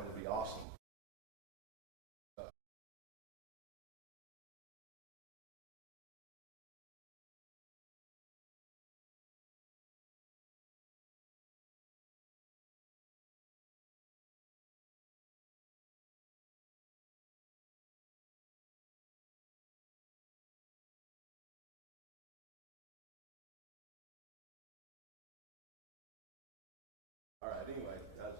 that would be awesome. All right, anyway, guys.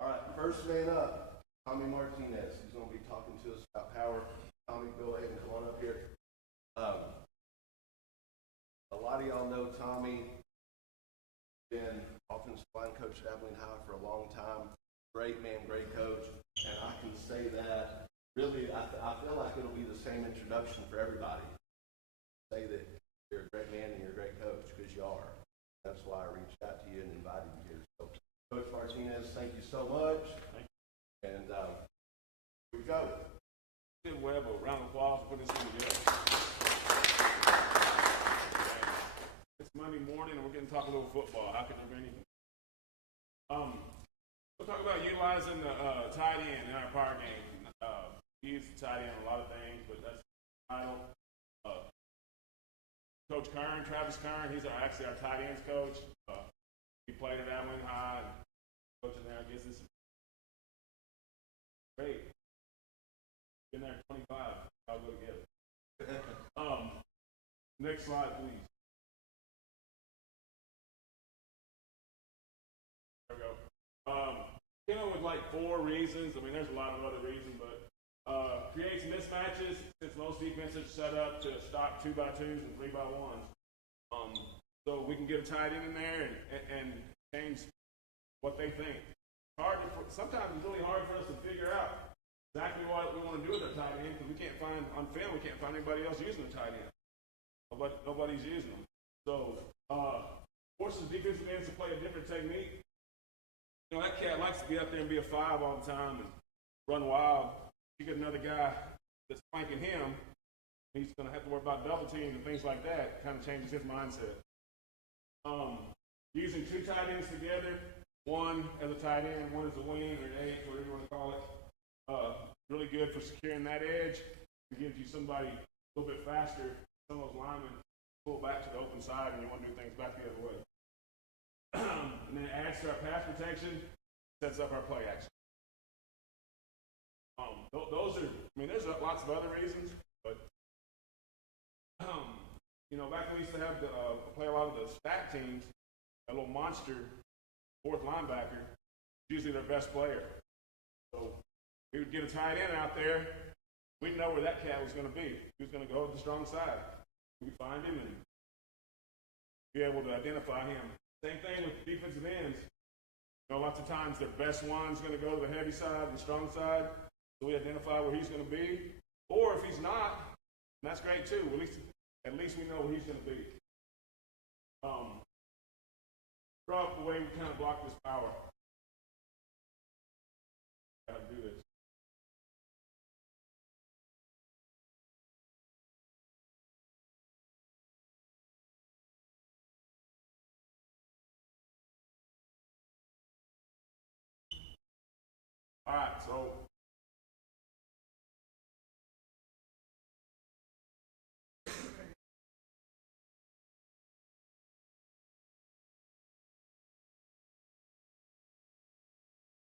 All right, first man up, Tommy Martinez. He's going to be talking to us about power. Tommy, go ahead and come on up here. A lot of y'all know Tommy. Been offensive line coach at Abilene High for a long time. Great man, great coach. And I can say that, really, I feel like it'll be the same introduction for everybody. Say that you're a great man and you're a great coach, because you are. That's why I reached out to you and invited you here. So, Coach Martinez, thank you so much. Thank you. And here we go. Good Webb, a round of applause for this thing together. It's Monday morning and we're getting to talk a little football. How can there be anything? We'll talk about utilizing the tight end in our power game. We use the tight end in a lot of things, but that's the title. Coach Kern, Travis Kern, he's actually our tight ends coach. He played at Abilene High, and coaching there. I guess this is great. Been there 25. I'll go together. Next slide, please. There we go. Came up with like 4 reasons. I mean, there's a lot of other reasons, but creates mismatches since most defenses are set up to stop 2x2s and 3x1s. So we can get a tight end in there and change what they think. Sometimes it's really hard for us to figure out exactly what we want to do with our tight end, because we can't find, on film, we can't find anybody else using the tight end. Nobody's using them. So forces defensive ends to play a different technique. You know, that cat likes to be out there and be a 5 all the time and run wild. You get another guy that's flanking him, he's going to have to worry about double teams and things like that. Kind of changes his mindset. Using 2 tight ends together, one as a tight end, one as a wing or an 8, whatever you want to call it. Really good for securing that edge. It gives you somebody a little bit faster. Some of those linemen pull back to the open side and you want to do things back the other way. And then it adds to our pass protection, sets up our play action. Those are, I mean, there's lots of other reasons, but, you know, back when we used to have to play a lot of the stack teams, that little monster 4th linebacker, usually their best player. So we would get a tight end out there, we'd know where that cat was going to be. He was going to go to the strong side. We'd find him and be able to identify him. Same thing with defensive ends. You know, lots of times their best one's going to go to the heavy side, the strong side. So we identify where he's going to be. Or if he's not, that's great too. At least we know where he's going to be. Draw up the way we kind of block this power. How to do this. All right, so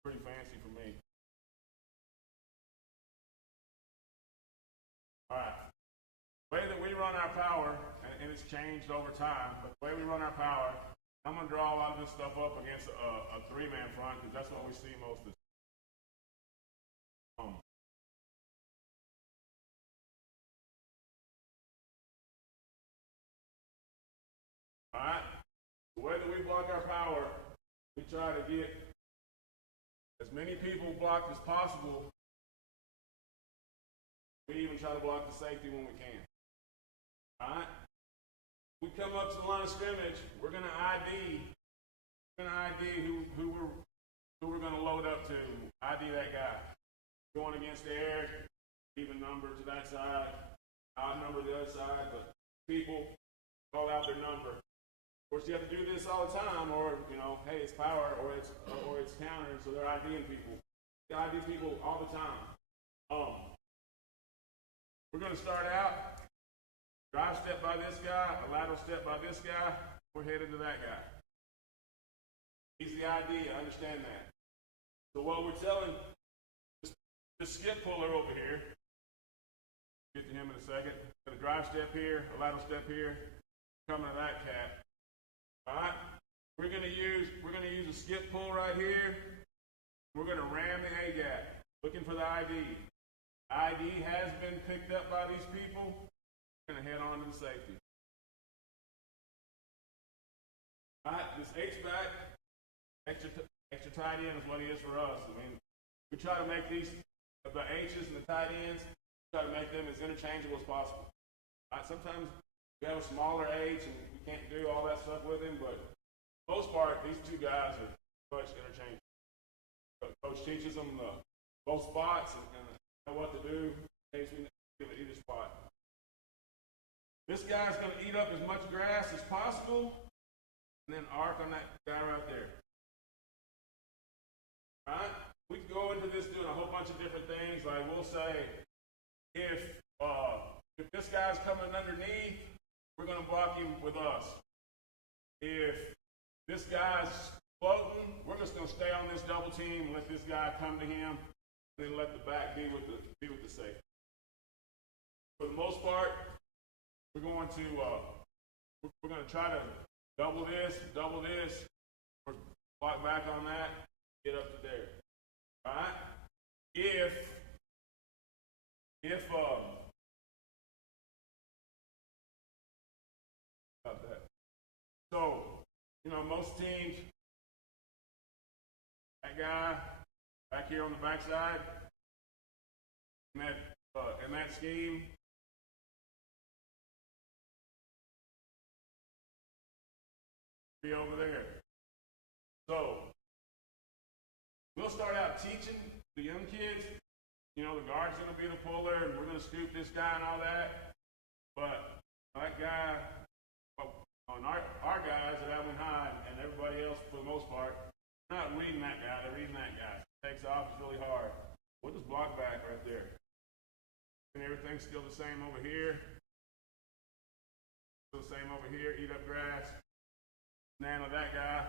pretty fancy for me. All right, the way that we run our power, and it's changed over time, but the way we run our power, I'm going to draw a lot of this stuff up against a 3-man front, because that's what we see most of the time. All right, the way that we block our power, we try to get as many people blocked as possible. We even try to block the safety when we can. All right, we come up to the line of scrimmage, we're going to ID. We're going to ID who we're going to load up to. ID that guy. Going against the air, even number to that side, odd number to the other side, but people call out their number. course, you have to do this all the time, or hey, it's power, or it's counter, so they're IDing people. They ID people all the time. We're going to start out drive step by this guy, a lateral step by this guy. We're headed to that guy. He's the ID. I understand that. So what we're telling the skip puller over here. Get to him in a second. Got a drive step here, a lateral step here. Coming to that cat. All right. We're gonna use a skip pull right here. We're gonna ram the A gap, looking for the ID. ID has been picked up by these people. We're gonna head on to the safety. All right. This H back, extra tight end is what he is for us. I mean, we try to make these the H's and the tight ends. Try to make them as interchangeable as possible. Right? Sometimes we have a smaller H and we can't do all that stuff with him, but for the most part, these two guys are much interchangeable. Coach teaches them both spots and know what to do in case we give it either spot. This guy's going to eat up as much grass as possible and then arc on that guy right there. All right? We can go into this doing a whole bunch of different things. Like we'll say, if this guy's coming underneath, we're going to block him with us. If this guy's floating, we're just going to stay on this double team, let this guy come to him, and then let the back be with the safety. For the most part, we're going to try to double this, or block back on that, get up to there. All right? If about that. So, most teams, that guy back here on the backside, in that scheme, be over there. So, we'll start out teaching the young kids. The guard's going to be the puller, and we're going to scoop this guy and all that. But that guy, our guys at Abilene High and everybody else for the most part, they're not reading that guy. They're reading that guy. It takes off. It's really hard. We'll just block back right there. And everything's still the same over here. Still the same over here. Eat up grass. Nano that guy.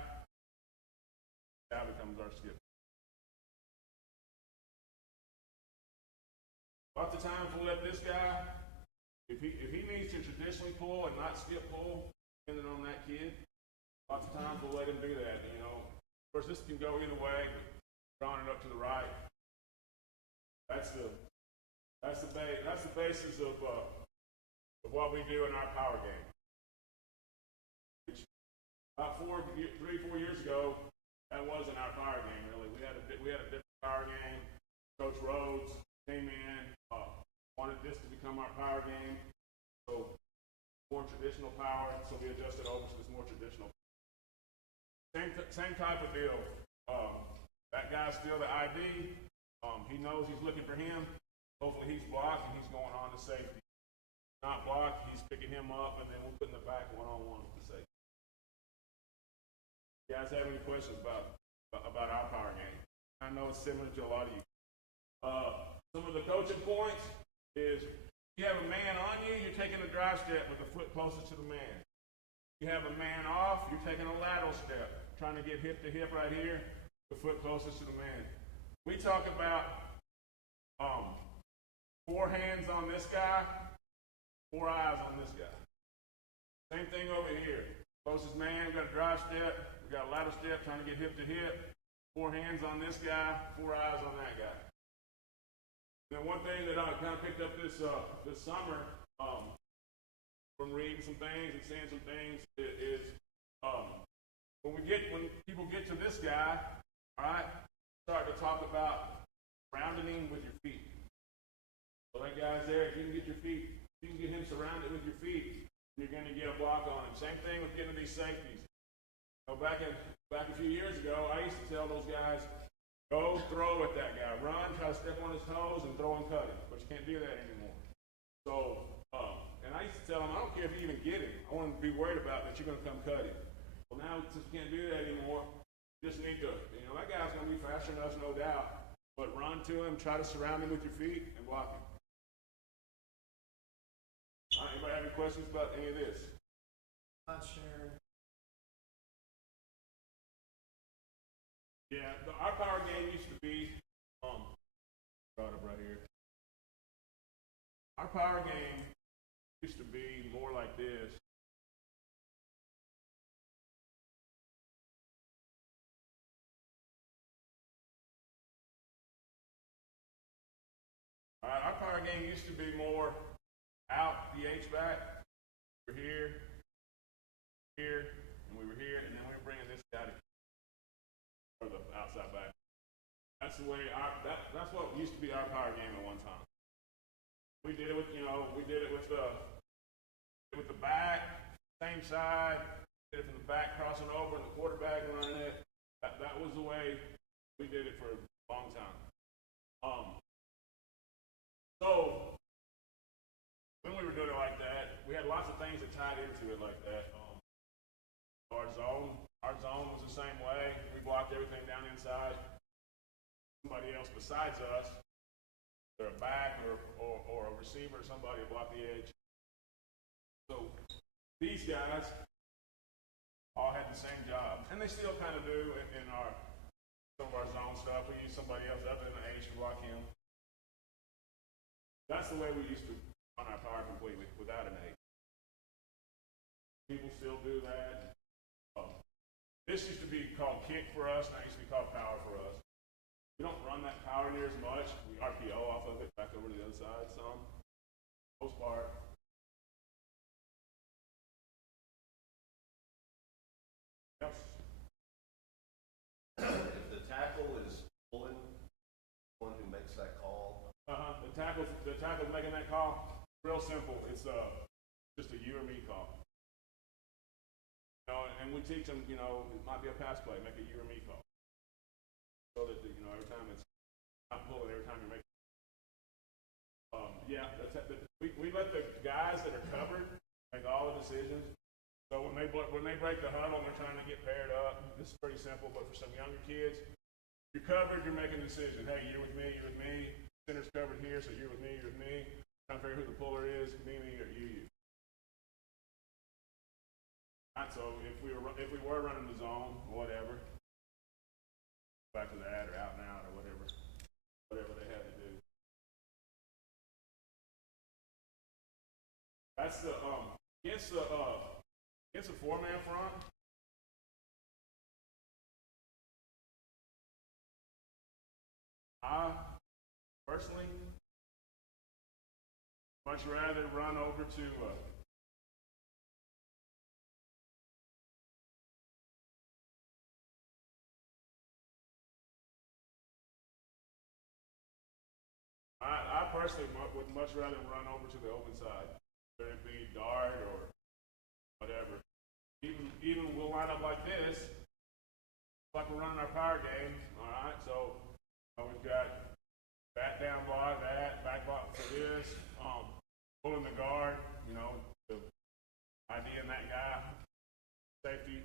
That becomes our skip. Lots of times we'll let this guy, if he needs to traditionally pull and not skip pull, depending on that kid, lots of times we'll let him do that. Of course, this can go either way, but drawing it up to the right. That's the basis of what we do in our power game. Which about 3-4 years ago, that wasn't our power game really. We had a different power game. Coach Rhodes came in, wanted this to become our power game, so more traditional power. So we adjusted over to this more traditional. Same type of deal. That guy's still the ID. He knows he's looking for him. Hopefully he's blocked and he's going on to safety. Not blocked, he's picking him up, and then we're putting the back one-on-one with the safety. You guys have any questions about our power game? I know it's similar to a lot of you. Some of the coaching points is you have a man on you, you're taking a drive step with the foot closest to the man. You have a man off, you're taking a lateral step, trying to get hip to hip right here, the foot closest to the man. We talk about 4 hands on this guy, 4 eyes on this guy. Same thing over here. Closest man, we got a drive step, we got a lateral step, trying to get hip to hip. 4 hands on this guy, 4 eyes on that guy. And one thing that I kind of picked up this summer from reading some things and seeing some things is when people get to this guy, all right, start to talk about surrounding him with your feet. So that guy's there. If you can get him surrounded with your feet, you're going to get a block on him. Same thing with getting these safeties. Back a few years ago, I used to tell those guys, go throw at that guy. Run, try to step on his toes and throw and cut him. But you can't do that anymore. So, and I used to tell him, I don't care if you even get him. I want him to be worried about that you're going to come cut him. Well, now since we can't do that anymore, you just need to, that guy's going to be faster than us, no doubt. But run to him, try to surround him with your feet, and block him. All right, anybody have any questions about any of this? Not sure. Yeah, our power game used to be, brought up right here. Our power game used to be more like this. All right, our power game used to be more out the H-back. We're here, and we were here, and then we were bringing this guy to or the outside back. That's the way that's what used to be our power game at one time. We did it with the back, same side, did it from the back crossing over and the quarterback running it. That was the way we did it for a long time. So when we were doing it like that, we had lots of things that tied into it like that. Our zone was the same way. We blocked everything down inside. Somebody else besides us, they're a back or a receiver, somebody will block the edge. So these guys all had the same job, and they still kind of do in some of our zone stuff. We use somebody else other than the H to block him. That's the way we used to run our power completely without an H. People still do that. This used to be called kick for us, and that used to be called power for us. We don't run that power near as much. We RPO off of it back over to the other side some. Most part. Yes. If the tackle is pulling, one who makes that call. The tackle's making that call. Real simple. It's just a you or me call. And we teach them, it might be a pass play, make a you or me call. So that, every time it's not pulling, every time you're making we let the guys that are covered make all the decisions. So when they break the huddle and they're trying to get paired up, this is pretty simple, but for some younger kids, you're covered, you're making a decision. Hey, you're with me. Center's covered here, so you're with me. Trying to figure who the puller is, me, or you. Right, so if we were running the zone, whatever, back to that or out and out or whatever they had to do. That's the against the four-man front. I personally much rather run over to I personally would much rather run over to the open side, whether it be dart or whatever. Even we'll line up like this, like we're running our power game. All right, so we've got back down block, that back block for this, pulling the guard. The idea in that guy, safety.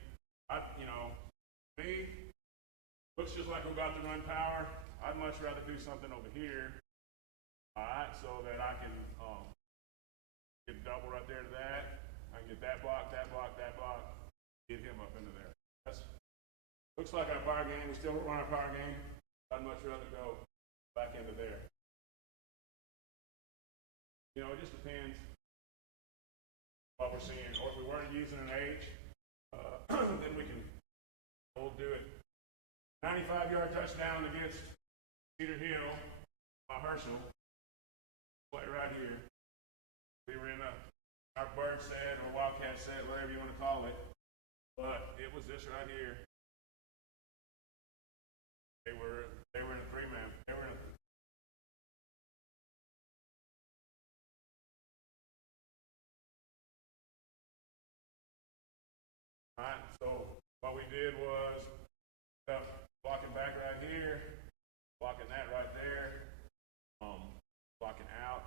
Me looks just like we're about to run power. I'd much rather do something over here. All right, so that I can get double right there to that. I can get that block, get him up into there. Looks like our power game. We still run our power game. I'd much rather go back into there. It just depends what we're seeing. Or if we weren't using an H, then we'll do it. 95-yard touchdown against Cedar Hill by Herschel. Play right here. We were in our bird set or Wildcat set, whatever you want to call it. But it was this right here. They were in a three-man. All right, so what we did was blocking back right here, blocking that right there, blocking out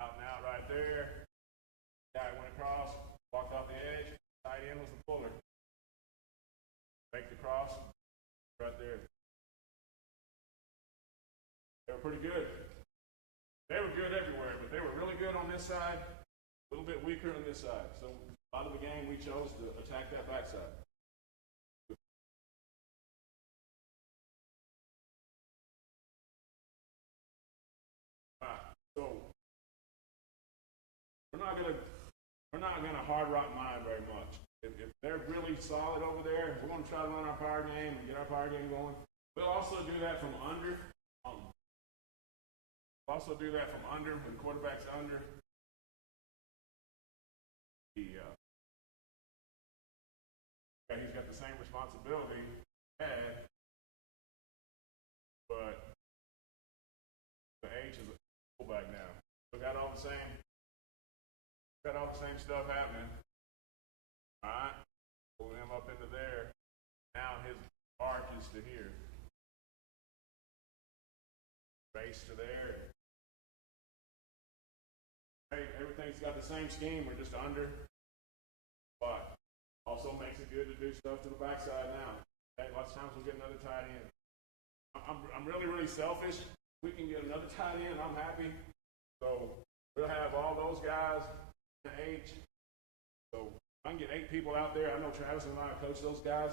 and out right there. Guy went across. make the cross, right there. They were pretty good. They were good everywhere, but they were really good on this side, a little bit weaker on this side. So a lot of the game, we chose to attack that backside. All right, so we're not gonna hard rock mine very much. If they're really solid over there, we're gonna try to run our power game and get our power game going. We'll also do that from under. When the quarterback's under. He's got the same responsibility he had, but the H is a fullback now. We got all the same stuff happening. All right, pull him up into there. Now his arc is to here. Base to there. Hey, everything's got the same scheme. We're just under. But also makes it good to do stuff to the backside now. Hey, lots of times we'll get another tight end. I'm really, really selfish. We can get another tight end, I'm happy. So we'll have all those guys in H. So I can get 8 people out there. I know Travis and I coach those guys.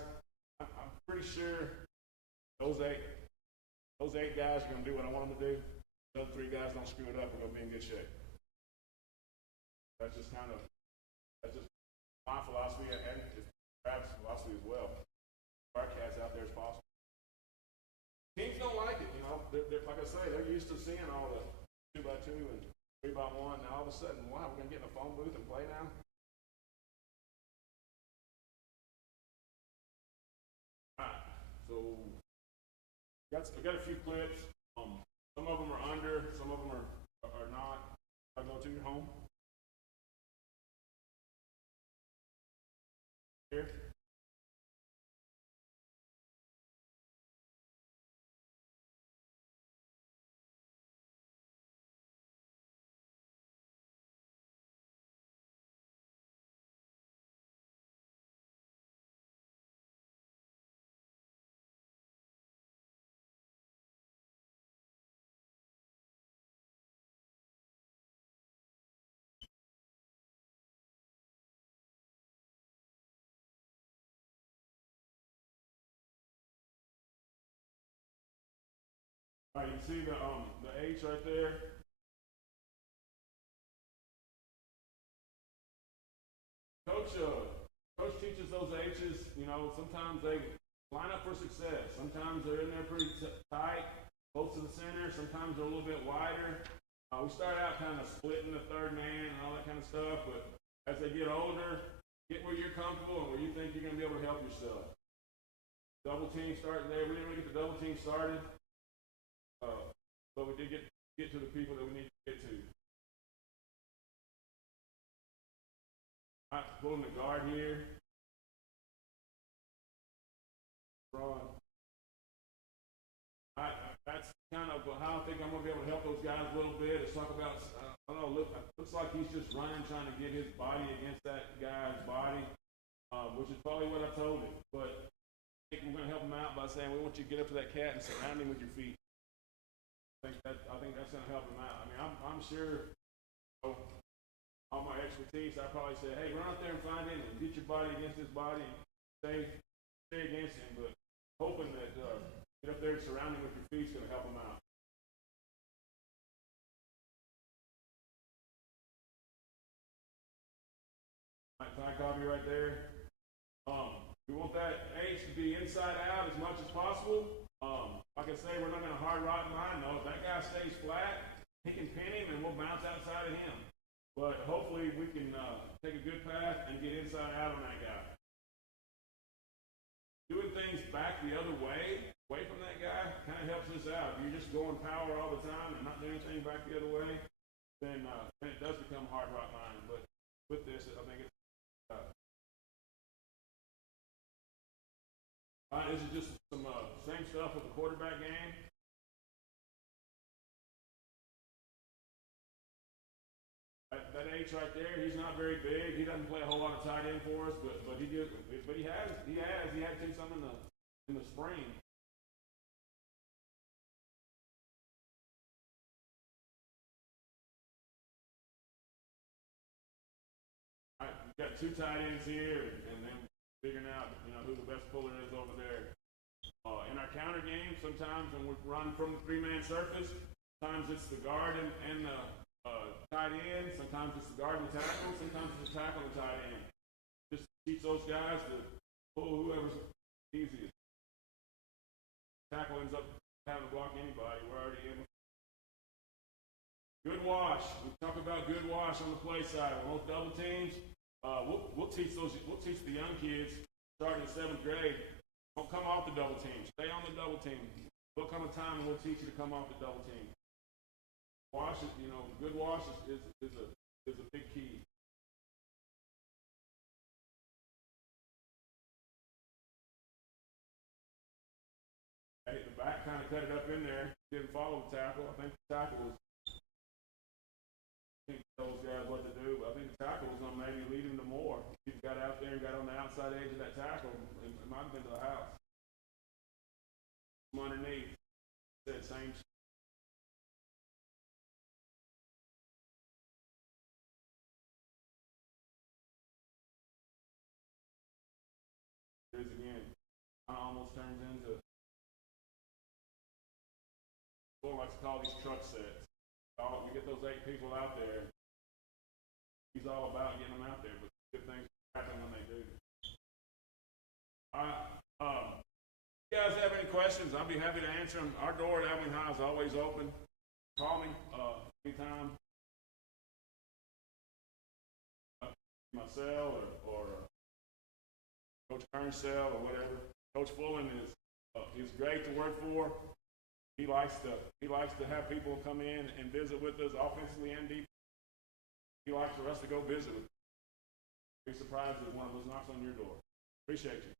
I'm pretty sure those eight guys are going to do what I want them to do. The other 3 guys don't screw it up. We're going to be in good shape. That's just my philosophy and it's Travis' philosophy as well. Wildcats out there as possible. Teams don't like it, you know. They're, like I say, they're used to seeing all the 2x2 and 3x1. Now all of a sudden, wow, we're going to get in a phone booth and play now? All right, so we got a few clips. Some of them are under, some of them are not. I'll go to your home. Here. All right, you see the H right there? Coach teaches those H's, you know, sometimes they line up for success. Sometimes they're in there pretty tight, close to the center. Sometimes they're a little bit wider. We start out kind of splitting the third man and all that kind of stuff, but as they get older, get where you're comfortable and where you think you're going to be able to help yourself. Double team starting there. We didn't really get the double team started. But we did get to the people that we need to get to. All right, pulling the guard here. Run. That's kind of how I think I'm going to be able to help those guys a little bit. Let's talk about, I don't know, looks like he's just running, trying to get his body against that guy's body, which is probably what I told him. But I think we're going to help him out by saying, we want you to get up to that cat and surround him with your feet. I think that's going to help him out. I mean, I'm sure, all my expertise, I probably say, hey, run out there and find him and get your body against his body and stay against him. But hoping that get up there and surround him with your feet is going to help him out. Tie copy right there. We want that H to be inside out as much as possible. Like I say, we're not going to hard rock mine. No, if that guy stays flat, he can pin him and we'll bounce outside of him. But hopefully we can take a good path and get inside out on that guy. Doing things back the other way, away from that guy, kind of helps us out. If you're just going power all the time and not doing anything back the other way, then it does become hard rock mine. But with this, I think it's this is just some same stuff with the quarterback game. That H H right there. He's not very big. He doesn't play a whole lot of tight end for us, but he did. But he had to some in the spring. All right, we've got 2 tight ends here, and then figuring out who the best puller is over there. In our counter game, sometimes when we run from the 3-man surface, sometimes it's the guard and the tight end. Sometimes it's the guard and the tackle. Sometimes it's the tackle and the tight end. Just teach those guys to pull whoever's easiest. Tackle ends up having to block anybody. We're already in. Good wash. We talk about good wash on the play side. On those double teams, we'll teach the young kids starting in 7th grade. Don't come off the double team. Stay on the double team. There'll come a time when we'll teach you to come off the double team. Wash is, good wash is a big key. Hey, the back kind of cut it up in there. Didn't follow the tackle. I think the tackle was those guys what to do, but I think the tackle was going to maybe lead him to more. He got out there and got on the outside edge of that tackle. It might have been to the house. From underneath. Said same. Again, almost turns into what I like to call these truck sets. You get those 8 people out there. He's all about getting them out there, but good things happen when they do. All right. If you guys have any questions, I'll be happy to answer them. Our door at Abilene High is always open. Call me anytime. My cell or Coach Kern's cell or whatever. Coach Fullen is great to work for. He likes to have people come in and visit with us offensively and defensively. He likes for us to go visit with him. Be surprised if one of those knocks on your door. Appreciate you.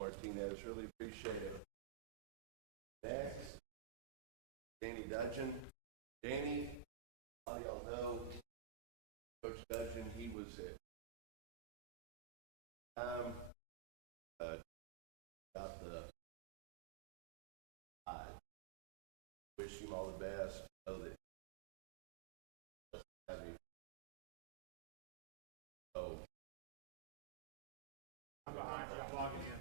Martinez, really appreciate it. Next, Danny Dudgeon. Danny, a lot of y'all know Coach Dudgeon. He was at got the wish him all the best. Know that I'm behind you. I'm logging in.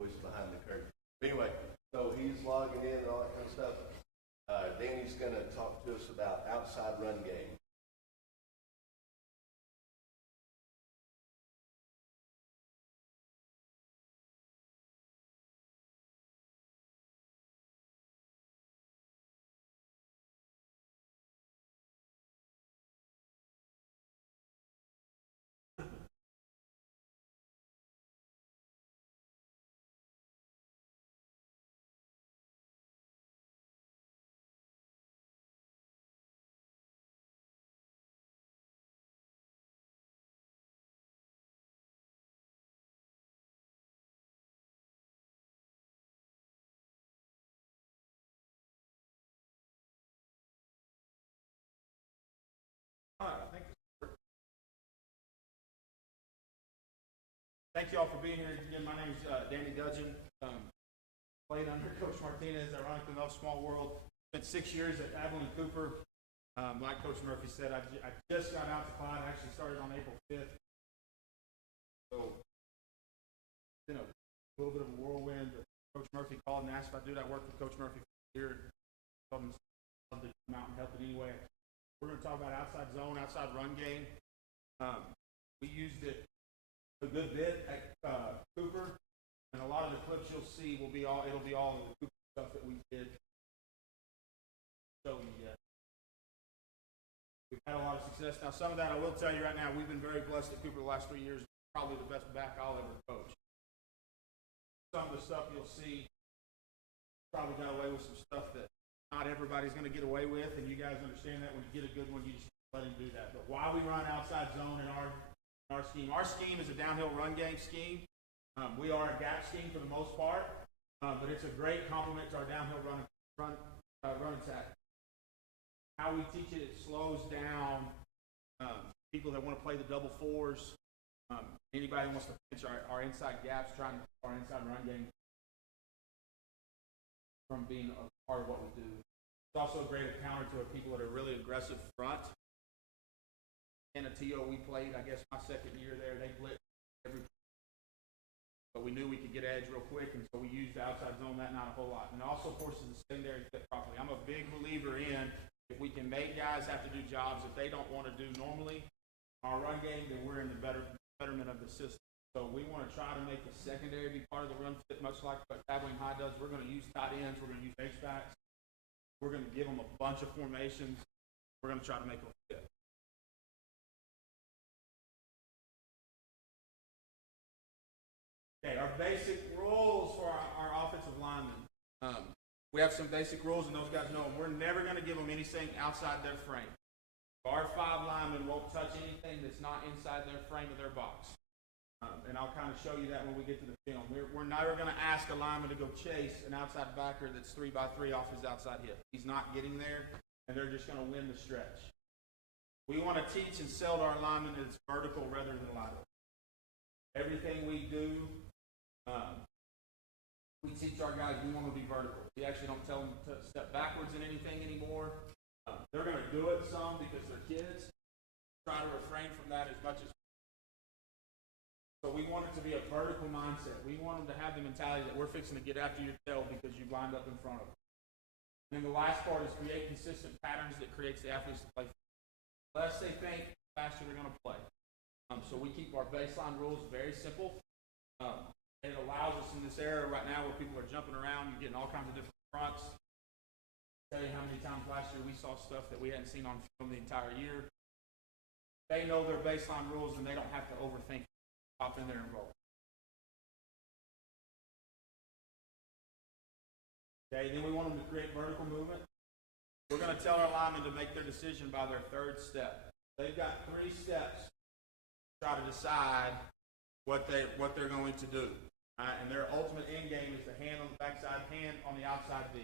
Always behind the curtain. Anyway, so he's logging in and all that kind of stuff. Danny's going to talk to us about outside run game. Thank you all for being here. Again, my name is Danny Dudgeon. Played under Coach Martinez, ironically enough, small world. Spent 6 years at Abilene Cooper. Like Coach Murphy said, I just got out to Clyde. I actually started on April 5th. So, a little bit of a whirlwind. But Coach Murphy called and asked if I do that work with Coach Murphy here. Told him to come out and help it anyway. We're going to talk about outside zone, outside run game. We used it a good bit at Cooper, and a lot of the clips you'll see it'll be all of the Cooper stuff that we did. So we had a lot of success. Now, some of that I will tell you right now, we've been very blessed at Cooper the last 3 years. Probably the best back I'll ever coach. Some of the stuff you'll see, probably got away with some stuff that not everybody's going to get away with, and you guys understand that when you get a good one, you just let him do that. But while we run outside zone in our scheme is a downhill run game scheme. We are a gap scheme for the most part, but it's a great complement to our downhill run attack. How we teach it, it slows down people that want to play the double fours. Anybody who wants to pinch our inside gaps, trying to our inside run game from being a part of what we do. It's also a great counter to people that are really aggressive front. In a TO we played, I guess my second year there, they blitzed every. But we knew we could get edge real quick, and so we used the outside zone that not a whole lot. And it also forces the secondary to fit properly. I'm a big believer in if we can make guys have to do jobs that they don't want to do normally, our run game, then we're in the betterment of the system. So we want to try to make the secondary be part of the run fit, much like what Abilene High does. We're going to use tight ends. We're going to use H-backs. We're going to give them a bunch of formations. We're going to try to make them fit. Okay, our basic rules for our offensive linemen. We have some basic rules, and those guys know them. We're never going to give them anything outside their frame. Our 5 linemen won't touch anything that's not inside their frame of their box. And I'll kind of show you that when we get to the film. We're never going to ask a lineman to go chase an outside backer that's 3x3 off his outside hip. He's not getting there, and they're just going to win the stretch. We want to teach and sell to our linemen that it's vertical rather than lateral. Everything we do, we teach our guys we want to be vertical. We actually don't tell them to step backwards in anything anymore. They're going to do it some because they're kids. Try to refrain from that as much as possible. So we want it to be a vertical mindset. We want them to have the mentality that we're fixing to get after your tail because you've lined up in front of them. And then the last part is create consistent patterns that creates the athletes to play. The less they think, the faster they're going to play. So we keep our baseline rules very simple. It allows us in this era right now where people are jumping around, you're getting all kinds of different fronts. I'll tell you how many times last year we saw stuff that we hadn't seen on film the entire year. They know their baseline rules and they don't have to overthink it. Pop in there and roll. Okay, then we want them to create vertical movement. We're going to tell our linemen to make their decision by their 3rd step. They've got 3 steps to try to decide what they're going to do. And their ultimate end game is the hand on the backside, hand on the outside V.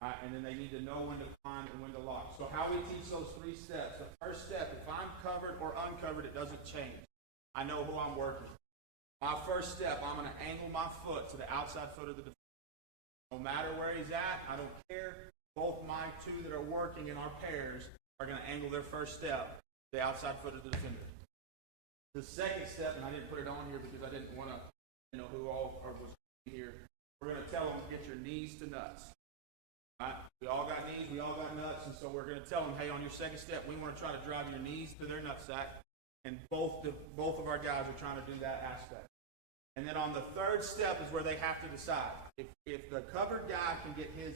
And then they need to know when to climb and when to lock. So how we teach those 3 steps. The first step, if I'm covered or uncovered, it doesn't change. I know who I'm working. My first step, I'm going to angle my foot to the outside foot of the defender. No matter where he's at, I don't care. Both my 2 that are working in our pairs are going to angle their first step to the outside foot of the defender. The second step, and I didn't put it on here because I didn't want to, who all was here. We're going to tell them to get your knees to nuts. All right? We all got knees, we all got nuts, and so we're going to tell them, hey, on your second step, we want to try to drive your knees to their nutsack. And both of our guys are trying to do that aspect. And then on the 3rd step is where they have to decide. If the covered guy can get his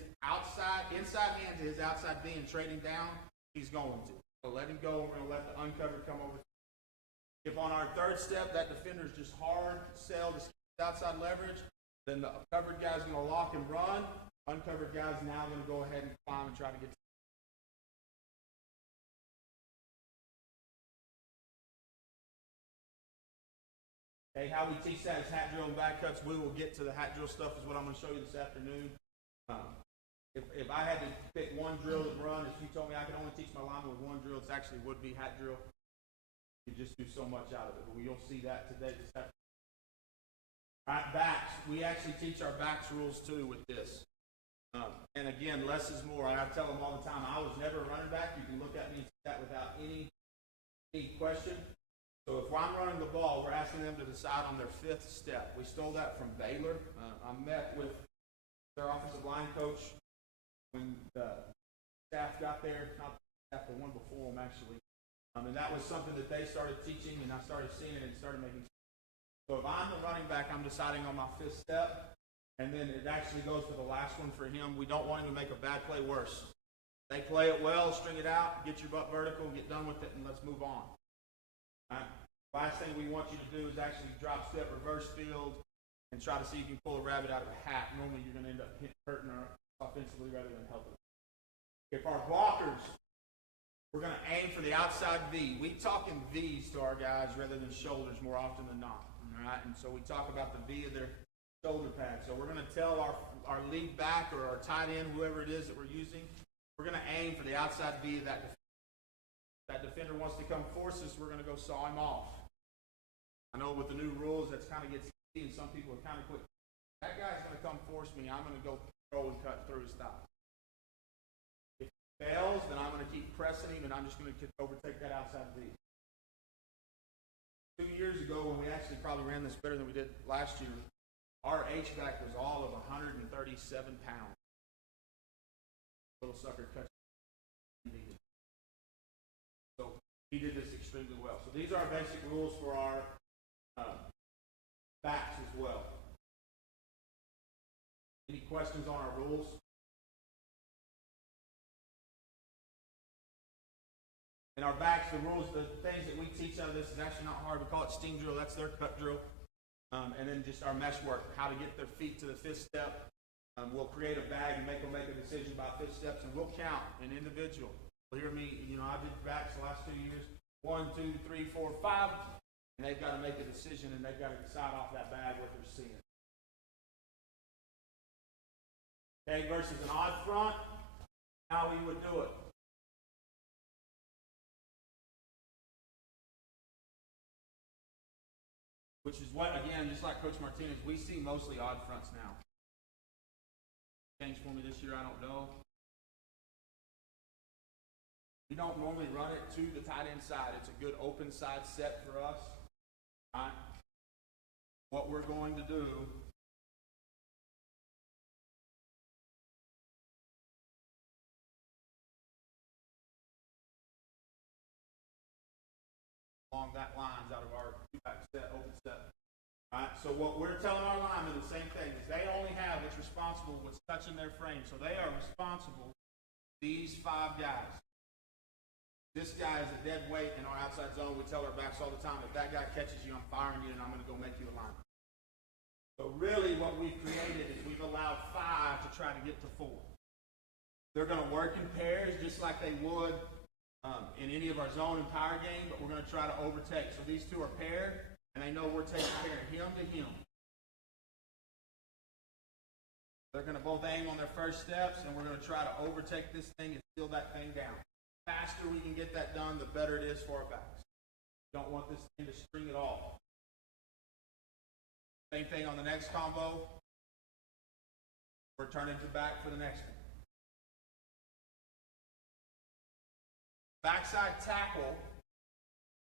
inside hand to his outside V and trade him down, he's going to. So let him go, and we're going to let the uncovered come over. If on our 3rd step that defender is just hard sell to outside leverage, then the covered guy's going to lock and run. Uncovered guy's now going to go ahead and climb and try to get to. Okay, how we teach that is hat drill and back cuts. We will get to the hat drill stuff is what I'm going to show you this afternoon. If I had to pick one drill to run, if you told me I could only teach my lineman with one drill, it actually would be hat drill. You just do so much out of it, but you'll see that today this afternoon. All right, backs. We actually teach our backs rules too with this. And again, less is more. I tell them all the time, I was never a running back. You can look at me and see that without any question. So if I'm running the ball, we're asking them to decide on their 5th step. We stole that from Baylor. I met with their offensive line coach when the staff got there, not the staff, the one before them actually. And that was something that they started teaching, and I started seeing it and started making sense. So if I'm the running back, I'm deciding on my 5th step, and then it actually goes to the last one for him. We don't want him to make a bad play worse. They play it well, string it out, get your butt vertical, get done with it, and let's move on. All right? Last thing we want you to do is actually drop step, reverse field, and try to see if you can pull a rabbit out of a hat. Normally you're going to end up hurting our offensively rather than helping. If our blockers, we're going to aim for the outside V. We talk in V's to our guys rather than shoulders more often than not. All right? And so we talk about the V of their shoulder pad. So we're going to tell our lead back or our tight end, whoever it is that we're using, we're going to aim for the outside V of that defender. If that defender wants to come force us, we're going to go saw him off. I know with the new rules, that's kind of gets easy, and some people are kind of quick. That guy's going to come force me. I'm going to go throw and cut through his thigh. If he fails, then I'm going to keep pressing him, and I'm just going to overtake that outside V. 2 years ago, when we actually probably ran this better than we did last year, our H-back was all of 137 pounds. Little sucker cut. So he did this extremely well. So these are our basic rules for our backs as well. Any questions on our rules? In our backs, the rules, the things that we teach out of this is actually not hard. We call it steam drill. That's their cut drill. And then just our mesh work, how to get their feet to the fifth step. We'll create a bag and make them make a decision about fifth steps, and we'll count an individual. You'll hear me, I did backs the last 2 years. 1, 2, 3, 4, 5. And they've got to make a decision, and they've got to decide off that bag what they're seeing. Okay, versus an odd front, how we would do it. Which is what, again, just like Coach Martinez, we see mostly odd fronts now. Changed for me this year, I don't know. We don't normally run it to the tight end side. It's a good open side set for us. All right. What we're going to do along that lines out of our two-back set, open set. All right, so what we're telling our linemen, the same thing, is they only have what's responsible, what's touching their frame. So they are responsible, these 5 guys. This guy is a dead weight in our outside zone. We tell our backs all the time, if that guy catches you, I'm firing you, and I'm going to go make you a lineman. So really what we've created is we've allowed 5 to try to get to 4. They're going to work in pairs just like they would in any of our zone and power game, but we're going to try to overtake. So these 2 are paired, and they know we're taking care of him to him. They're going to both aim on their first steps, and we're going to try to overtake this thing and steal that thing down. The faster we can get that done, the better it is for our backs. We don't want this thing to string it off. Same thing on the next combo. We're turning to back for the next one. Backside tackle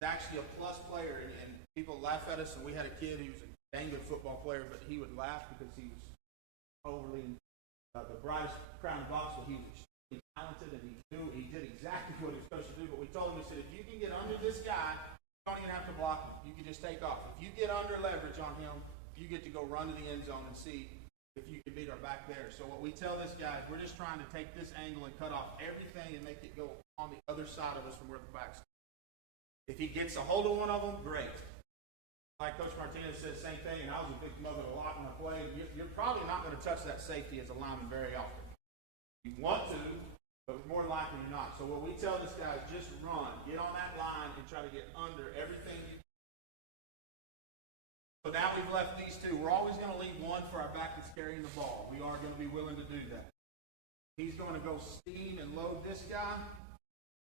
is actually a plus player, and people laugh at us, and we had a kid who was a dang good football player, but he would laugh because he was overly the brightest crown of box, but he was extremely talented, and he did exactly what he was supposed to do. But we told him, we said, if you can get under this guy, you don't even have to block him. You can just take off. If you get under leverage on him, you get to go run to the end zone and see if you can beat our back there. So what we tell this guy is we're just trying to take this angle and cut off everything and make it go on the other side of us from where the back's. If he gets a hold of one of them, great. Like Coach Martinez said, same thing, and I was a victim of it a lot when I played. You're probably not going to touch that safety as a lineman very often. You want to, but more likely you're not. So what we tell this guy is just run, get on that line, and try to get under everything you. So now we've left these 2. We're always going to leave one for our back that's carrying the ball. We are going to be willing to do that. He's going to go steam and load this guy.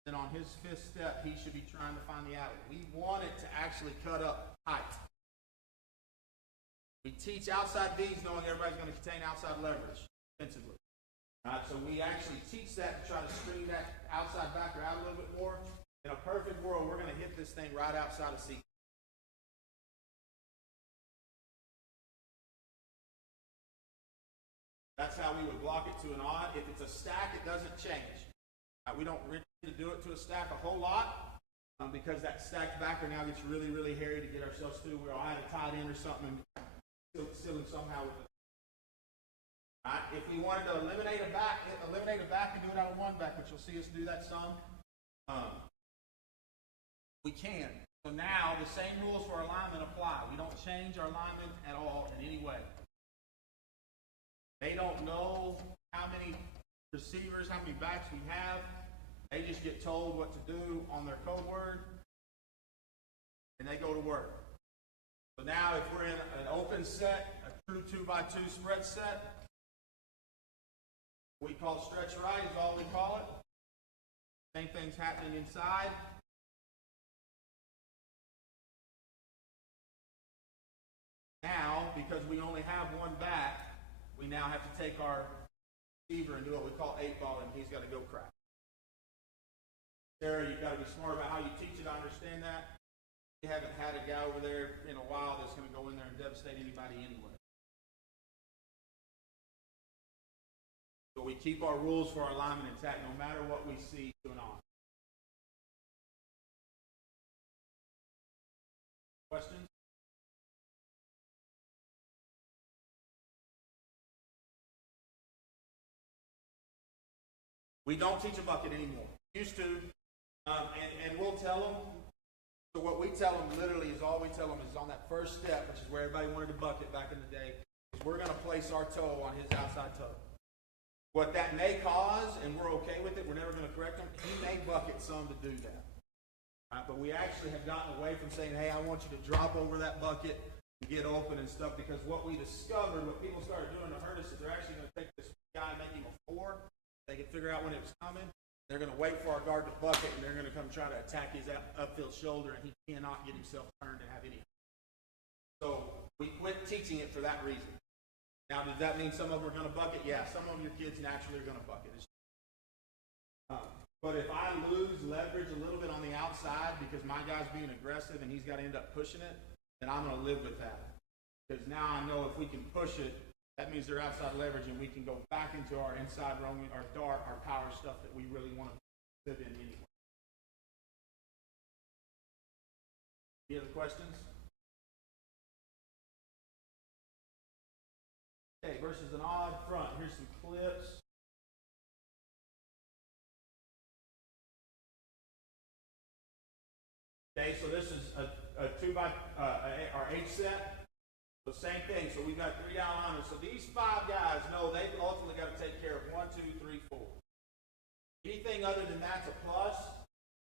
Then on his 5th step, he should be trying to find the alley. We want it to actually cut up tight. We teach outside V's knowing everybody's going to contain outside leverage defensively. All right, so we actually teach that to try to string that outside backer out a little bit more. In a perfect world, we're going to hit this thing right outside of sequence. That's how we would block it to an odd. If it's a stack, it doesn't change. We don't really do it to a stack a whole lot because that stacked backer now gets really, really hairy to get ourselves through. We all had a tight end or something and still somehow with it. If we wanted to eliminate a back and do it out of 1, run back, which you'll see us do that some. We can. So now the same rules for our linemen apply. We don't change our linemen at all in any way. They don't know how many receivers, how many backs we have. They just get told what to do on their code word, and they go to work. So now if we're in an open set, a true 2x2 spread set, we call stretch right is all we call it. Same thing's happening inside. Now, because we only have one back, we now have to take our receiver and do what we call 8-ball, and he's got to go crack. Sarah, you've got to be smart about how you teach it. I understand that. You haven't had a guy over there in a while that's going to go in there and devastate anybody anyway. So we keep our rules for our linemen intact no matter what we see going on. Questions? We don't teach a bucket anymore. Used to, and we'll tell them. So what we tell them literally is all we tell them is on that first step, which is where everybody wanted a bucket back in the day, is we're going to place our toe on his outside toe. What that may cause, and we're okay with it, we're never going to correct him, he may bucket some to do that. But we actually have gotten away from saying, hey, I want you to drop over that bucket and get open and stuff, because what we discovered, what people started doing to hurt us, is they're actually going to take this guy and make him a 4. They can figure out when it was coming. They're going to wait for our guard to bucket, and they're going to come try to attack his upfield shoulder, and he cannot get himself turned to have any. So we quit teaching it for that reason. Now, does that mean some of them are going to bucket? Yeah, some of your kids naturally are going to bucket. But if I lose leverage a little bit on the outside because my guy's being aggressive and he's got to end up pushing it, then I'm going to live with that. Because now I know if we can push it, that means they're outside leverage, and we can go back into our inside roaming, our dart, our power stuff that we really want to live in anyway. Any other questions? Okay, versus an odd front. Here's some clips. Okay, so this is a 2x our H set. So same thing. So we've got 3 down linemen. So these 5 guys know they've ultimately got to take care of 1, 2, 3, 4. Anything other than that's a plus.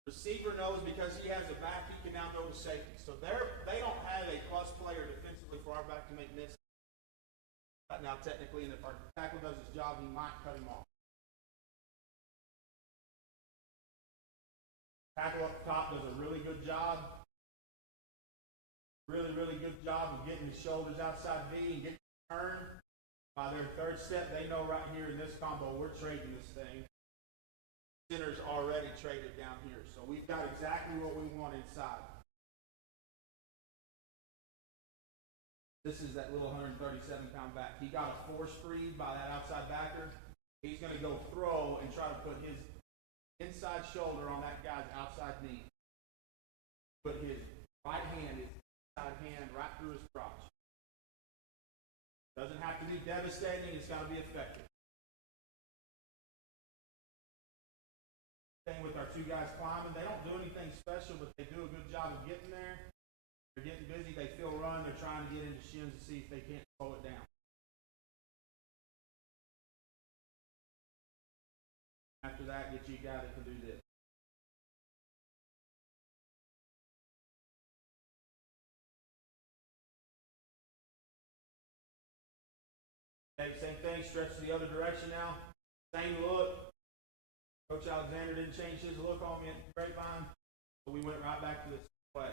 Receiver knows because he has a back, he can now go to safety. So they don't have a plus player defensively for our back to make misses. Now technically, and if our tackle does his job, he might cut him off. Tackle up top does a really good job. Really, really good job of getting his shoulders outside V and getting the turn. By their third step, they know right here in this combo, we're trading this thing. Center's already traded down here. So we've got exactly what we want inside. This is that little 137-pound back. He got a force freed by that outside backer. He's going to go throw and try to put his inside shoulder on that guy's outside knee. Put his right hand, his inside hand right through his crotch. Doesn't have to be devastating. It's got to be effective. Same with our 2 guys climbing. They don't do anything special, but they do a good job of getting there. They're getting busy. They feel run. They're trying to get into shins to see if they can't slow it down. After that, get you a guy that can do this. Okay, same thing. Stretch to the other direction now. Same look. Coach Alexander didn't change his look on me at Grapevine, so we went right back to this play.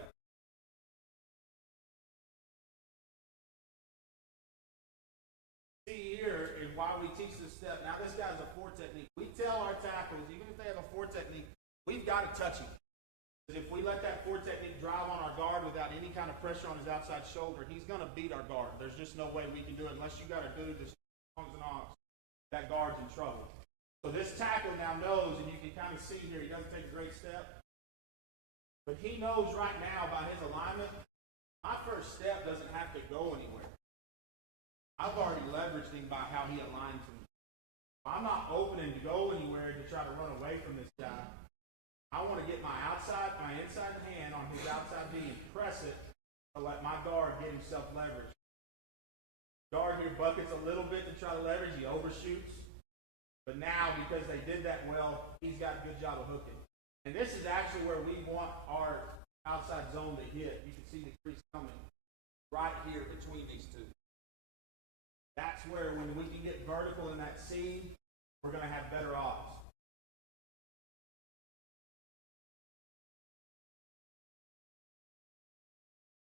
See here is why we teach this step. Now this guy's a 4 technique. We tell our tackles, even if they have a 4 technique, we've got to touch him. Because if we let that 4 technique drive on our guard without any kind of pressure on his outside shoulder, he's going to beat our guard. There's just no way we can do it unless you got a dude that's songs and arms. That guard's in trouble. So this tackle now knows, and you can kind of see here, he doesn't take a great step. But he knows right now by his alignment, my first step doesn't have to go anywhere. I've already leveraged him by how he aligned to me. I'm not opening to go anywhere to try to run away from this guy. I want to get my inside hand on his outside knee and press it to let my guard get himself leverage. Guard here buckets a little bit to try to leverage. He overshoots. But now, because they did that well, he's got a good job of hooking. And this is actually where we want our outside zone to hit. You can see the crease coming right here between these two. That's where when we can get vertical in that seam, we're going to have better odds.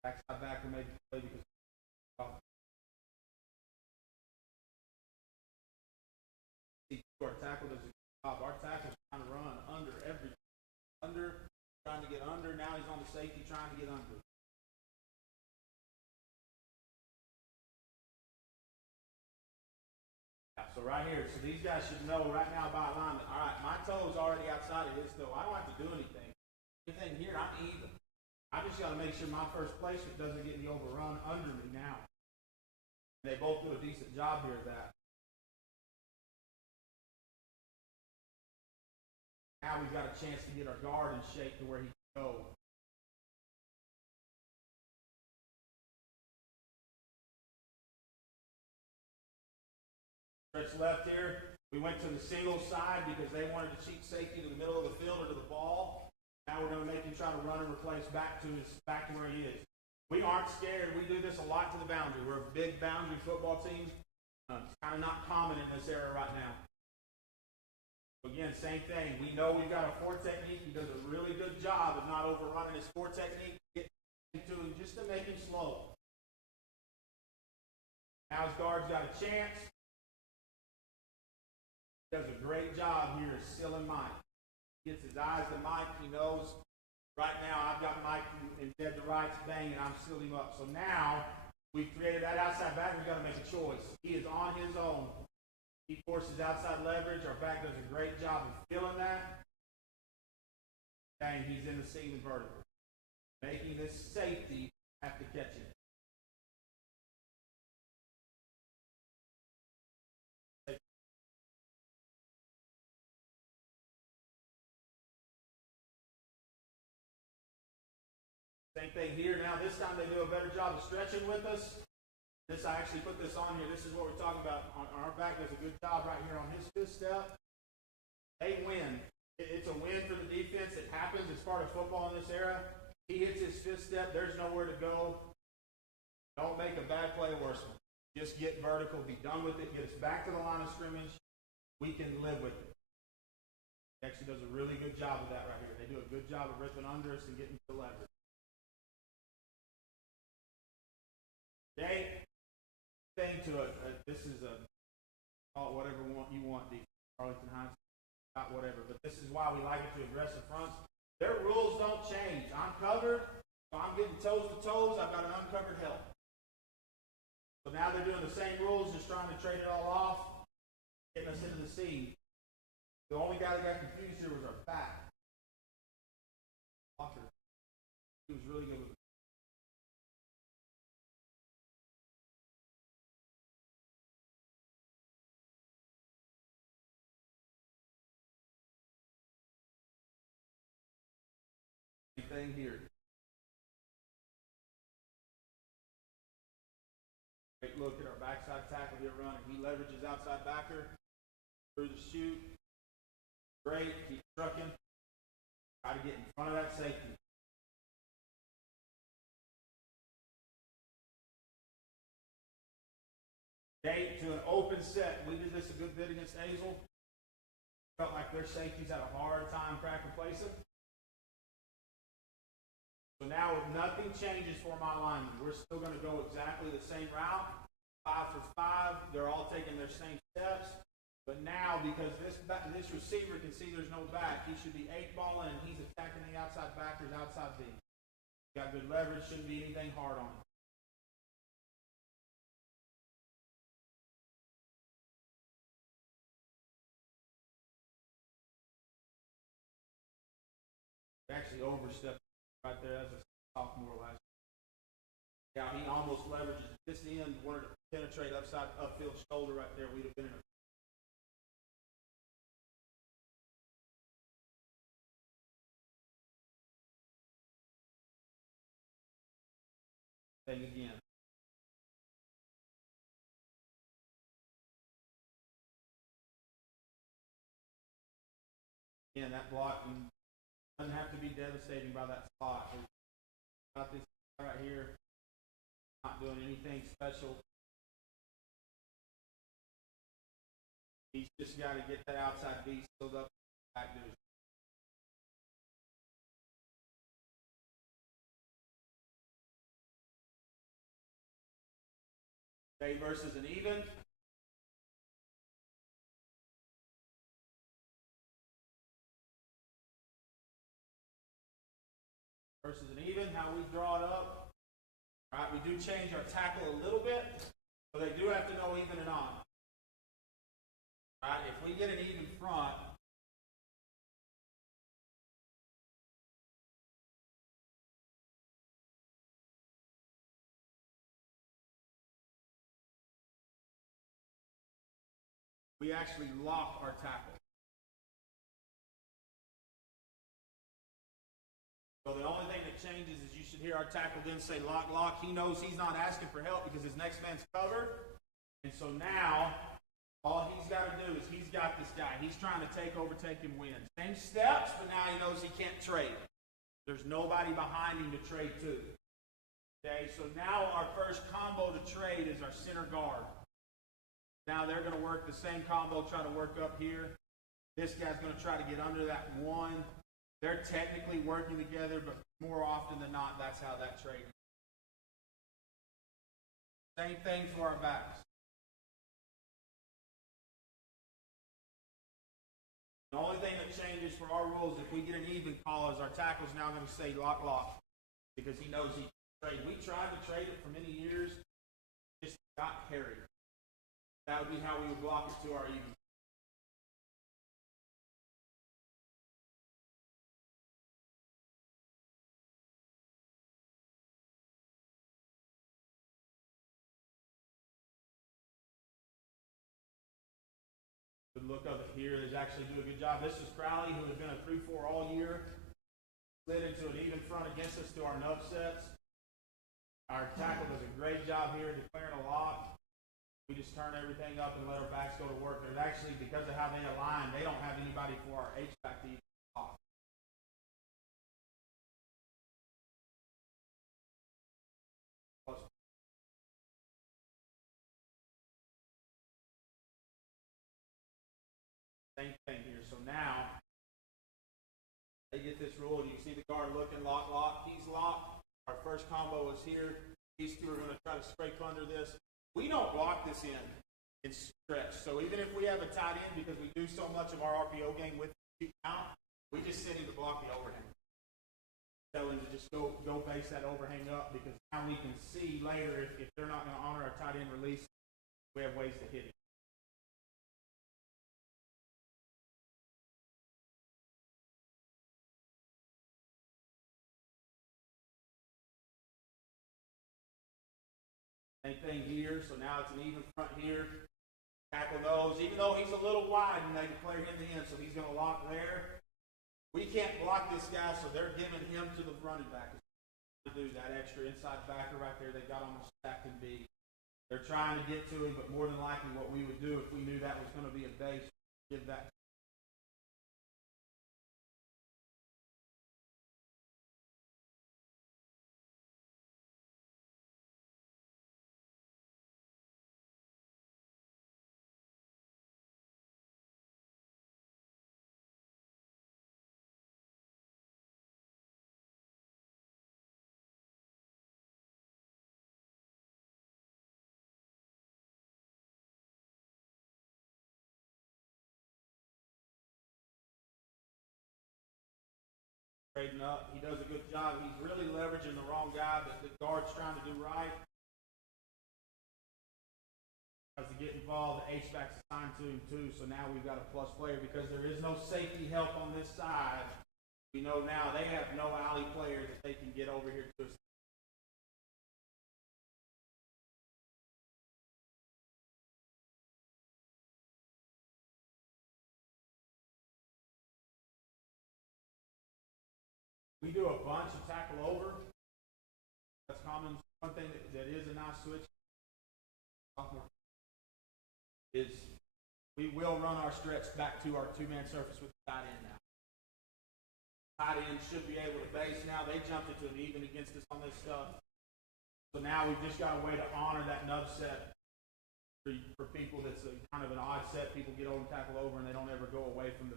Backside backer maybe play because our tackle does a good job. Our tackle's trying to run trying to get under. Now he's on the safety trying to get under. So right here, so these guys should know right now by alignment. All right, my toe is already outside of his toe. I don't have to do anything. Anything here, I'm even. I just got to make sure my first placement doesn't get me overrun under me now. They both do a decent job here at that. Now we've got a chance to get our guard in shape to where he can go. Stretch left here. We went to the single side because they wanted to cheat safety to the middle of the field or to the ball. Now we're going to make him try to run and replace back to where he is. We aren't scared. We do this a lot to the boundary. We're a big boundary football team. It's kind of not common in this era right now. Again, same thing. We know we've got a 4 technique. He does a really good job of not overrunning his 4 technique. Get into him just to make him slow. Now his guard's got a chance. He does a great job here sealing Mike. He gets his eyes to Mike. He knows right now I've got Mike in dead to rights, bang, and I'm sealed him up. So now we've created that outside back. We've got to make a choice. He is on his own. He forces outside leverage. Our back does a great job of filling that. Bang, he's in the seam and vertical. Making this safety have to catch it. Same thing here. Now this time they do a better job of stretching with us. I actually put this on here. This is what we're talking about. Our back does a good job right here on his 5th step. They win. It's a win for the defense. It happens. It's part of football in this era. He hits his 5th step. There's nowhere to go. Don't make a bad play worse. Just get vertical. Be done with it. Get us back to the line of scrimmage. We can live with it. He actually does a really good job of that right here. They do a good job of ripping under us and getting to leverage. Okay. Thing to this is call it whatever you want, Arlington Heights, not whatever, but this is why we like it to aggressive fronts. Their rules don't change. I'm covered, so I'm getting toes to toes. I've got an uncovered help. So now they're doing the same rules, just trying to trade it all off, getting us into the seam. The only guy that got confused here was our back. Walker. He was really good with it. Thing here. Great look at our backside tackle here running. He leverages outside backer through the shoot. Great. Keep trucking. Try to get in front of that safety. Okay, to an open set. We did this a good bit against Hazel. Felt like their safeties had a hard time cracking placing. So now if nothing changes for my linemen, we're still going to go exactly the same route. 5 for 5. They're all taking their same steps. But now, because this receiver can see there's no back, he should be 8-balling, and he's attacking the outside backers, outside B. Got good leverage. Shouldn't be anything hard on him. Actually overstepped right there as a sophomore last year. Yeah, he almost leverages this end, wanted to penetrate upfield shoulder right there. We'd have been in a thing again. Again, that block doesn't have to be devastating by that spot. There's got this guy right here, not doing anything special. He's just got to get that outside D filled up back to his. Okay, versus an even. Versus an even, how we draw it up. All right, we do change our tackle a little bit, but they do have to know even and on. All right, if we get an even front, we actually lock our tackle. So the only thing that changes is you should hear our tackle then say lock, lock. He knows he's not asking for help because his next man's covered. And so now, all he's got to do is he's got this guy. He's trying to take, overtake, and win. Same steps, but now he knows he can't trade. There's nobody behind him to trade to. Okay, so now our first combo to trade is our center guard. Now they're going to work the same combo, try to work up here. This guy's going to try to get under that one. They're technically working together, but more often than not, that's how that trade is. Same thing for our backs. The only thing that changes for our rules, if we get an even call, is our tackle's now going to say lock, lock, because he knows he can trade. We tried to trade it for many years, just got hairy. That would be how we would block it to our even. Good look of it here. They actually do a good job. This is Crowley, who has been a 3-4 all year. Slid into an even front against us to our nub sets. Our tackle does a great job here declaring a lock. We just turn everything up and let our backs go to work. There's actually, because of how they align, they don't have anybody for our H-back to even lock. Same thing here. So now, they get this rule. You see the guard looking, lock, lock. He's locked. Our first combo is here. These two are going to try to scrape under this. We don't block this in stretch. So even if we have a tight end, because we do so much of our RPO game with the out, we just send him to block the overhang. Tell him to just go base that overhang up, because now we can see later if they're not going to honor our tight end release, we have ways to hit him. Same thing here, so now it's an even front here. Tackle those, even though he's a little wide and they declare him the end, so he's going to lock there. We can't block this guy, so they're giving him to the running back to do that extra inside backer right there. They got almost stacked and beat. They're trying to get to him, but more than likely what we would do if we knew that was going to be a base, give that. Trading up. He does a good job. He's really leveraging the wrong guy, but the guard's trying to do right. As to get involved, the H-back's assigned to him too, so now we've got a plus player because there is no safety help on this side. We know now they have no alley player that they can get over here to us. We do a bunch of tackle over. That's common. One thing that is a nice switch. Sophomore is we will run our stretch back to our two-man surface with the tight end now. Tight end should be able to base now. They jumped it to an even against us on this stuff. So now we've just got a way to honor that nub set for people that's kind of an odd set. People get over and tackle over and they don't ever go away from the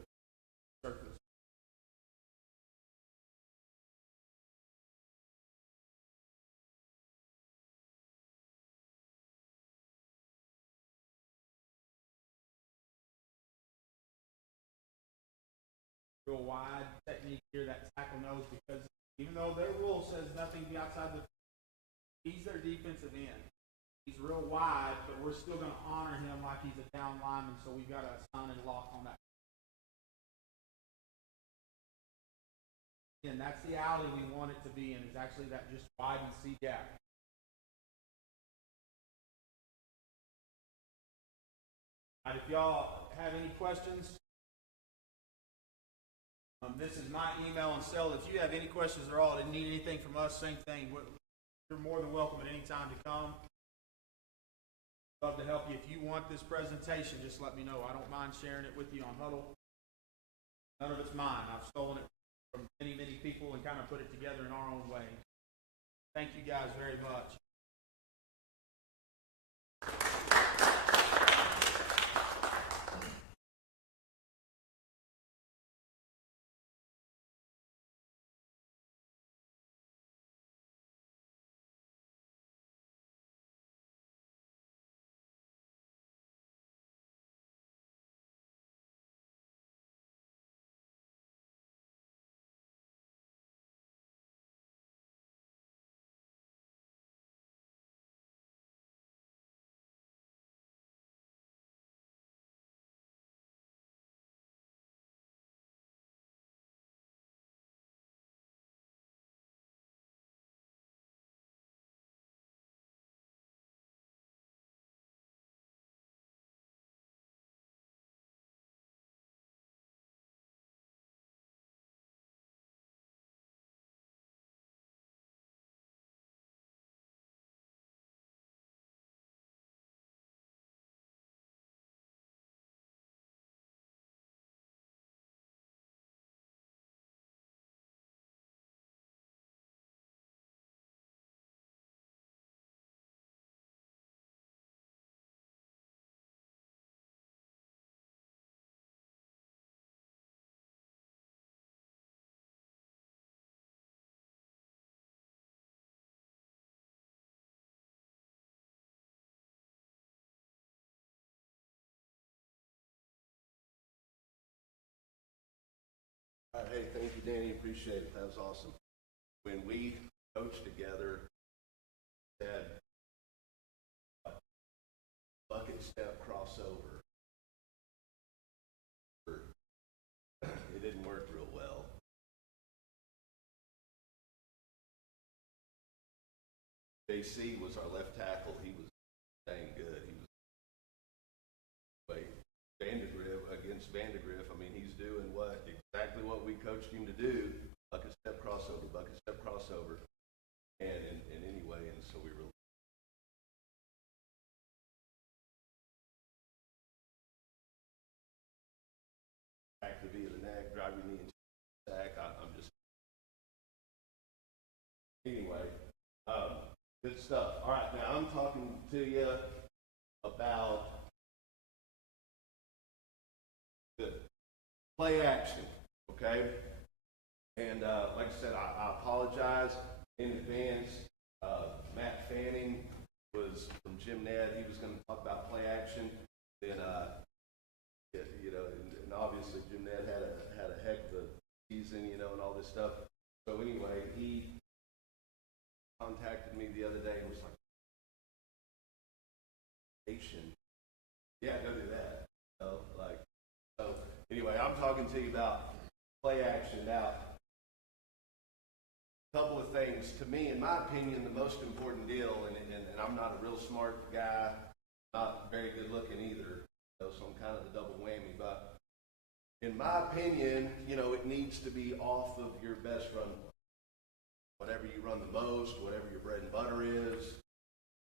surface. Real wide technique here, that tackle nose, because even though their rule says nothing be outside he's their defensive end. He's real wide, but we're still going to honor him like he's a down lineman, so we've got to assign and lock on that. And that's the alley we want it to be in, is actually that just wide and see gap. All right, if y'all have any questions, this is my email and cell. If you have any questions at all, didn't need anything from us, same thing. You're more than welcome at any time to come. Love to help you. If you want this presentation, just let me know. I don't mind sharing it with you on Huddle. None of it's mine. I've stolen it from many, many people and kind of put it together in our own way. Thank you guys very much. All right, hey, thank you, Danny. Appreciate it. That was awesome. When we coached together, had bucket step crossover. It didn't work real well. JC was our left tackle. He was dang good. He was Vandergriff against Vandergriff. I mean, he's doing exactly what we coached him to do. Bucket step crossover. And anyway, and so we really back to via the neck, drive your knee into the sack. I'm just anyway. Good stuff. All right, now I'm talking to you about the play action, okay? And like I said, I apologize in advance. Matt Fanning was from Jim Ned. He was going to talk about play action. Then, and obviously Jim Ned had a heck of a season, and all this stuff. So anyway, he contacted me the other day and was like, "Yeah, go do that." So anyway, I'm talking to you about play action now. A couple of things. To me, in my opinion, the most important deal, and I'm not a real smart guy, not very good looking either, so I'm kind of the double whammy, but in my opinion, it needs to be off of your best run. Whatever you run the most, whatever your bread and butter is,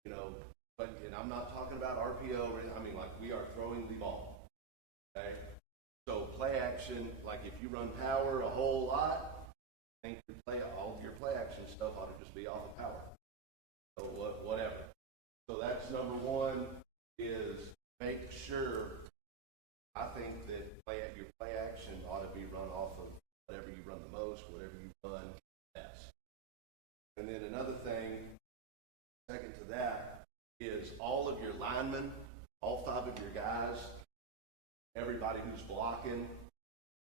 and I'm not talking about RPO or anything. I mean, like, we are throwing the ball. Okay? So play action, like if you run power a whole lot, I think all of your play action stuff ought to just be off of power. So whatever. So that's number one, is make sure, I think that your play action ought to be run off of whatever you run the most, whatever you run best. And then another thing, second to that, is all of your linemen, all 5 of your guys, everybody who's blocking,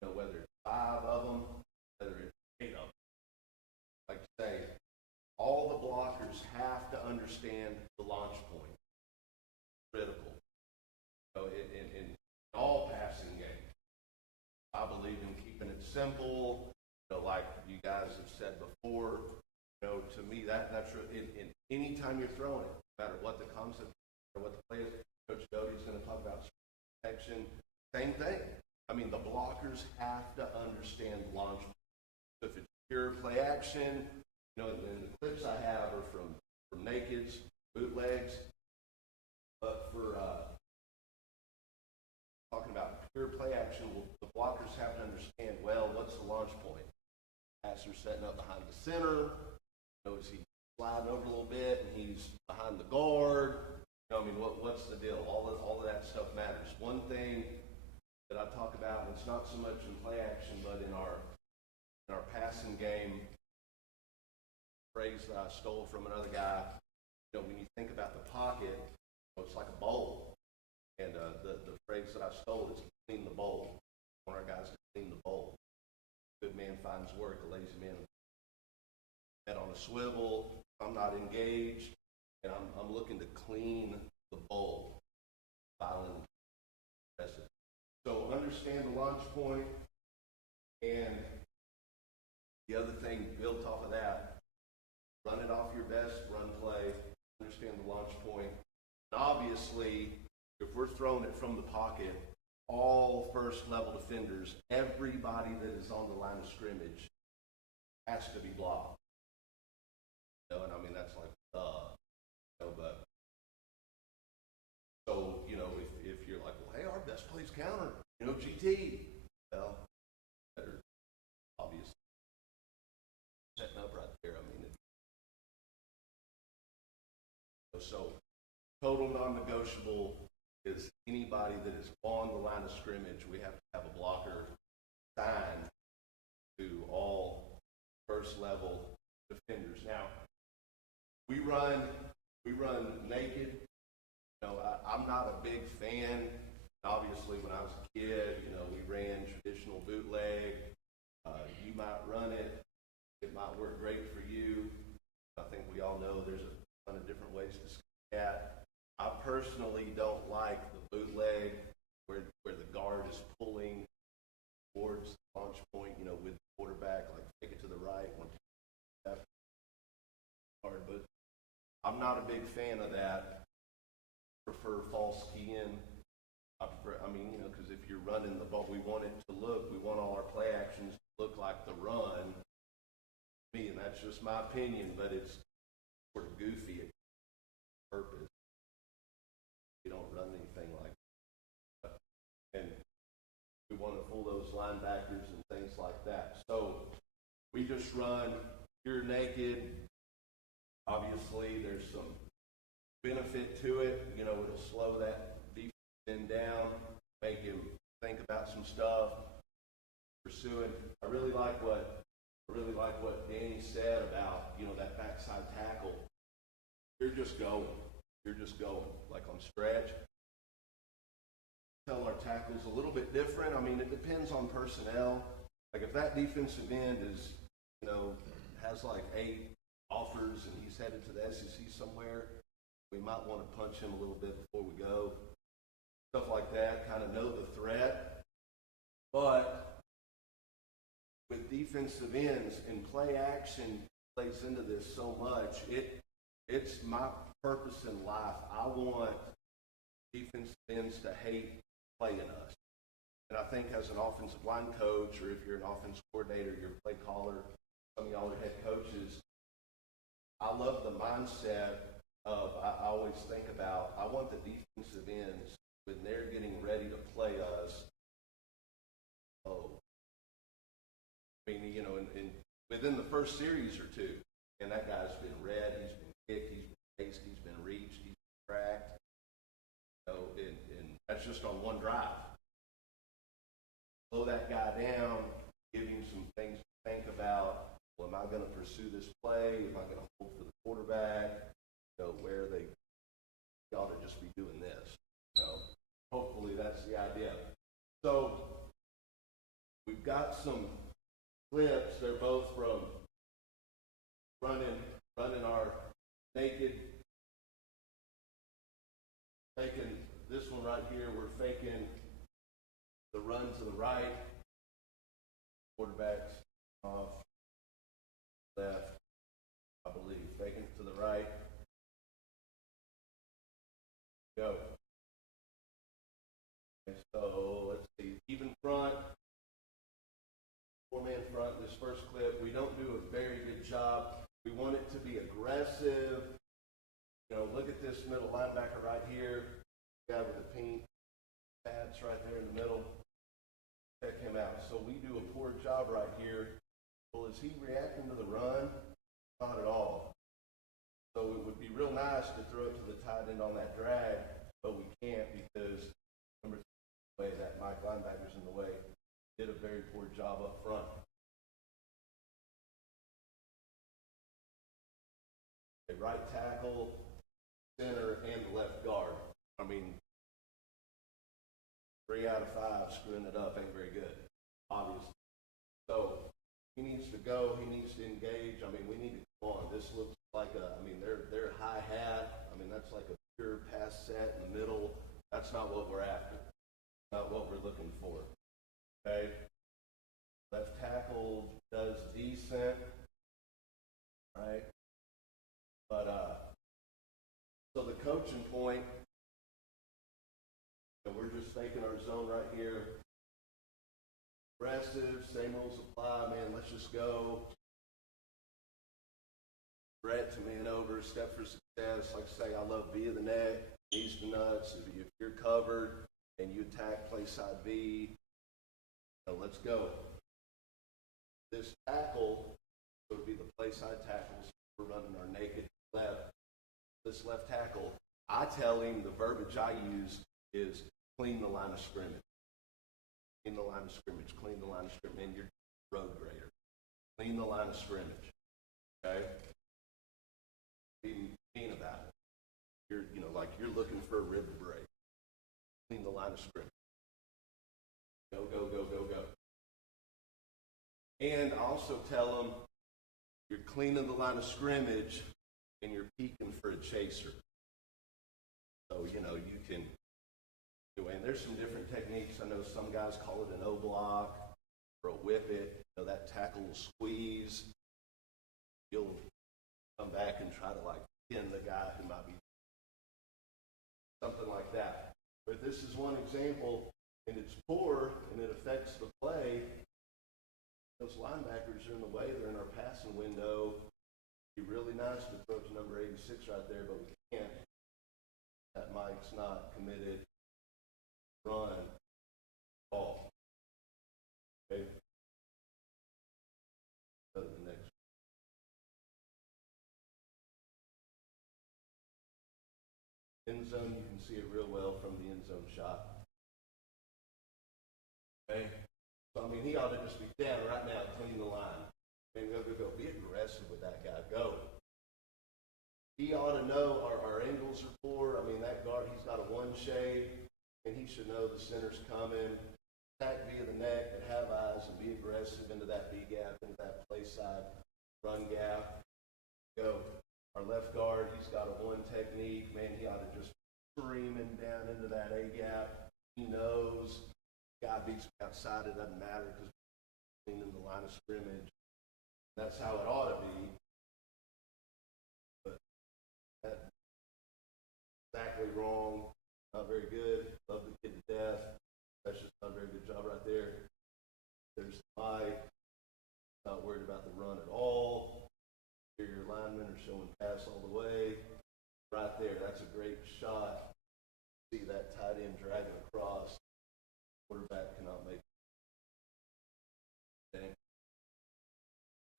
whether it's 5 of them, whether it's 8 of them. Like I say, all the blockers have to understand the launch point. Critical. In all passing games, I believe in keeping it simple. Like you guys have said before, to me that's in any time you're throwing it, no matter what the concept or what the play is. Coach Doty's going to talk about protection. Same thing. I mean, the blockers have to understand launch. So if it's pure play action, and the clips I have are from nakeds, bootlegs, but for talking about pure play action, the blockers have to understand, well, what's the launch point? Passer setting up behind the center. Is he sliding over a little bit and he's behind the guard? What's the deal? All of that stuff matters. One thing that I talk about, and it's not so much in play action, but in our passing game, phrase that I stole from another guy. When you think about the pocket, it's like a bowl. And the phrase that I stole is clean the bowl. I want our guys to clean the bowl. Good man finds work, a lazy man head on a swivel. I'm not engaged, and I'm looking to clean the bowl. So understand the launch point, and the other thing built off of that, run it off your best run play, understand the launch point. And obviously, if we're throwing it from the pocket, all first level defenders, everybody that is on the line of scrimmage has to be blocked. And that's like, but so, if you're like, well, hey, our best play's counter, GT, well, better obviously setting up right there. So total non-negotiable is anybody that is on the line of scrimmage, we have to have a blocker signed to all first level defenders. Now, we run naked. I'm not a big fan. Obviously, when I was a kid, we ran traditional bootleg. You might run it. It might work great for you. I think we all know there's a ton of different ways to skin at. I personally don't like the bootleg where the guard is pulling towards the launch point, with the quarterback, like take it to the right. But I'm not a big fan of that. I prefer false key in. Because if you're running the ball, we want it to look, we want all our play actions to look like the run. Me, and that's just my opinion, but it's sort of goofy at purpose. You don't run anything like that. And we want to fool those linebackers and things like that. So we just run pure naked. Obviously, there's some benefit to it. It'll slow that defense down, make him think about some stuff, pursuing. I really like what Danny said about, that backside tackle. You're just going. Like on stretch. Tell our tackles a little bit different. It depends on personnel. Like if that defensive end is, has like 8 offers and he's headed to the SEC somewhere, we might want to punch him a little bit before we go. Stuff like that, kind of know the threat. But with defensive ends and play action plays into this so much, it's my purpose in life. I want defensive ends to hate playing us. And I think as an offensive line coach, or if you're an offensive coordinator, you're a play caller, some of y'all are head coaches, I love the mindset I always think about, I want the defensive ends, when they're getting ready to play us, I mean, you know, within the first series or two, and that guy's been read, he's been kicked, he's been faced, he's been reached, he's been cracked. You know, and that's just on one drive. Slow that guy down, give him some things to think about. Well, am I going to pursue this play? Am I going to hold for the quarterback? You know, where they ought to just be doing this. You know, hopefully that's the idea. So we've got some clips. They're both from running our naked, faking this one right here. We're faking the run to the right, quarterbacks off, left, I believe, faking to the right. Go. Okay, so let's see, even front, four-man front, this first clip, we don't do a very good job. We want it to be aggressive. You know, look at this middle linebacker right here, guy with the pink pads right there in the middle. Check him out. So we do a poor job right here. Well, is he reacting to the run? Not at all. So it would be real nice to throw it to the tight end on that drag, but we can't because number two, way that Mike linebacker's in the way, did a very poor job up front. A right tackle, center, and the left guard. I mean, 3 out of 5 screwing it up ain't very good, obviously. So he needs to go. He needs to engage. I mean, we need to go on. This looks like they're high hat. I mean, that's like a pure pass set in the middle. That's not what we're after. Not what we're looking for. Okay. Left tackle does decent, right? But so the coaching point, and we're just faking our zone right here. Aggressive, same rules apply, man. Let's just go. Threat to man over, step for success. Like I say, I love via the neck, knees to nuts. If you're covered and you attack play side B, let's go. This tackle would be the play side tackles. We're running our naked left. This left tackle, I tell him the verbiage I use is clean the line of scrimmage. Clean the line of scrimmage. Clean the line of scrimmage. And you're road grader. Clean the line of scrimmage. Okay? Be mean about it. Like you're looking for a rib to break. Clean the line of scrimmage. Go, go, go, go, go. And also tell them you're cleaning the line of scrimmage and you're peeking for a chaser. So, you can, and there's some different techniques. I know some guys call it an O-block or a whip it. That tackle will squeeze. You'll come back and try to pin the guy who might be something like that. But this is one example, and it's poor, and it affects the play. Those linebackers are in the way. They're in our passing window. It'd be really nice to throw to number 86 right there, but we can't. That Mike's not committed. Run. Ball. Okay. Go to the next. End zone, you can see it real well from the end zone shot. Okay. So, he ought to just be down right now, clean the line. And go. Be aggressive with that guy. Go. He ought to know our angles are poor. That guard, he's got a one shade, and he should know the center's coming. Attack via the neck, but have eyes and be aggressive into that B gap, into that play side run gap. Go. Our left guard, he's got a one technique. Man, he ought to just screaming down into that A gap. He knows. God beats outside, it doesn't matter because we're cleaning the line of scrimmage. That's how it ought to be. But that's exactly wrong. Not very good. Love the kid to death. That's just not a very good job right there. There's Mike. Not worried about the run at all. Here your linemen are showing pass all the way. right there. That's a great shot. See that tight end dragging across. Quarterback cannot make it. Okay.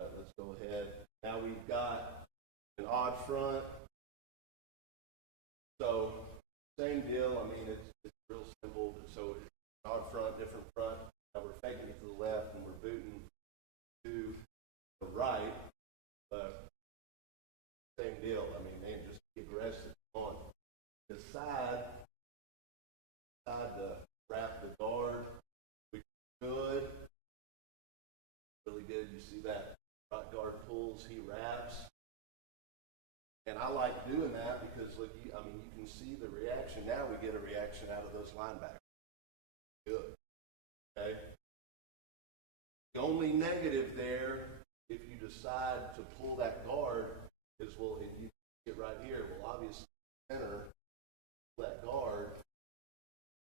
Let's go ahead. Now we've got an odd front. So same deal. I mean, it's real simple. So it's odd front, different front. Now we're faking it to the left and we're booting to the right. But same deal. I mean, man, just be aggressive on. Decide to wrap the guard. We good. Really good. You see that right guard pulls, he wraps. And I like doing that because look, you can see the reaction. Now we get a reaction out of those linebackers. Good. Okay. The only negative there, if you decide to pull that guard, is and you get right here. Well, obviously, center, that guard,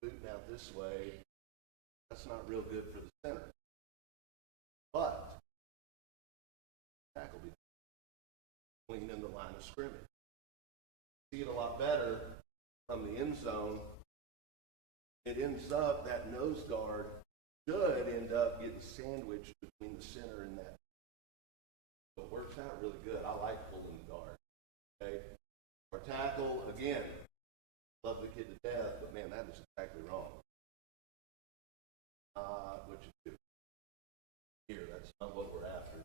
booting out this way, that's not real good for the center. But tackle be clean in the line of scrimmage. See it a lot better from the end zone. It ends up, that nose guard should end up getting sandwiched between the center and that. So it works out really good. I like pulling the guard. Okay? Our tackle, again, love the kid to death, but man, that is exactly wrong. What you do here, that's not what we're after.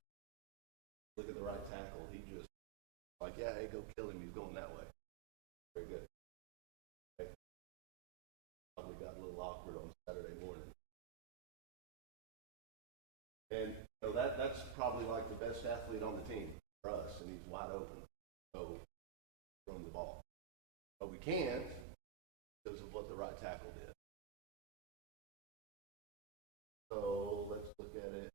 Look at the right tackle. He just, like, yeah, hey, go kill him. He's going that way. Very good. Okay. Probably got a little awkward on Saturday morning. And you know, that's probably like the best athlete on the team for us, and he's wide open. So, throw him the ball. But we can't because of what the right tackle did. So, let's look at it.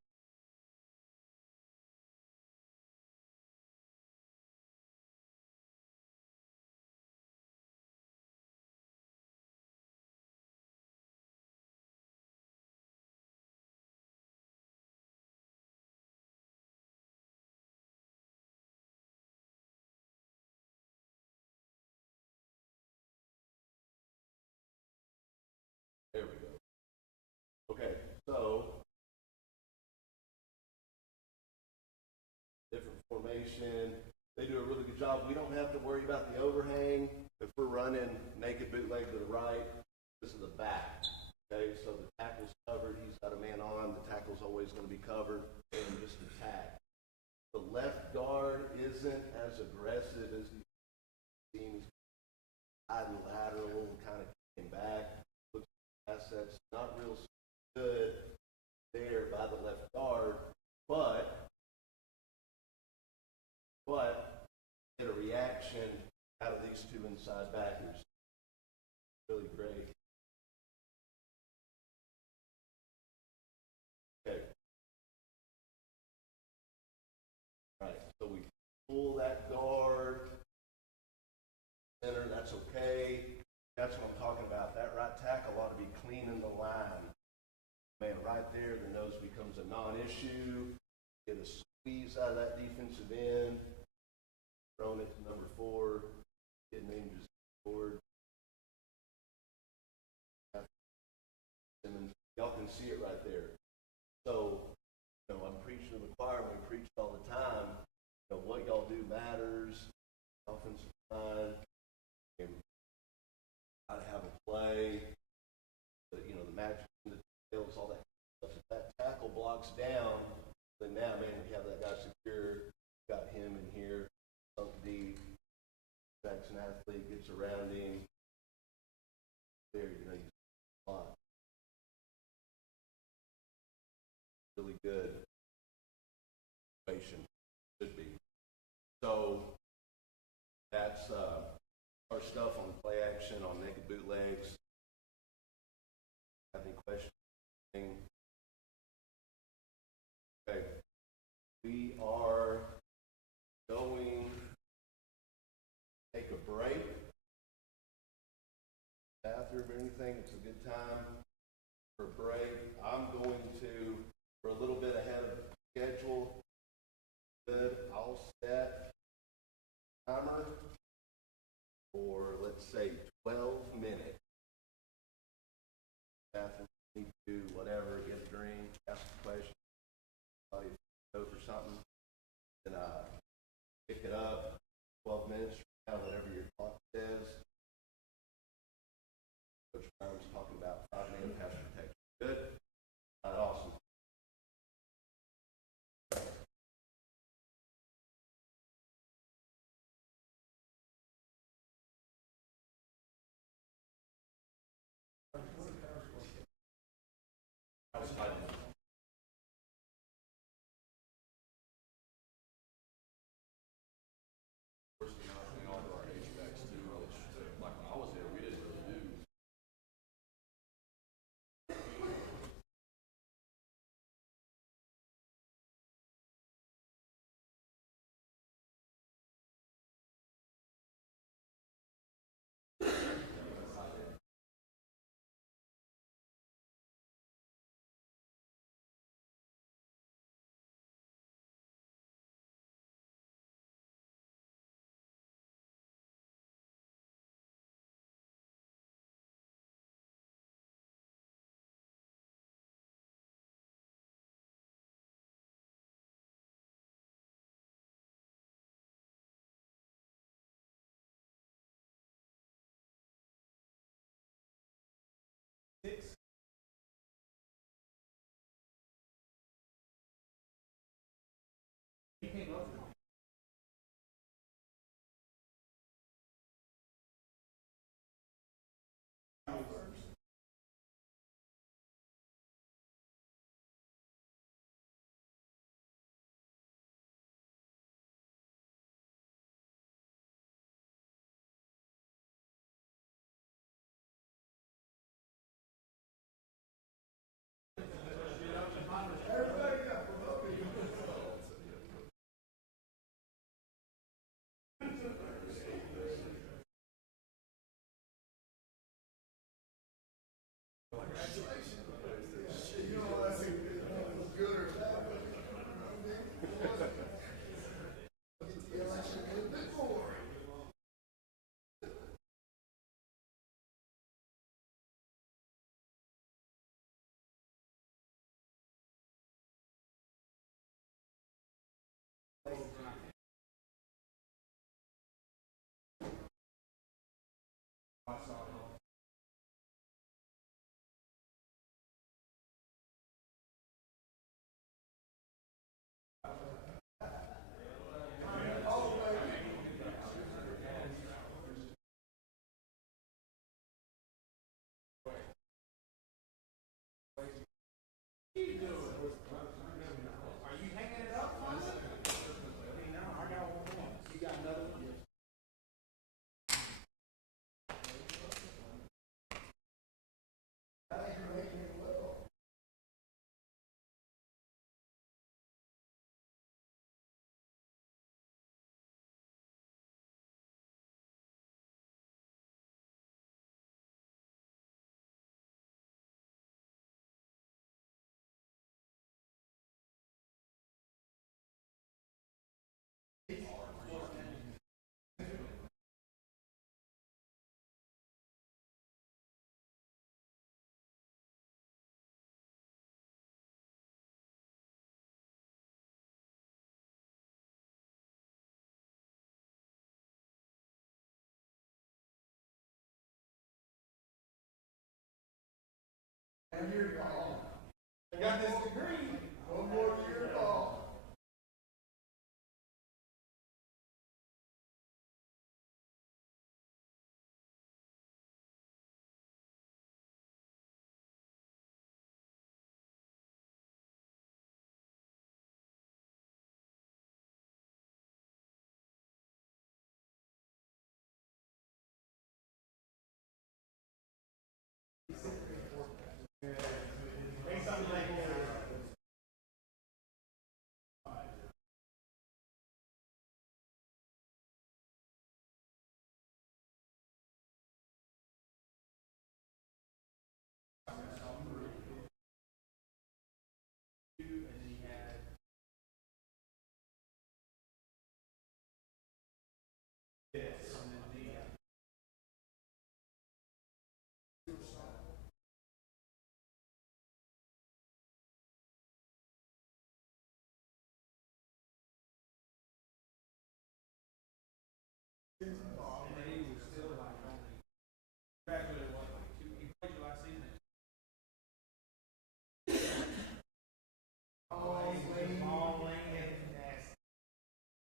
There we go. Okay, so different formation. They do a really good job. We don't have to worry about the overhang. If we're running naked bootleg to the right, this is the back. Okay, so the tackle's covered. He's got a man on. The tackle's always going to be covered and just attack. The left guard isn't as aggressive as he seems. Hiding lateral, kind of kicking back. That's not real good there by the left guard, but get a reaction out of these two inside backers. Really great. Okay. All right, so we pull that guard, center, that's okay. That's what I'm talking about. That right tackle ought to be clean in the line. Man, right there, the nose becomes a non-issue. Get a squeeze out of that defensive end. Throwing it to number 4. Getting him just forward. Y'all can see it right there. So, you know, I'm preaching to the choir. We preach all the time. You know, what y'all do matters. Offensive line. How to have a play, you know, the magic, the details, all that stuff. If that tackle blocks down, then now, man, we have that guy secure. Got him in here, sunk deep. Jackson athlete gets around him. There, you know, you block. Really good situation, should be. So that's our stuff on play action, on naked bootlegs. Have any questions? Okay. We are going to take a break. Bathroom or anything, it's a good time for a break. I'm going to, we're a little bit ahead of schedule. Good. I'll set timer. I got this degree. One more year, Paul.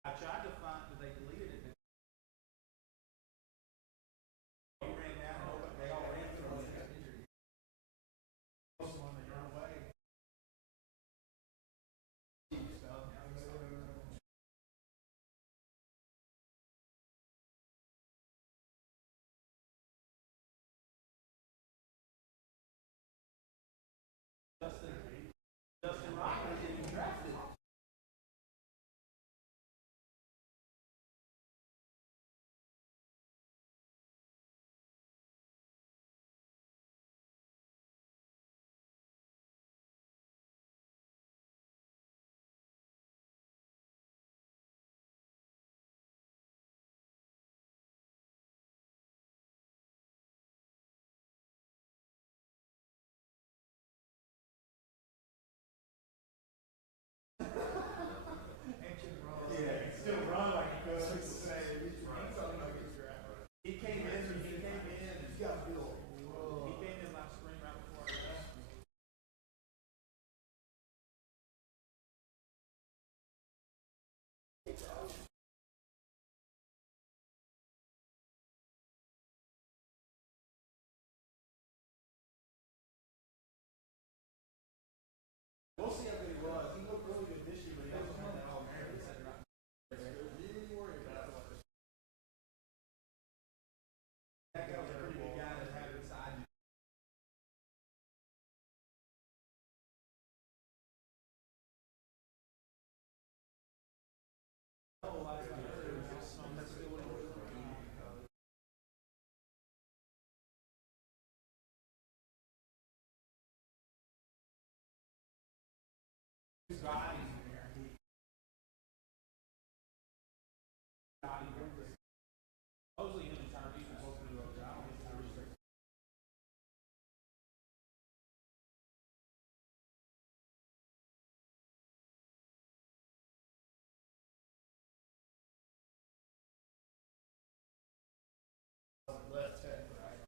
I tried to find, but they deleted it. He ran down, they all ran through it. Most one they run away. Justin Rocker didn't draft it. Still run like he goes. He came in. He came in last spring right before I left. We'll see how good he was. He looked really good this year, but he hasn't won that All-American. He said right. Really worried about it. That guy was a pretty good guy to have inside you. Supposedly him and Tyrese were both going to go down. Left head, right?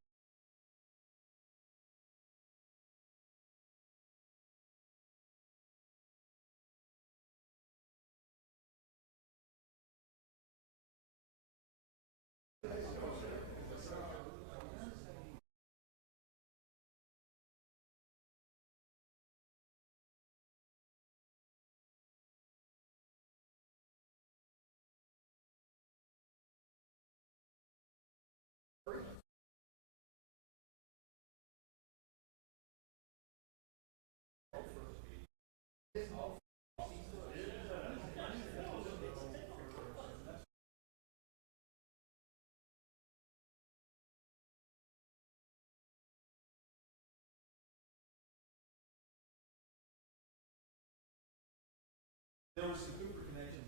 There was some Cooper connection.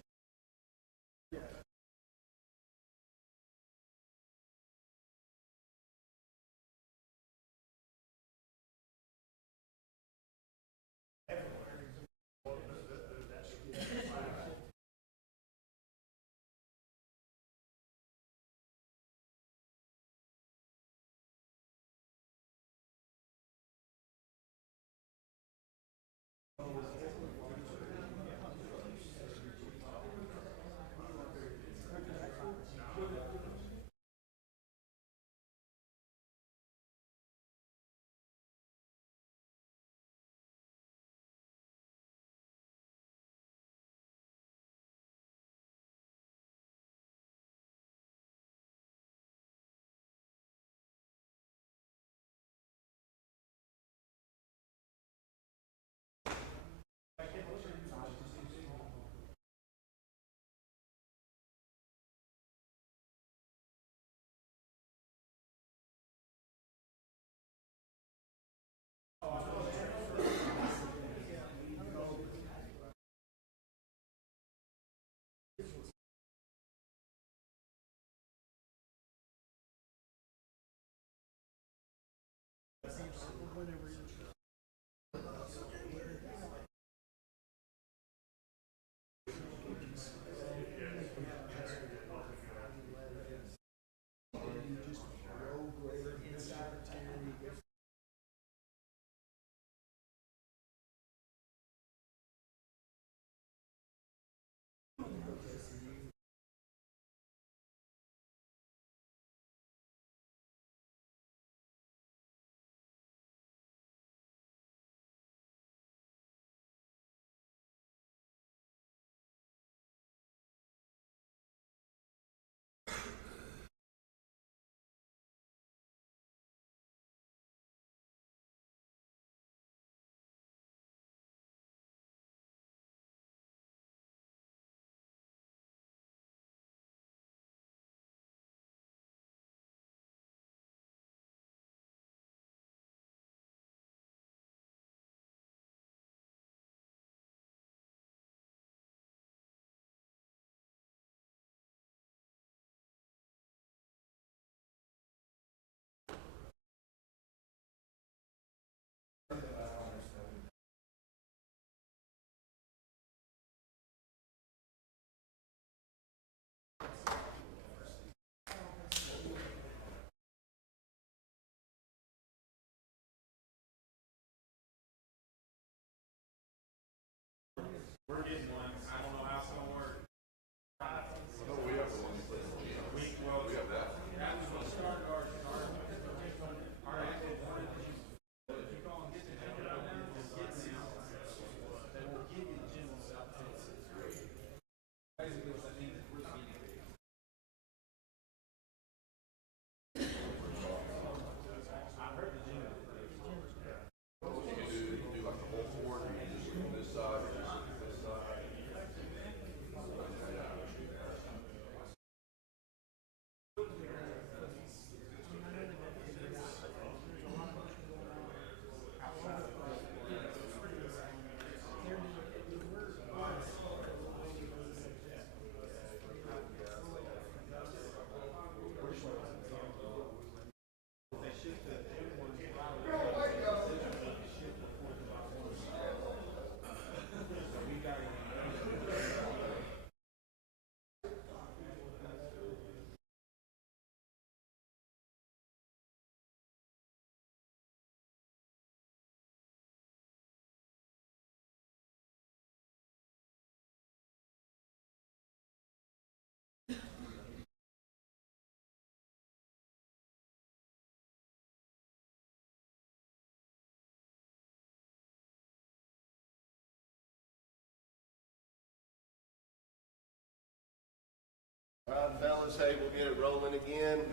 All right, fellas, hey, we'll get it rolling again.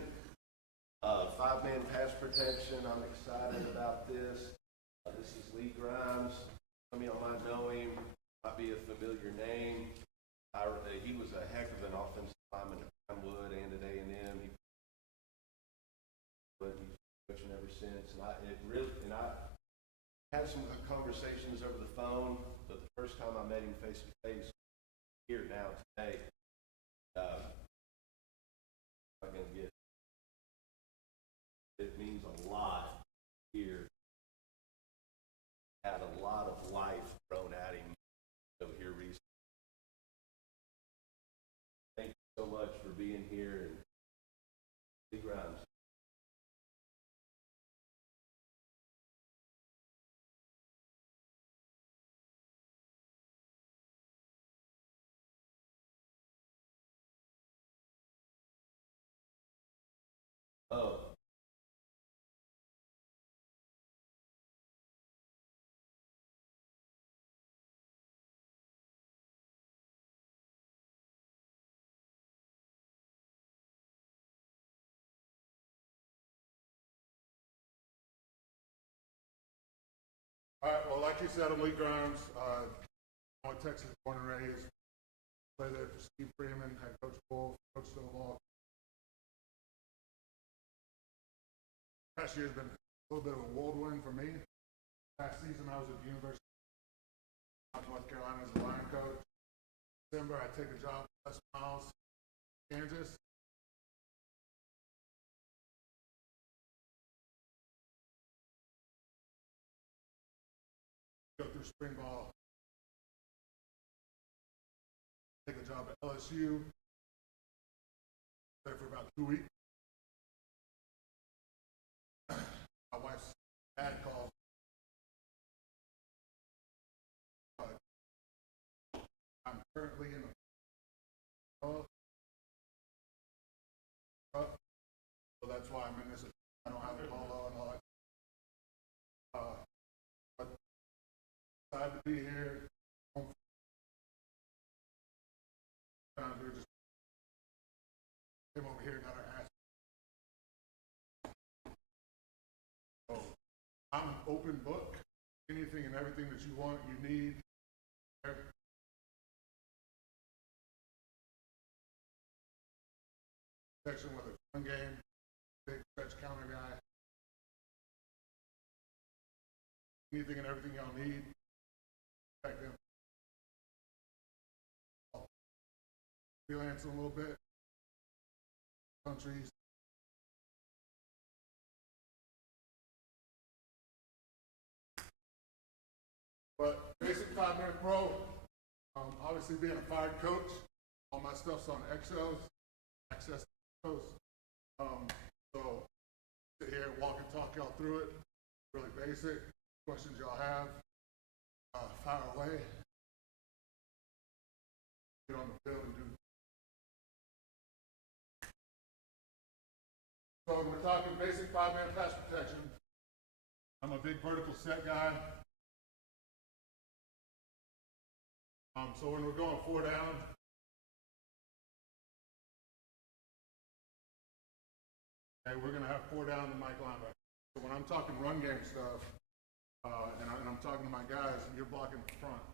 Five-man pass protection. I'm excited about this. This is Lee Grimes. Some of y'all might know him. Might be a familiar name. He was a heck of an offensive lineman at Pinewood and at A&M. But he's coaching ever since. And I had some conversations over the phone, but the first time I met him face to face here now today, I'm going to get it means a lot here. Had a lot of life thrown at him here recently. Thank you so much for being here and big rounds. Oh. All right, well, like you said, I'm Lee Grimes. I'm a Texas born and raised. Played there for Steve Freeman, had Coach Wolf, Coach Stovall. Past year's been a little bit of a whirlwind for me. Last season, I was at the University of North Carolina as a line coach. December, I take a job with Les Miles, Kansas. Go through spring ball. Take a job at LSU. There for about 2 weeks. My wife's dad called. I'm currently in the so that's why I'm in this. I don't have a polo and all that. But excited to be here. We just came over here and got our ass. So I'm an open book. Anything and everything that you want, you need. Section with a fun game, big stretch counter guy. Anything and everything y'all need. Back then. Freelance a little bit. Countries. But basic 5-minute pro. Obviously being a fired coach, all my stuff's on Excels, access to those. So sit here, walk and talk y'all through it. Really basic. Questions y'all have, fire away. Get on the field and do. So when we're talking basic 5-man pass protection, I'm a big vertical set guy. So when we're going 4 down, okay, we're going to have 4 down in Mike linebacker. So when I'm talking run game stuff, and I'm talking to my guys, you're blocking front.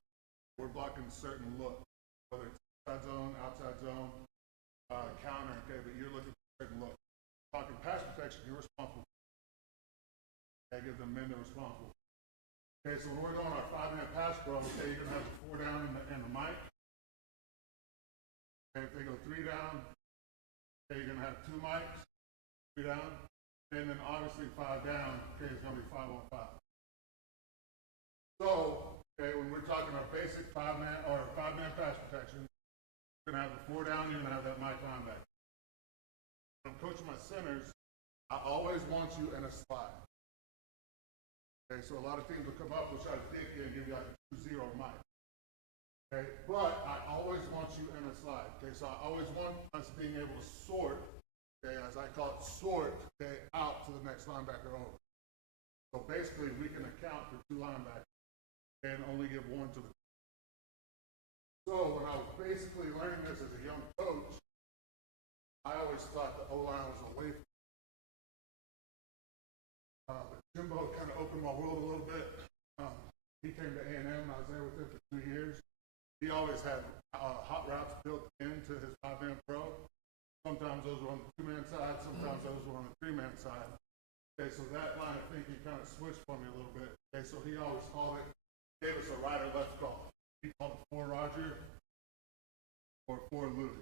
We're blocking certain look, whether it's outside zone, counter, okay, but you're looking for certain look. Talking pass protection, you're responsible. Okay, give them men that are responsible. Okay, so when we're going our 5-man pass pro, okay, you're going to have the 4 down in the mic. Okay, if they go 3 down, okay, you're going to have 2 mics, 3 down, and then obviously 5 down, okay, it's going to be 5 on 5. So, okay, when we're talking our basic 5-man or 5-man pass protection, you're going to have the 4 down, you're going to have that mic linebacker. When I'm coaching my centers, I always want you in a slide. Okay, so a lot of teams will come up, will try to dig in and give you like a 2-0 mic. Okay, but I always want you in a slide. Okay, so I always want us being able to sort, okay, as I call it, sort, okay, out to the next linebacker over. So basically, we can account for 2 linebackers and only give 1 to the. So when I was basically learning this as a young coach, always thought the O-line was away from but Jimbo kind of opened my world a little bit. He came to A&M, and I was there with him for 2 years. He always had hot routes built into his 5-man pro. Sometimes those were on the 2-man side, sometimes those were on the 3-man side. Okay, so that line of thinking kind of switched for me a little bit. Okay, so he always called it, gave us a right or left call. He called it 4 Roger or 4 Louis.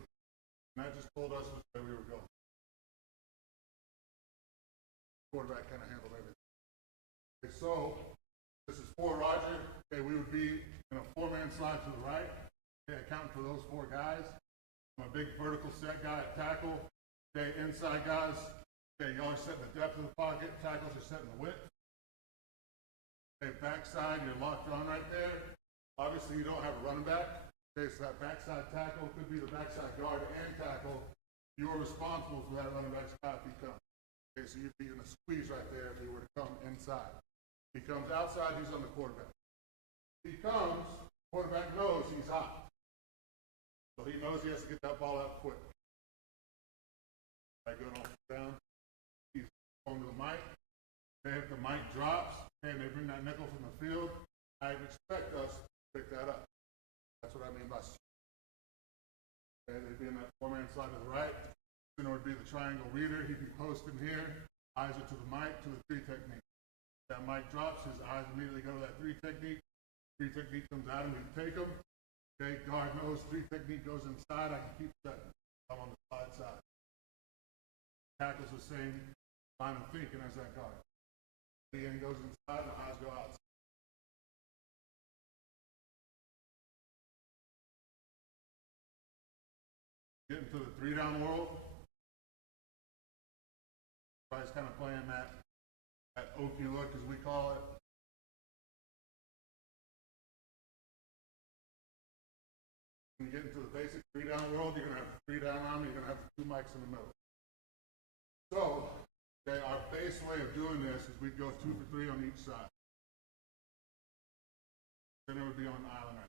And that just told us which way we were going. Quarterback kind of handled everything. Okay, so this is 4 Roger. Okay, we would be in a 4-man slide to the right. Okay, accounting for those 4 guys. I'm a big vertical set guy at tackle. Okay, inside guys. Okay, y'all are setting the depth of the pocket. Tackles are setting the width. Okay, backside, you're locked on right there. Obviously, you don't have a running back. Okay, so that backside tackle could be the backside guard and tackle. You're responsible for that running back's path he comes. Okay, so you'd be in a squeeze right there if he were to come inside. He comes outside, he's on the quarterback. He comes, quarterback knows he's hot. So he knows he has to get that ball out quick. I go down, he's going to the mic. Okay, if the mic drops, and they bring that nickel from the field, I'd expect us to pick that up. That's what I mean by okay, they'd be in that 4-man slide to the right. Center would be the triangle reader. He'd be posting here. Eyes are to the mic, to the 3 technique. That mic drops, his eyes immediately go to that 3 technique. 3 technique comes out, and we take him. Okay, guard knows 3 technique goes inside. I can keep setting. I'm on the slide side. Tackles the same line of thinking as that guard. The end goes inside, the eyes go outside. Get into the 3-down world. Everybody's kind of playing that Okie look, as we call it. When you get into the basic 3-down world, you're going to have the 3-down arm, you're going to have the 2 mics in the middle. So, okay, our base way of doing this is we'd go 2 for 3 on each side. Then it would be on the island.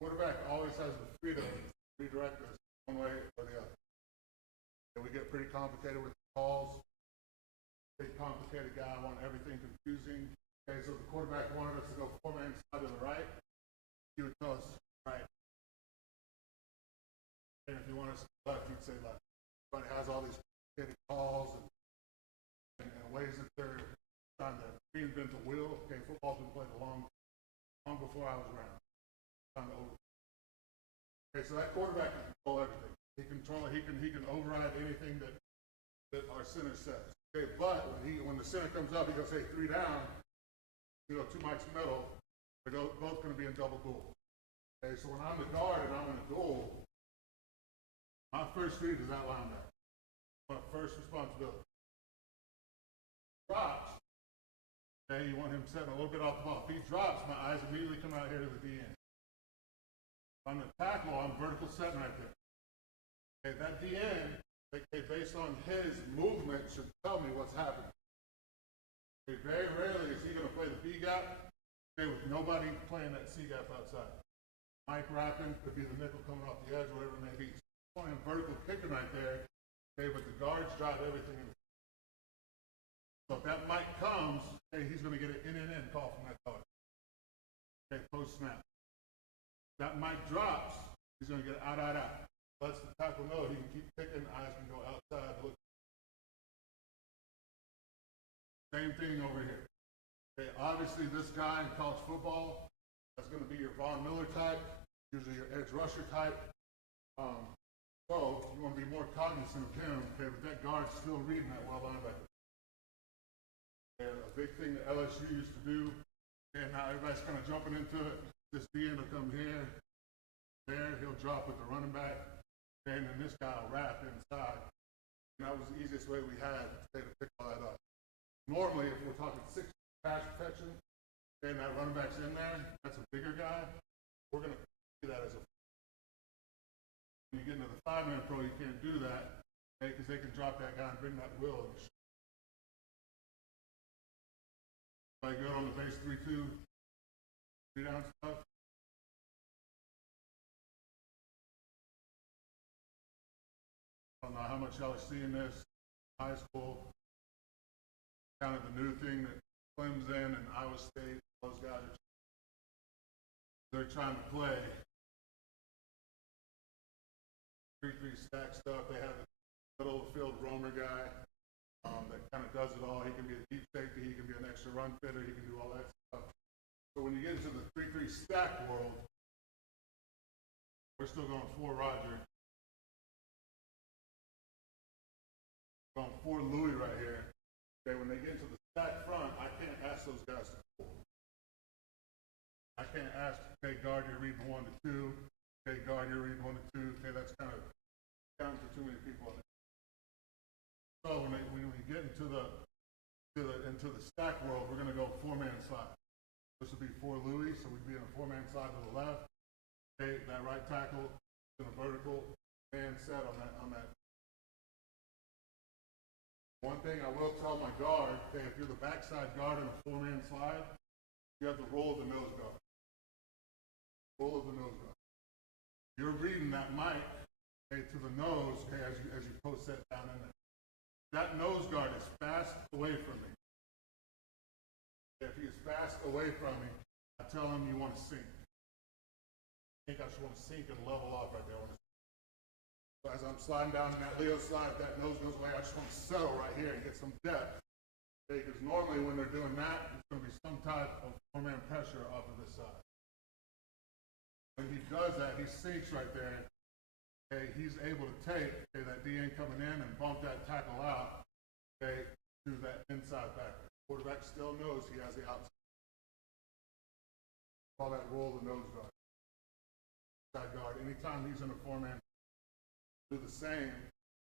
Quarterback always has the freedom to redirect us one way or the other. And we get pretty complicated with the calls. Big complicated guy, want everything confusing. Okay, so the quarterback wanted us to go 4-man side to the right. He would tell us right. And if you want us to left, he'd say left. Everybody has all these complicated calls and ways that they're trying to reinvent the wheel. Okay, football's been played long before I was around. Trying to over. Okay, so that quarterback can control everything. He can override anything that our center says. Okay, but when the center comes up, he goes, hey, 3 down, 2 mics middle, they're both going to be in double duel. Okay, so when I'm the guard and I'm in a duel, my first read is that linebacker. My first responsibility. Drops, okay, you want him setting a little bit off the ball. If he drops, my eyes immediately come out here to the DN. On the tackle, I'm vertical setting right there. Okay, that DN, based on his movement, should tell me what's happening. Okay, very rarely is he going to play the B gap, okay, with nobody playing that C gap outside. Mike wrapping, could be the nickel coming off the edge, whatever it may be. He's playing vertical kicking right there, okay, but the guards drive everything in. So if that Mike comes, okay, he's going to get an in call from that guard. Okay, post snap. That Mike drops, he's going to get out. Lets the tackle know he can keep picking, eyes can go outside, look. Same thing over here. Okay, obviously this guy in college football is going to be your Von Miller type, usually your edge rusher type. So you want to be more cognizant of him, okay, but that guard's still reading that well linebacker. And a big thing that LSU used to do, and now everybody's kind of jumping into it. This DN will come here, there, he'll drop with the running back. And then this guy will wrap inside. And that was the easiest way we had to pick all that up. Normally, if we're talking 6 pass protection, and that running back's in there, that's a bigger guy, we're going to do that as a. When you get into the 5-man pro, you can't do that, okay, because they can drop that guy and bring that wheel. I go on the base 3-2, 3-down stuff. I don't know how much y'all are seeing this in high school. Kind of the new thing that Clemson and Iowa State, those guys they're trying to play 3-3 stack stuff. They have a middle of the field roamer guy that kind of does it all. He can be a deep safety, he can be an extra run fitter, he can do all that stuff. So when you get into the 3-3 stack world, we're still going 4 Roger. Going 4 Louis right here. Okay, when they get into the stack front, I can't ask those guys to pull. I can't ask, okay, guard, you're reading 1 to 2. Okay, guard, you're reading 1 to 2. Okay, that's kind of counting for too many people on it. So when we get into the stack world, we're going to go 4-man slide. This would be 4 Louis, so we'd be in a 4-man slide to the left. Okay, that right tackle in a vertical man set on that. One thing I will tell my guard, okay, if you're the backside guard in a 4-man slide, you have the roll of the nose guard. Roll of the nose guard. You're reading that mic, okay, to the nose, okay, as you post set down in there. That nose guard is fast away from me. If he is fast away from me, I tell him you want to sink. I think I just want to sink and level off right there. So as I'm sliding down in that Leo slide, if that nose goes away, I just want to settle right here and get some depth. Okay, because normally when they're doing that, it's going to be some type of 4-man pressure off of this side. When he does that, he sinks right there. Okay, he's able to take, okay, that DN coming in and bump that tackle out, okay, to that inside backer. Quarterback still knows he has the outside. Call that roll the nose guard. Side guard. Anytime he's in a 4-man, do the same.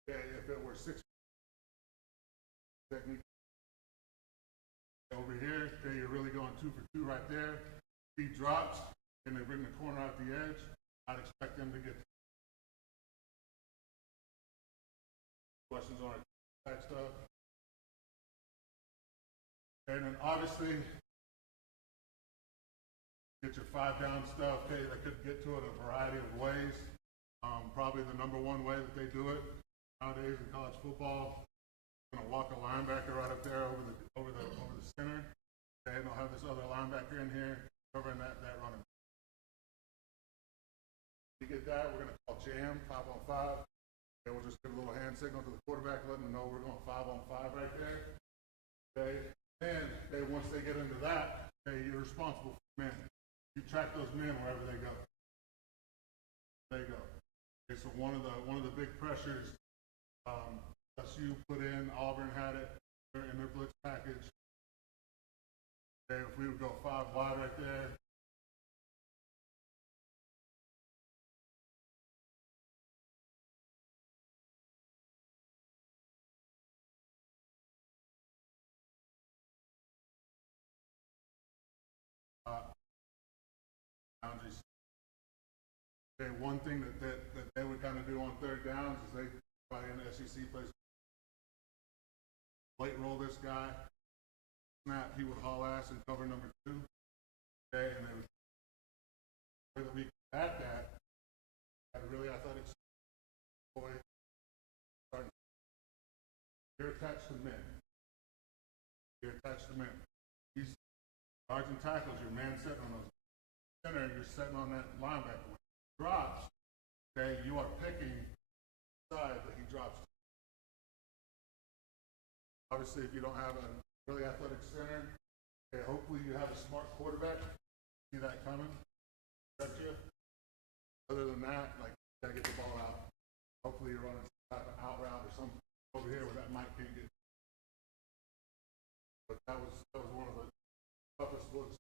Okay, if it were 6 technique. Over here, okay, you're really going 2 for 2 right there. He drops, and they bring the corner out the edge. I'd expect them to get questions on that stuff. And then obviously, get your 5-down stuff. Okay, they could get to it a variety of ways. Probably the number one way that they do it nowadays in college football, going to walk a linebacker right up there over the center. Okay, and they'll have this other linebacker in here covering that running. You get that, we're going to call jam 5-on-5. Okay, we'll just give a little hand signal to the quarterback, letting them know we're going 5-on-5 right there. Okay, and once they get into that, okay, you're responsible for men. You track those men wherever they go. They go. Okay, so one of the big pressures LSU put in, Auburn had it in their blitz package. Okay, if we would go 5 wide right there. Boundaries. Okay, one thing that they would kind of do on 3rd downs is they probably in the SEC plays late roll this guy, snap, he would haul ass and cover number 2. Okay, and they would way that we at that had a really athletic boy starting. You're attached to men. You're attached to men. These guards and tackles, your man sitting on those center, you're sitting on that linebacker. When he drops, okay, you are picking the side that he drops to. Obviously, if you don't have a really athletic center, okay, hopefully you have a smart quarterback. See that coming? Got you. Other than that, like, you gotta get the ball out. Hopefully you're running some type of out route or something over here where that mic can't get. But that was one of the toughest looks.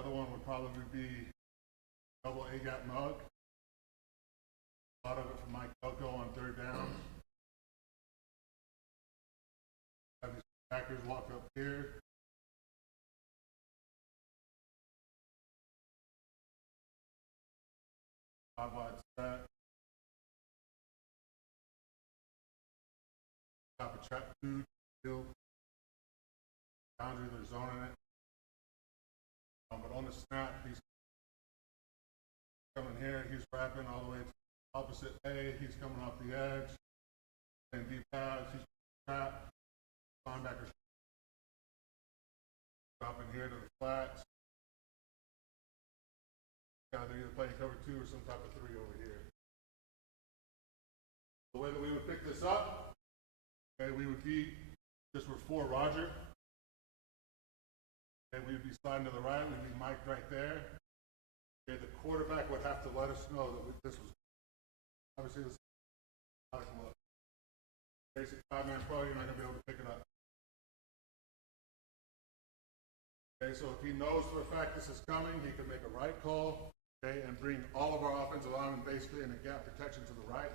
Other one would probably be double A-gap mug. A lot of it from Mike Elko on 3rd down. Have these backers walk up here. Five wide set. Top of trap 2, still. Boundary, they're zoning it. But on the snap, he's coming here, he's wrapping all the way to opposite A, he's coming off the edge, and deep pass, he's trap, linebacker dropping here to the flats. Either playing cover 2 or some type of 3 over here. The way that we would pick this up, okay, we would be, this were for Roger. Okay, we would be sliding to the right, we'd be mic'd right there. Okay, the quarterback would have to let us know that this was, obviously this is not a look. Basic 5-man pro, you're not gonna be able to pick it up. Okay, so if he knows for a fact this is coming, he can make a right call, okay, and bring all of our offensive linemen basically in a gap protection to the right.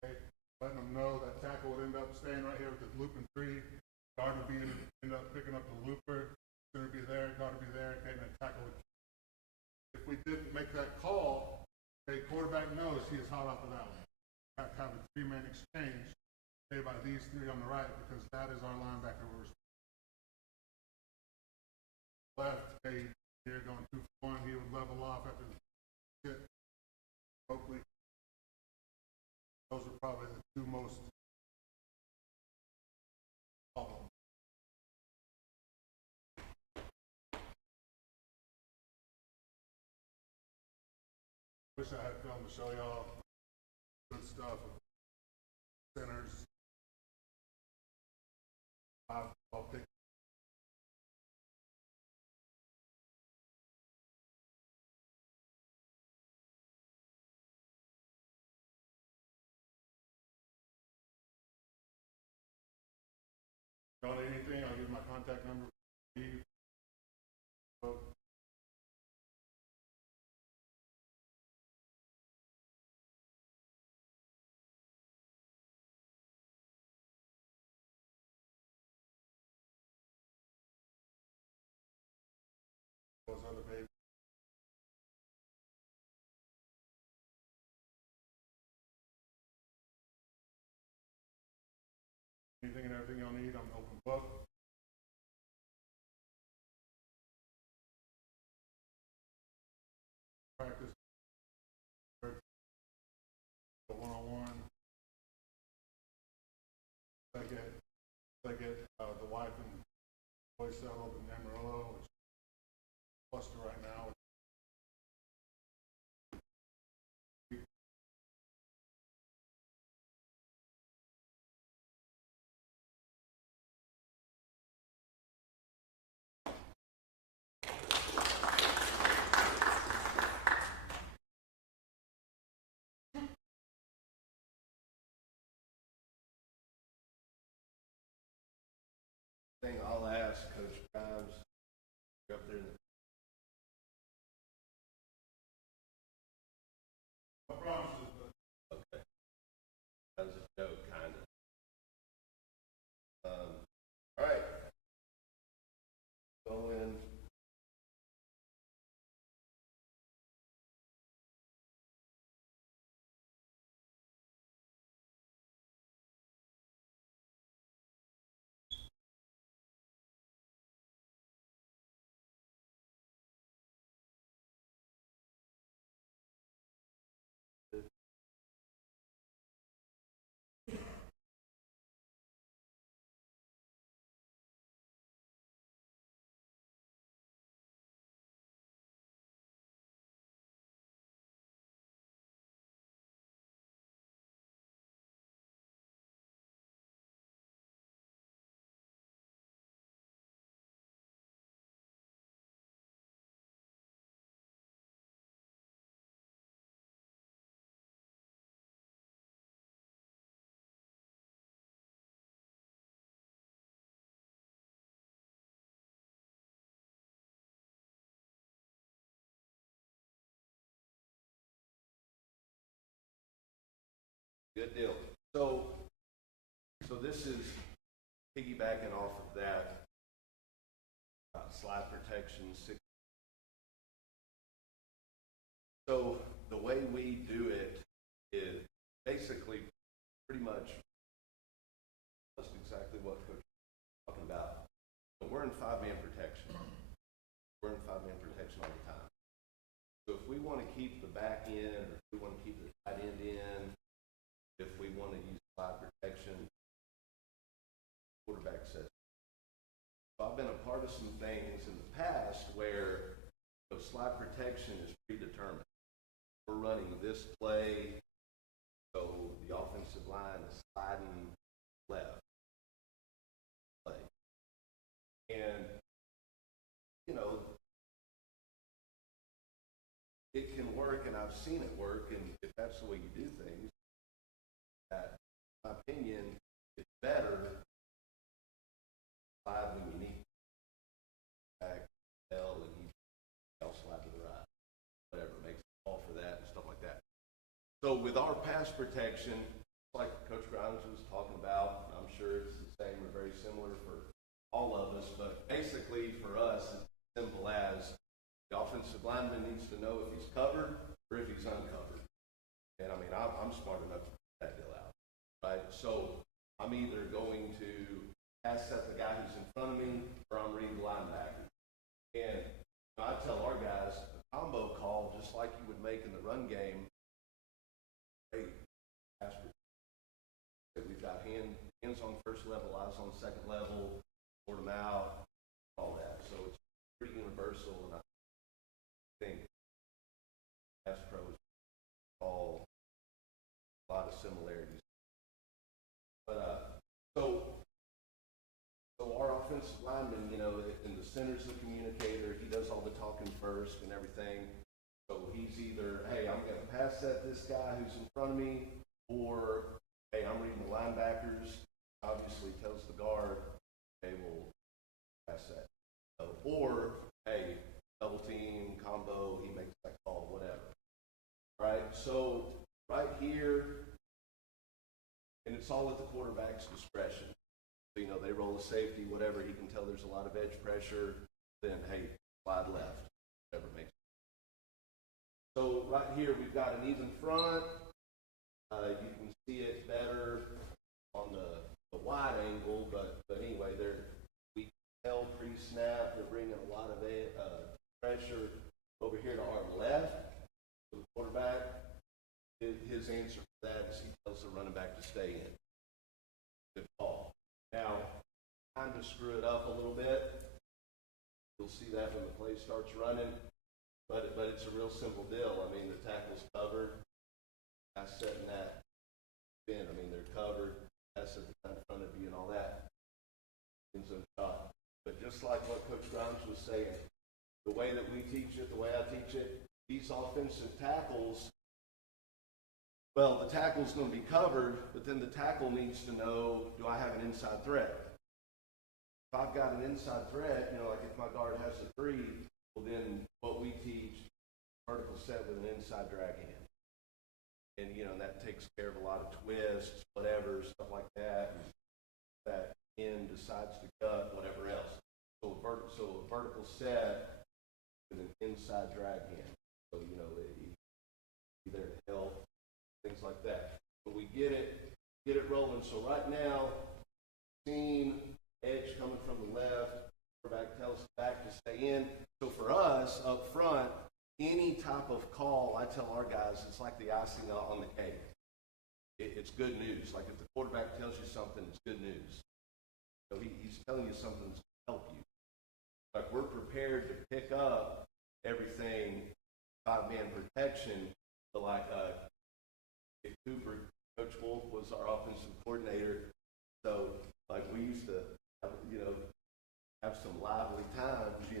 Okay, letting them know that tackle would end up staying right here with the loop and 3. Guard would be end up picking up the looper. Center would be there, guard would be there, okay, and then tackle would. If we didn't make that call, okay, quarterback knows he is hot off of that one. Have to have a 3-man exchange, okay, by these 3 on the right, because that is our linebacker we're left, okay, here going 2-1, he would level off after the hit. Hopefully, those are probably the 2 most problem. Wish I had film to show y'all good stuff of centers. I'll pick. Don't need anything, I'll give you my contact number. Those other babies. Anything and everything y'all need, I'm open book. Practice. One-on-one. I get the wife and boy settled in Amarillo, which is cluster right now. Thing I'll ask Coach Grimes, you're up there in the I promise you, okay. That was a joke, kind of. All right. Go in. Good deal. So this is piggybacking off of that slide protection. So the way we do it is basically pretty much that's exactly what Coach is talking about. So we're in 5-man protection. We're in 5-man protection all the time. So if we want to keep the back end, or if we want to keep the tight end in, slide protection is predetermined. We're running this play, so the offensive line is sliding left. Play. And, you know, it can work, and I've seen it work, and if that's the way you do things, that, in my opinion, it's better slide when you need back, L, and you L slide to the right. Whatever, makes a call for that and stuff like that. So with our pass protection, like Coach Grimes was talking about, I'm sure it's the same or very similar for all of us, but basically for us, it's as simple as the offensive lineman needs to know if he's covered or if he's uncovered. And I mean, I'm smart enough to figure that deal out, right? So I'm either going to pass set the guy who's in front of me or I'm reading the linebacker. And I tell our guys, a combo call, just like you would make in the run game, great pass protection. We've got hands on first level, eyes on second level, sort them out, all that. So it's pretty universal, and I think pass pros all a lot of similarities. But so our offensive lineman, you know, and the center's the communicator. He does all the talking first and everything. So he's either, hey, I'm going to pass set this guy who's in front of me, or hey, I'm reading the linebackers. Obviously tells the guard, hey, we'll pass that. Or hey, double team, combo, he makes that call, whatever. Right? So right here, and it's all at the quarterback's discretion. So, you know, they roll a safety, whatever, he can tell there's a lot of edge pressure, then hey, slide left, whatever makes sense. So right here we've got an even front. You can see it better on the wide angle, but anyway, we can tell pre-snap they're bringing a lot of pressure over here to our left. The quarterback, his answer for that is he tells the running back to stay in. Good call. Now, kind of screw it up a little bit. You'll see that when the play starts running, but it's a real simple deal. I mean, the tackle's covered. Pass setting that in. I mean, they're covered. Pass set in front of you and all that. End zone shot. But just like what Coach Grimes was saying, the way that we teach it, the way I teach it, these offensive tackles, well, the tackle's going to be covered, but then the tackle needs to know, do I have an inside threat? If I've got an inside threat, you know, like if my guard has a 3, well then what we teach, vertical set with an inside drag hand. And, you know, that takes care of a lot of twists, whatever, stuff like that. And that end decides to cut, whatever else. So a vertical set with an inside drag hand. So, you know, be there to help, things like that. But we get it rolling. So right now, seeing edge coming from the left, quarterback tells the back to stay in. So for us up front, any type of call, I tell our guys, it's like the icing on the cake. It's good news. Like if the quarterback tells you something, it's good news. So he's telling you something that's going to help you. Like we're prepared to pick up everything, 5-man protection, but like Cooper, Coach Wolf was our offensive coordinator. So like we used to, have some lively times, we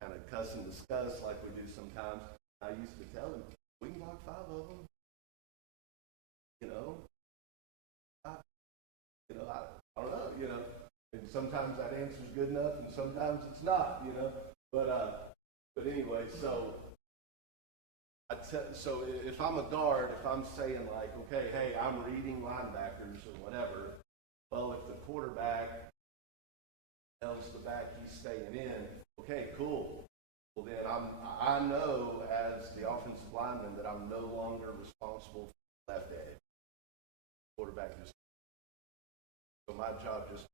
kind of cuss and discuss like we do sometimes. I used to tell him, we can block 5 of them. I don't know, and sometimes that answer's good enough and sometimes it's not, but anyway, so so if I'm a guard, if I'm saying like, okay, hey, I'm reading linebackers or whatever, well, if the quarterback tells the back he's staying in, okay, cool. Well, then I know as the offensive lineman that I'm no longer responsible for the left edge. Quarterback just, so my job just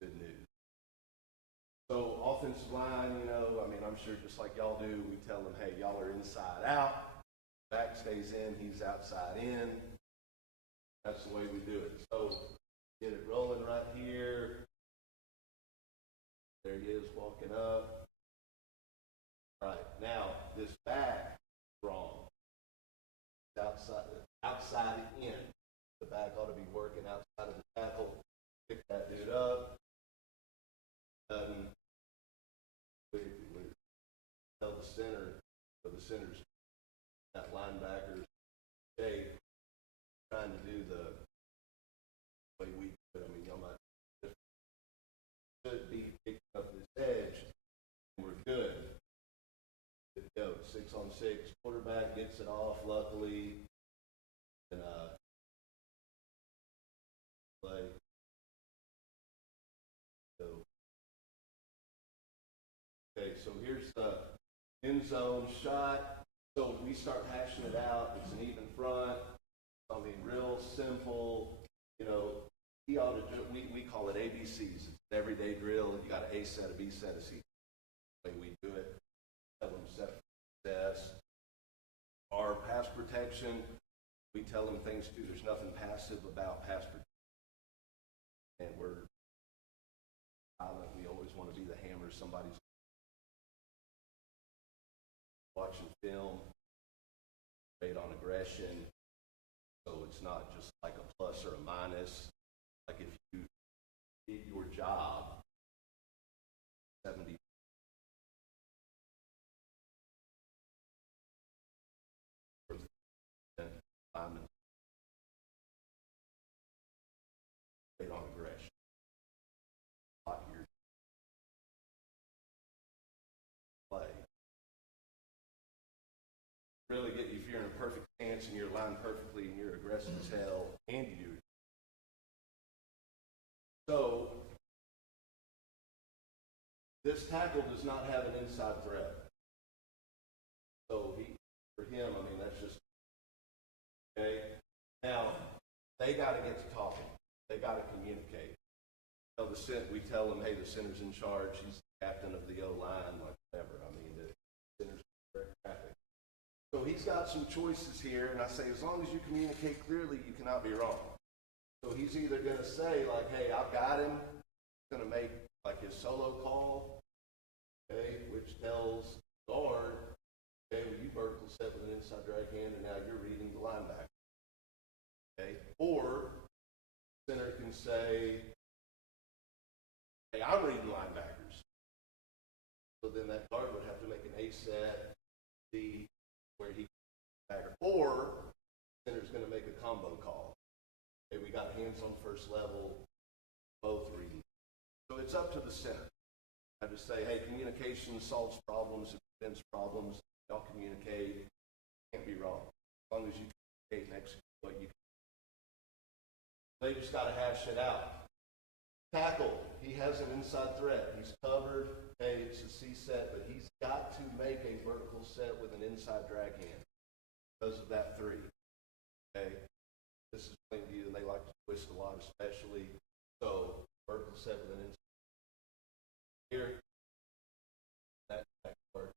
good news. So offensive line, I'm sure just like y'all do, we tell them, hey, y'all are inside out. Back stays in, he's outside in. That's the way we do it. So get it rolling right here. There he is walking up. All right, back ought to be working outside of the tackle, pick that dude up. We tell the center, or the center's that linebacker shape, trying to do the way we do it. I mean, y'all might should be picking up this edge, and we're good. Good to go. 6-on-6, quarterback gets it off, luckily, and play. So, okay, so here's the end zone shot. So we start hashing it out. It's an even front. I mean, real simple. You know, he ought to do. We call it ABCs. It's an everyday drill. You got an A set, a B set, a C. The way we do it. Tell them set success. Our pass protection. We tell them things too. There's nothing passive about pass protection. And we're violent. We always want to be the hammer somebody's watching film, based on aggression, so it's not just like a plus or a minus. Like if you did your job, 70% linemen based on aggression. Like your play. Really get you if you're in a perfect stance and you're aligned perfectly and you're aggressive as hell, and you do. So this tackle does not have an inside threat. So for him, I mean, that's just okay. Now they got to get to talking. They got to communicate. We tell them, hey, the center's in charge. He's the captain of the O-line, like whatever. I mean, the center's direct traffic. So he's got some choices here, and I say, as long as you communicate clearly, you cannot be wrong. So he's either going to say, like, hey, I've got him. He's going to make, like, his solo call, okay, which tells guard, okay, well, you vertical set with an inside drag hand, and now you're reading the linebacker. Okay? Or center can say, hey, I'm reading linebackers. So then that guard would have to make an A set, C, where he backer. Or center's going to make a combo call. Okay, we got hands on first level, both reading. So it's up to the center. I just say, hey, communication solves problems, it prevents problems. Y'all communicate. Can't be wrong. As long as you communicate and execute what you can. They just got to hash it out. Tackle, he has an inside threat. He's covered. Hey, it's a C set, but he's got to make a vertical set with an inside drag hand because of that 3. Okay? This is plain view, and they like to twist a lot, especially. So, vertical set with an inside here. That part.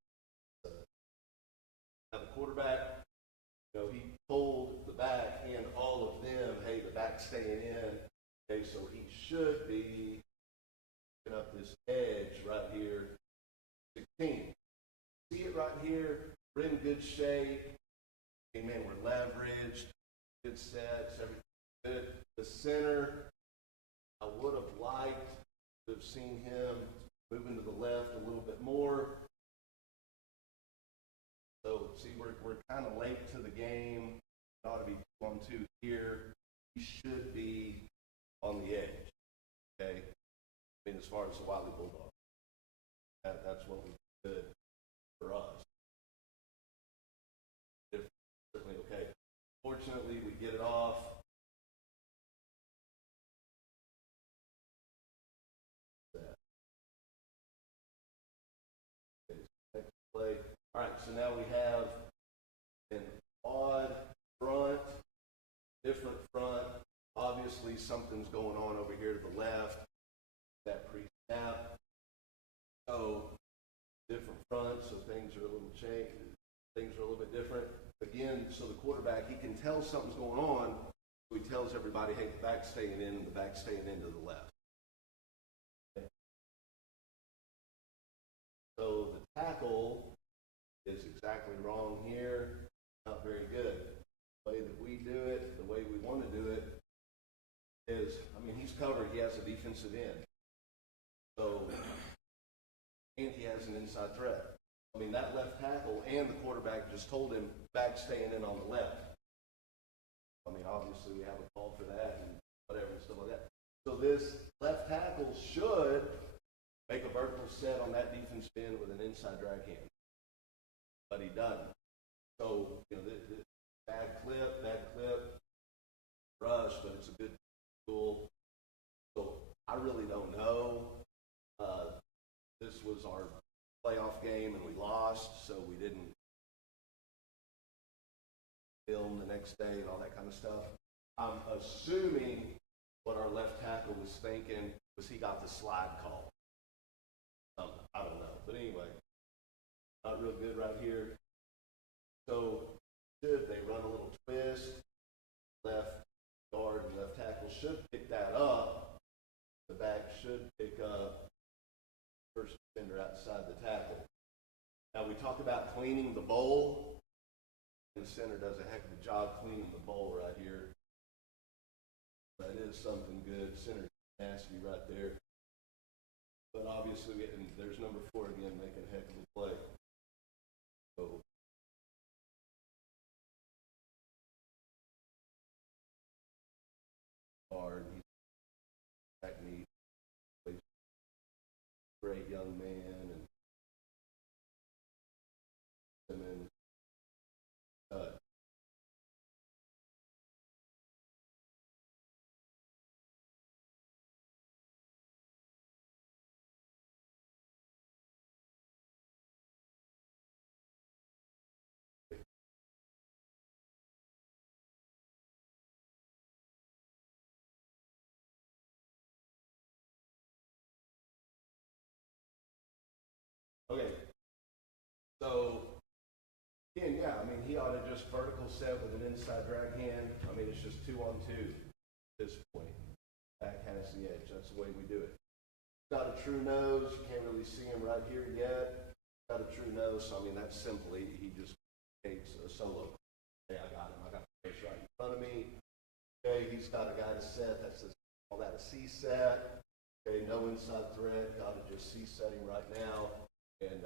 Now, the quarterback, you know, he pulled the back in, all of them. Hey, the back's staying in. Okay, so he should be picking up this edge right here, 16. See it right here? We're in good shape. Amen. We're leveraged. Good sets. Everything good. The center, I would have liked to have seen him moving to the left a little bit more. So, see, we're kind of late to the game. It ought to be 2-on-2 here. He should be on the edge, okay? I mean, as far as the Wiley Bulldog, that's what we did for us. If certainly okay. Fortunately, we get it off. Okay, next play. All right, so now we have an odd front, different front. Obviously, something's going on over here to the left, that pre-snap. So, different front, so things are a little changed. Things are a little bit different. Again, so the quarterback, he can tell something's going on, so he tells everybody, hey, the back's staying in, and the back's staying in to the left. Okay. So, the tackle is exactly wrong here. Not very good. The way that we do it, the way we want to do it, cover, he has a defensive end. So, and he has an inside threat. I mean, that left tackle and the quarterback just told him back staying in on the left. I mean, obviously we have a call for that and whatever and stuff like that. So this left tackle should make a vertical set on that defensive end with an inside drag hand. But he doesn't. So, you know, bad clip, rush, but it's a good tool. So I really don't know. This was our playoff game and we lost, so we didn't film the next day and all that kind of stuff. I'm assuming what our left tackle was thinking was he got the slide call. I don't know, but anyway, not real good right here. So should they run a little twist, left guard and left tackle should pick that up. The back should pick up first defender outside the tackle. Now we talk about cleaning the bowl. The center does a heck of a job cleaning the bowl right here. That is something good. Center nasty right there. But obviously, and there's number 4 again making a heck of a play. So hard. Technique. Great young man and Simmons. Okay, so again, yeah, I mean, he ought to just vertical set with an inside drag hand. I mean, it's just 2-on-2 at this point. Back has the edge. That's the way we do it. Got a true nose. You can't really see him right here yet. Got a true nose, so I mean, that's simply, he just takes a solo. Okay, I got him. I got the face right in front of me. Okay, he's got a guy to set. That's call that a C set. Okay, no inside threat. Got to just C setting right now. And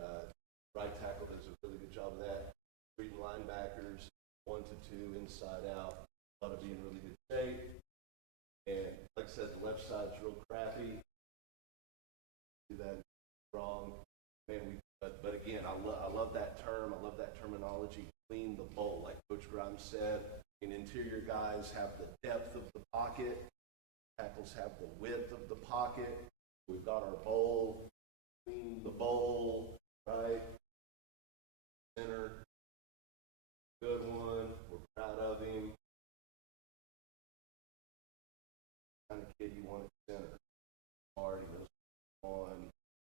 right tackle does a really good job of that. Reading linebackers, 1 to 2, inside out. Ought to be in really good shape. And like I said, the left side's real crappy. Do that wrong. Man, but again, I love that term. I love that terminology. Clean the bowl, like Coach Grimes said. And interior guys have the depth of the pocket. Tackles have the width of the pocket. We've got our bowl. Clean the bowl, right? Center, good one. We're proud of him. Kind of kid you want at center. Hard, he goes on,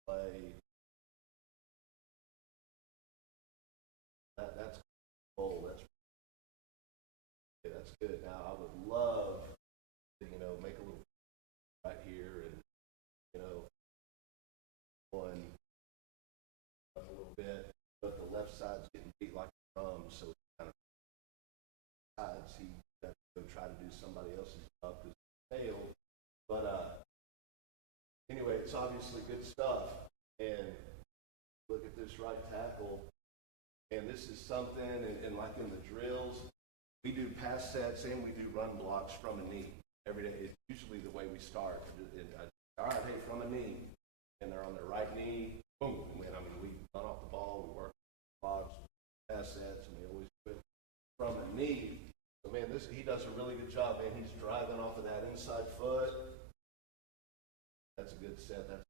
play. That's bowl. That's good. Now I would love to, make a little right here and, one up a little bit, but the left side's getting beat like a drum, so kind of sides he got to go try to do somebody else's job because he failed. But anyway, it's obviously good stuff. And look at this right tackle, and this is something, and like in the drills, we do pass sets and we do run blocks from a knee every day. It's usually the way we start. All right, hey, from a knee. And they're on their right knee, boom. We run off the ball, we work blocks, pass sets, and we always put from a knee. So, man, he does a really good job, man. He's driving off of that inside foot. That's a good set. That's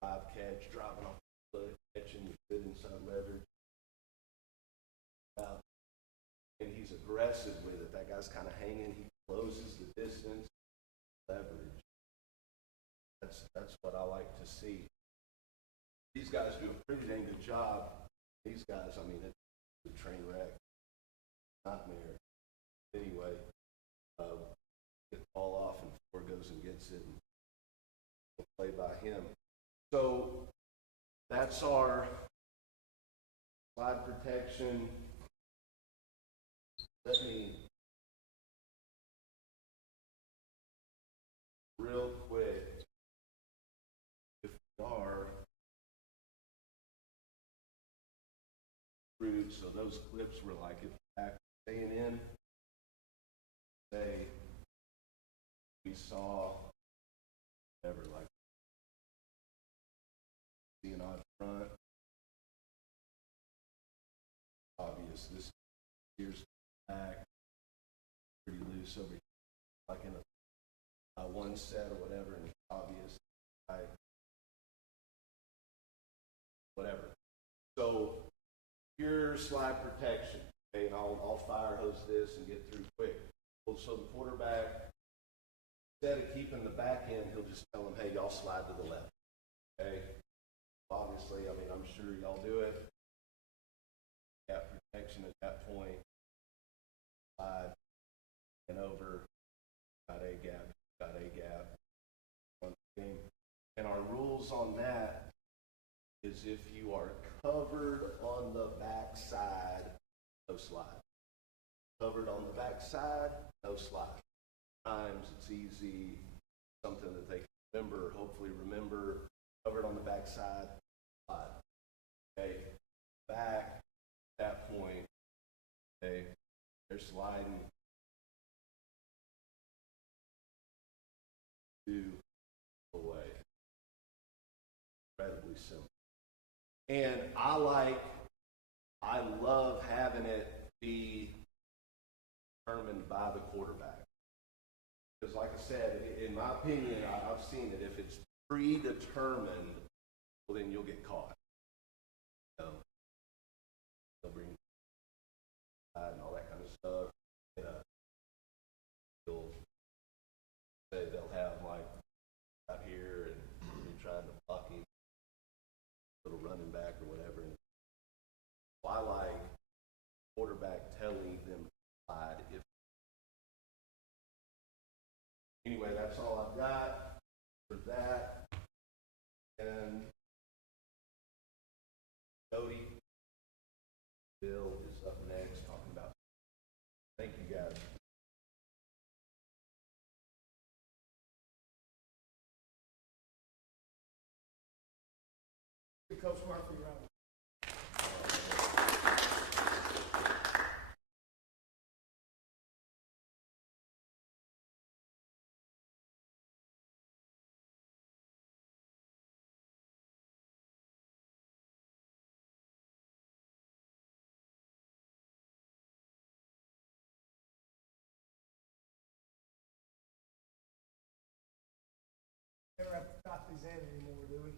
a 5 catch, driving off the foot, catching with good inside leverage. And he's aggressive with it. That guy's kind of hanging. He closes the distance, leverage. That's what I like to see. These guys do a pretty dang good job. These guys, I mean, it's a train wreck, nightmare. Anyway, get the ball off and Ford goes and gets it and play by him. So that's our slide protection. Let me through, so those clips were like if the back was staying in, say we saw whatever, like seeing on front, obvious this here's back, pretty loose over here, like in a one set or whatever, and it's obvious, whatever. So pure slide protection. Okay, and I'll fire hose this and get through quick. Well, so the quarterback, instead of keeping the back end, he'll just tell them, hey, y'all slide to the left. Okay? Obviously, I mean, I'm sure y'all do it. Gap protection at that point. Slide and over. Got a gap. Got a gap. One game. And our rules on that is if you are covered on the back side, no slide. Covered on the back side, no slide. Sometimes it's easy, something that they can remember, hopefully remember. Covered on the back side, slide. Okay, back at that point, okay, they're sliding to away. Incredibly simple. And I love having it be determined by the quarterback. Because like I said, in my opinion, I've seen it, if it's predetermined, well then you'll get caught. So, they'll bring and all that kind of stuff. They'll have like out here and you're trying to block him, little running back or whatever. And I like quarterback telling them to slide. Anyway, that's all I've got for that. And Cody, Bill is up next talking about. Thank you guys. Coach Murphy, right? Never have to cop these in anymore, do we?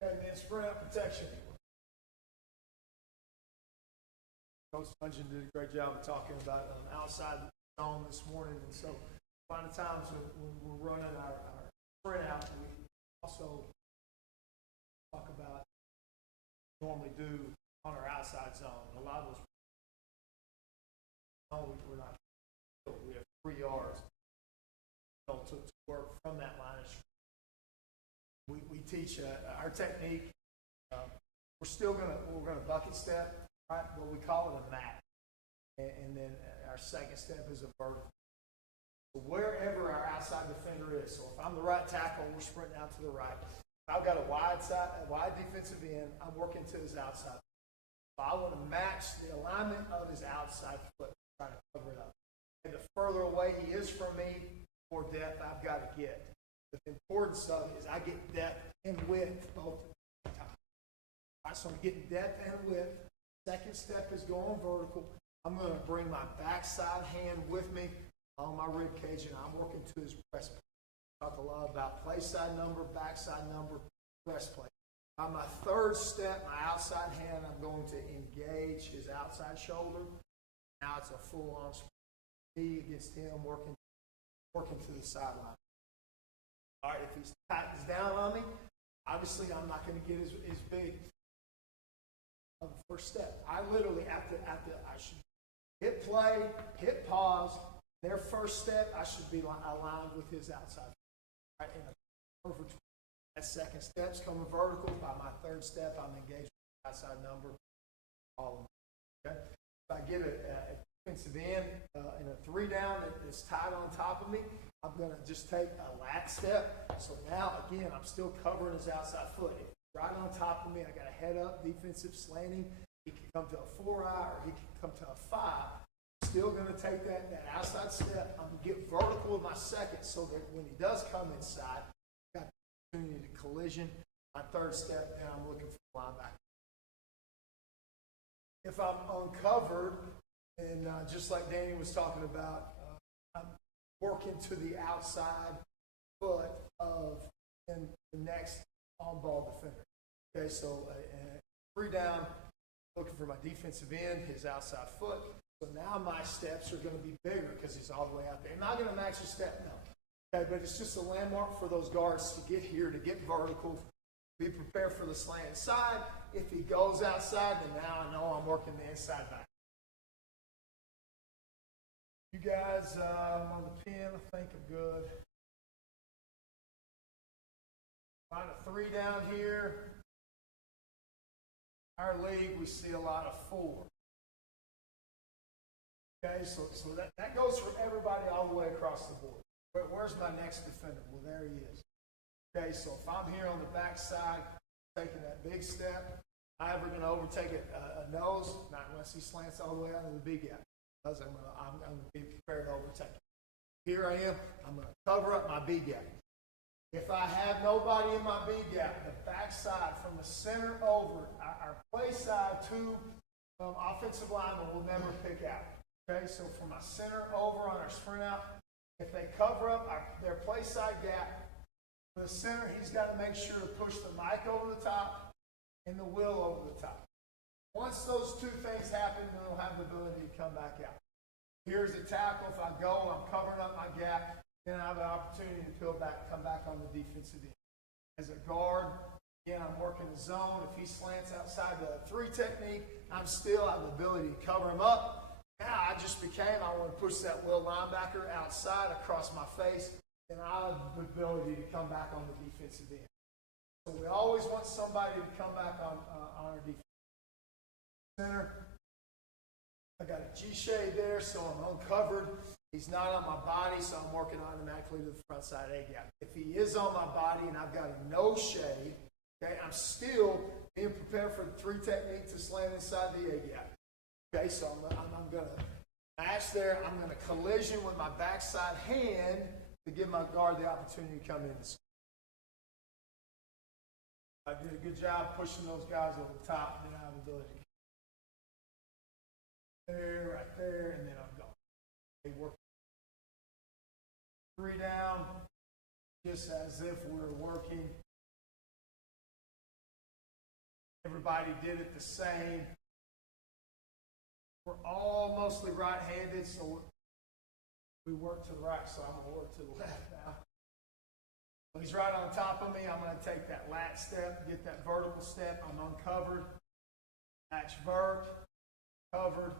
And then spread out protection. Coach Dudgeon did a great job of talking about outside zone this morning, and so a lot of times when we're running our sprint out, we also talk about what we normally do on our outside zone. A lot of those we're not. We have 3 yards to work from that line of scrimmage. We teach our technique. We're gonna bucket step, right? What we call it a mat, and then our second step is a vertical. So wherever our outside defender is. So if I'm the right tackle, we're sprinting out to the right. If I've got a wide defensive end, I'm working to his outside. So I want to match the alignment of his outside foot, trying to cover it up. And the further away he is from me, the more depth I've got to get. But the importance of it is I get depth and width both at the time. All right, so I'm getting depth and width. Second step is going vertical. I'm going to bring my backside hand with me on my rib cage, and I'm working to his breastplate. Talk a lot about play side number, backside number, breastplate. On my third step, my outside hand, I'm going to engage his outside shoulder. Now it's a full-on knee against him, working to the sideline. All right, if he tightens down on me, obviously I'm not going to get as big of the first step. I literally, after I should hit play, hit pause, their first step, I should be aligned with his outside. Right? And over that second step's coming vertical. By my third step, I'm engaged with the outside number. All of them. Okay? If I get a defensive end in a 3 down that's tied on top of me, I'm going to just take a lat step. So now, again, I'm still covering his outside foot. If he's right on top of me, I got a head up, defensive slanting. He can come to a 4-eye or he can come to a 5. Still going to take that outside step. I'm going to get vertical with my second so that when he does come inside, I've got the opportunity to collision. My third step, and I'm looking for linebacker. If I'm uncovered, and just like Danny was talking about, I'm working to the outside foot of the next on-ball defender. Okay, so 3 down, looking for my defensive end, his outside foot. So now my steps are going to be bigger because he's all the way out there. I'm not going to match his step now. Okay, but it's just a landmark for those guards to get here, to get vertical, be prepared for the slant side. If he goes outside, then now I know I'm working the inside back. You guys, on the pin, I think I'm good. Find a 3 down here. Our league, we see a lot of 4. Okay, so that goes for everybody all the way across the board. But where's my next defender? Well, there he is. Okay, so if I'm here on the backside, taking that big step, I'm ever going to overtake a nose, not unless he slants all the way out of the big gap. Because I'm going to be prepared to overtake him. Here I am. I'm going to cover up my B gap. If I have nobody in my B gap, the backside from the center over, our play side, 2 offensive linemen will never pick out. Okay, so from my center over on our sprint out, if they cover up their play side gap, for the center, he's got to make sure to push the mic over the top and the wheel over the top. Once those 2 things happen, then he'll have the ability to come back out. Here's the tackle. If I go, I'm covering up my gap, then I have an opportunity to come back on the defensive end. As a guard, again, I'm working the zone. If he slants outside the 3 technique, I'm still have the ability to cover him up. Now I want to push that will linebacker outside across my face, and I have the ability to come back on the defensive end. So we always want somebody to come back on our defense. Center, I got a G shade there, so I'm uncovered. He's not on my body, so I'm working automatically to the front side A gap. If he is on my body and I've got a no shade, okay, I'm still being prepared for the 3 technique to slam inside the A gap. Okay, so I'm going to match there. I'm going to collision with my backside hand to give my guard the opportunity to come in. I did a good job pushing those guys over the top, and then I have the ability. There, right there, and then I'm going. They work 3 down, just as if we're working. Everybody did it the same. We're all mostly right-handed, so we work to the right, so I'm going to work to the left now. When he's right on top of me, I'm going to take that lat step, get that vertical step. I'm uncovered. Match vert, covered,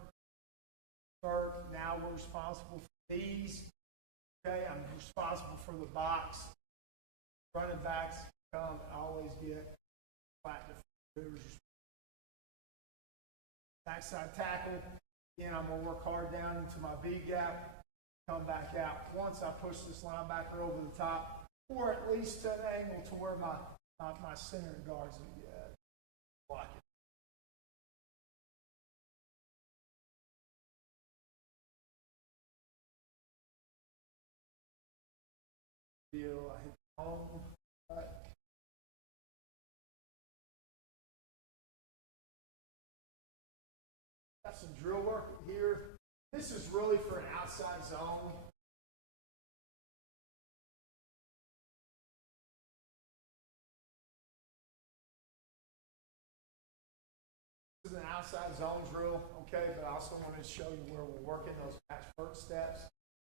vert. Now we're responsible for these. Okay, I'm responsible for the box. Running backs come, always get flat defenders. Backside tackle. Again, I'm going to work hard down into my B gap, come back out. Once I push this linebacker over the top, or at least to an angle to where my center guards block it. I hit the home. Got some drill work here. This is really for an outside zone. This is an outside zone drill, okay, but I also wanted to show you where we're working those match vert steps.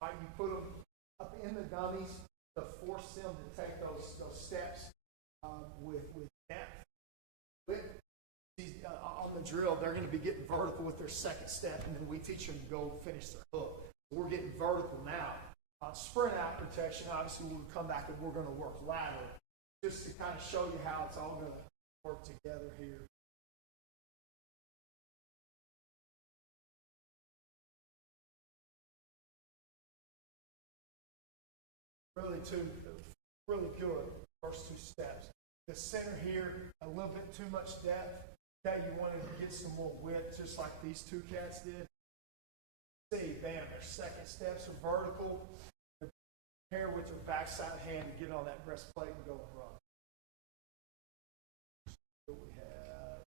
Right, you put them up in the dummies, to force them to take those steps with depth. On the drill, they're going to be getting vertical with their second step, and then we teach them to go finish their hook. We're getting vertical now. Sprint out protection, obviously, we'll come back and we're going to work lateral, just to kind of show you how it's all going to work together here. Really good, first two steps. The center here, a little bit too much depth. Okay, you wanted to get some more width, just like these two cats did. See, bam, their second steps are vertical. Pair with your backside hand to get on that breastplate and go and run. What we have.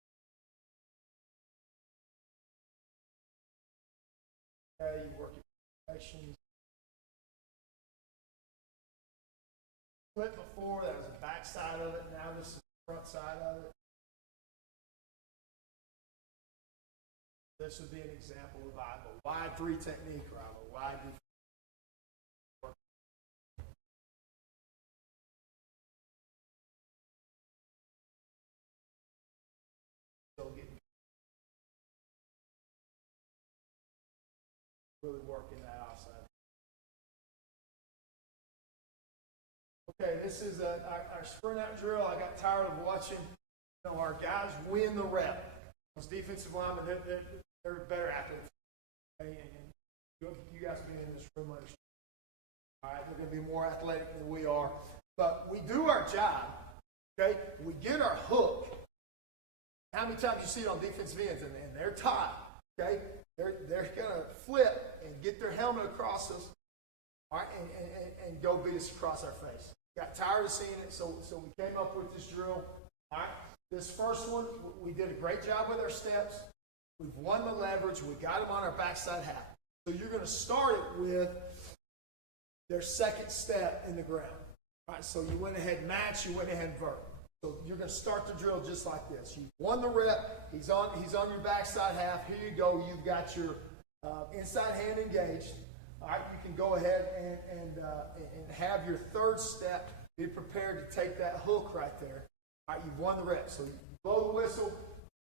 Okay, you work your actions. Flip before, that was the back side of it. Now this is the front side of it. This would be an example of either a wide 3 technique or either a wide defense. Still getting really working that outside. Okay, this is our sprint out drill. I got tired of watching, our guys win the rep. Those defensive linemen, they're better athletes. Okay? And you guys being in this room understand. All right, they're going to be more athletic than we are. But we do our job. Okay? We get our hook. How many times you see it on defensive ends and they're tied? Okay? They're going to flip and get their helmet across us. All right, and go beat us across our face. Got tired of seeing it, so we came up with this drill. All right, this first one, we did a great job with our steps. We've won the leverage. We got them on our backside half. So you're going to start it with their second step in the ground. All right, so you went ahead and match. You went ahead and vert. So you're going to start the drill just like this. You won the rep. He's on your backside half. Here you go. You've got your inside hand engaged. All right, you can go ahead and have your third step. Be prepared to take that hook right there. All right, you've won the rep. So you blow the whistle.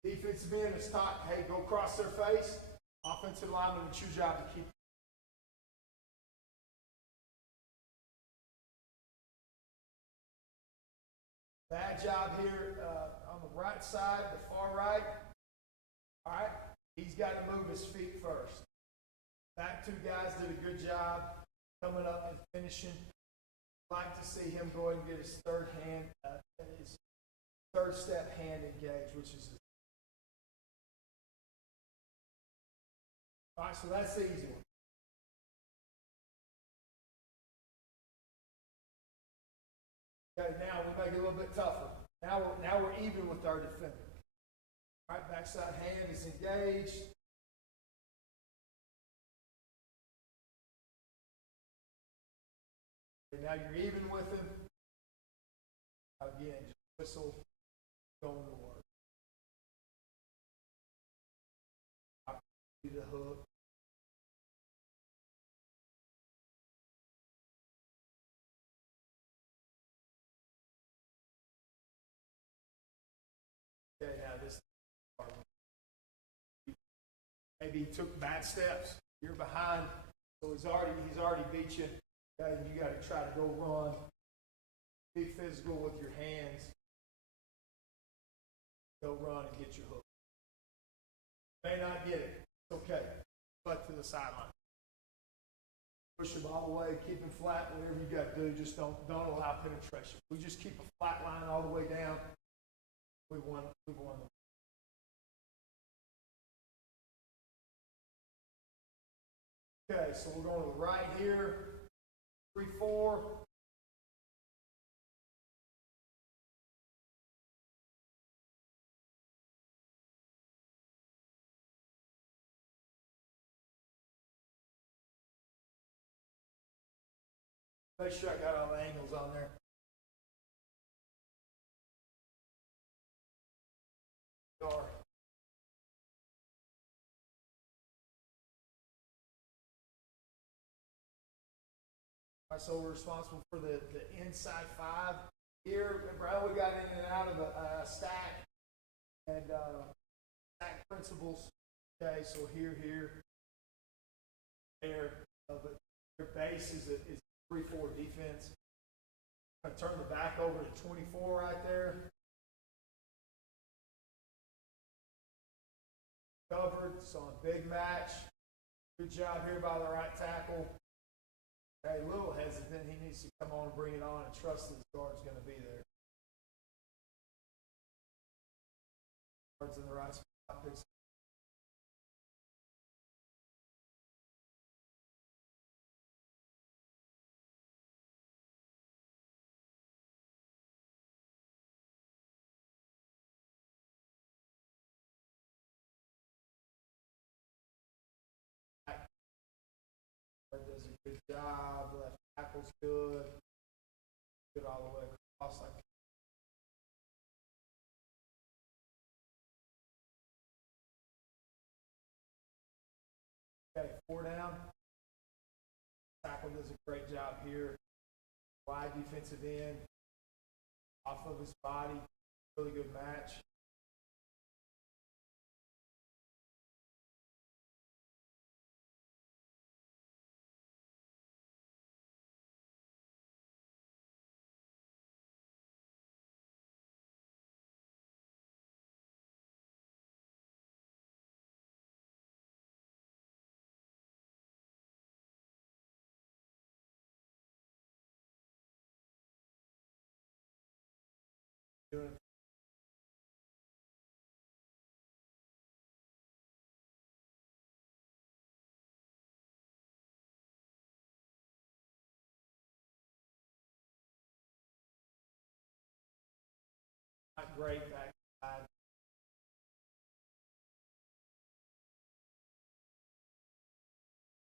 Defensive end is taught, hey, go across their face. Offensive lineman, it's your job to keep. Bad job here on the right side, the far right. All right, he's got to move his feet first. Back two guys did a good job coming up and finishing. I'd like to see him go ahead and get his third step hand engaged, which is all right. So that's the easy one. Okay, now we make it a little bit tougher. Now we're even with our defender. All right, backside hand is engaged. Okay, now you're even with him. Again, just whistle, going to work. Do the hook. Okay, now this part. Maybe he took bad steps. You're behind, so he's already beat you. Okay, you got to try to go run. Be physical with your hands. Go run and get your hook. May not get it. It's okay. Butt to the sideline. Push him all the way. Keep him flat. Whatever you got to do, just don't allow penetration. We just keep a flat line all the way down. We won. Okay, so we're going to the right here. 3-4. Make sure I got all the angles on there. Right, so we're responsible for the inside five. Here, Brad, we got in and out of a stack and stack principles. Okay, so here, there, but their base is a 3-4 defense. I'm gonna turn the back over to 24 right there. Covered, so a big match. Good job here by the right tackle. Hey, a little hesitant. He needs to come on and bring it on and trust that his guard's going to be there. Guard's in the right spot. Does a good job. Left tackle's good. Good all the way across. Okay, 4 down. Tackle does a great job here. Wide defensive end. Off of his body. Really good match. Doing not great backside.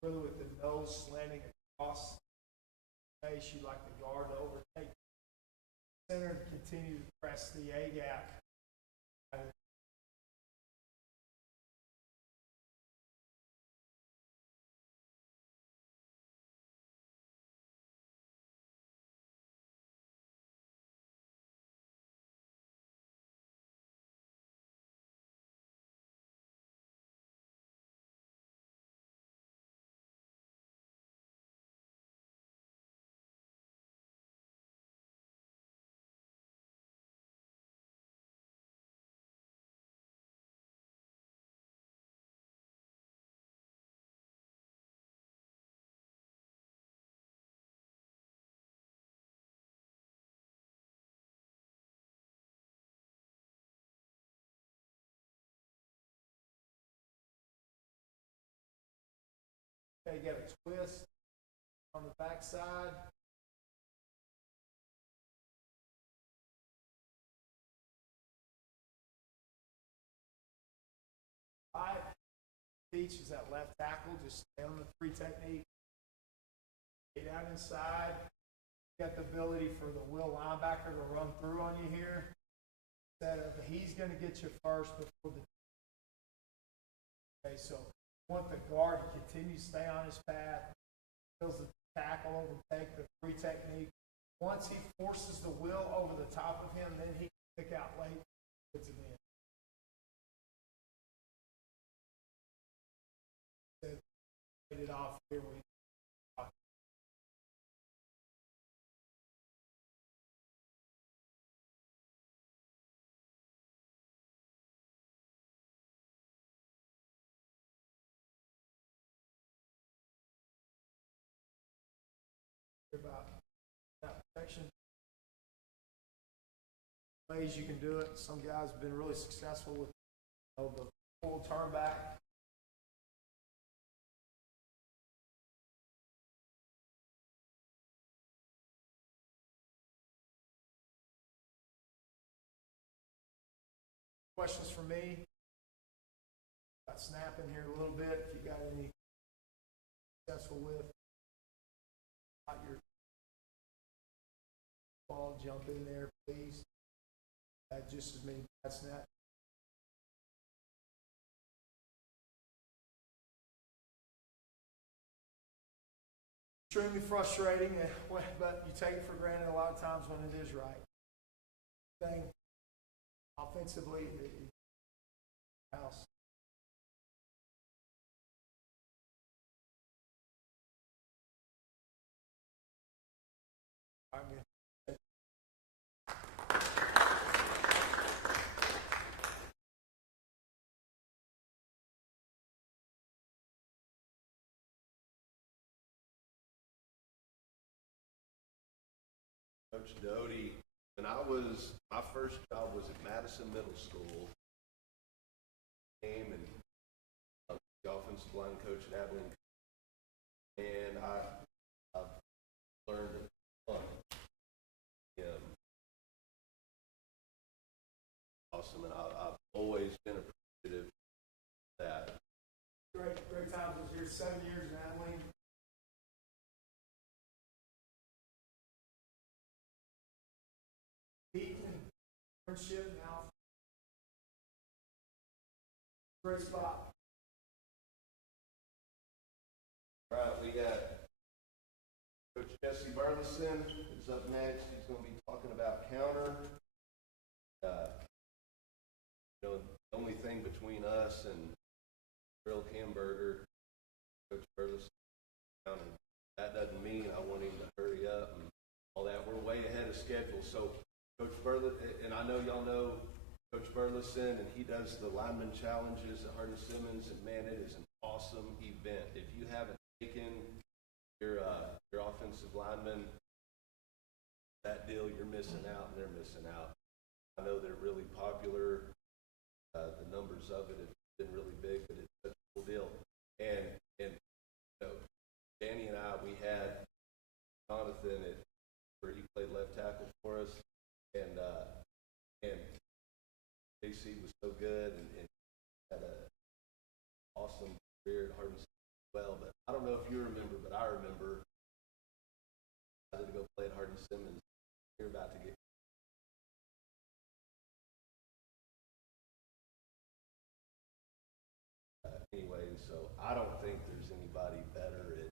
Really with the nose slanting across the face, you'd like the guard to overtake. Center to continue to press the A gap. Okay, you got a twist on the backside. Right. Teaches that left tackle, just stay on the 3 technique. Get out inside. You got the ability for the will linebacker to run through on you here. He's going to get you first before the. Okay, so want the guard to continue to stay on his path. Feels the tackle overtake the 3 technique. Once he forces the will over the top of him, then he can pick out late. Puts it in. Get it off here. About that protection. Ways you can do it. Some guys have been really successful with the full turn back. Questions for me? Got snapping here a little bit. If you got any successful with. Your ball, jump in there, please. Just as many bad snaps. extremely frustrating, but you take it for granted a lot of times when it is right. Thing offensively, house. I'm gonna- Coach Doty, my first job was at Madison Middle School. Came and the offensive line coach at Abilene. And I've learned a ton from him. Awesome, and I've always been appreciative of that. Great times. I was here 7 years in Abilene. Eaton, friendship now. Great spot. All right, we got Coach Jesse Burleson is up next. He's going to be talking about counter. The only thing between us and Grill Camberger, Coach Burleson, counter. That doesn't mean I want him to hurry up and all that. We're way ahead of schedule. So Coach Burleson, and I know y'all know Coach Burleson, and he does the lineman challenges at Hardin Simmons, and man, it is an awesome event. If you haven't taken your offensive lineman that deal, you're missing out, and they're missing out. I know they're really popular. The numbers of it have been really big, but it's such a cool deal. And Danny and I, we had Jonathan where he played left tackle for us, and JC was so good and had an awesome career at Hardin as well. But I don't know if you remember, but I remember I had to go play at Hardin Simmons. You're about to get. Anyway, so I don't think there's anybody better at.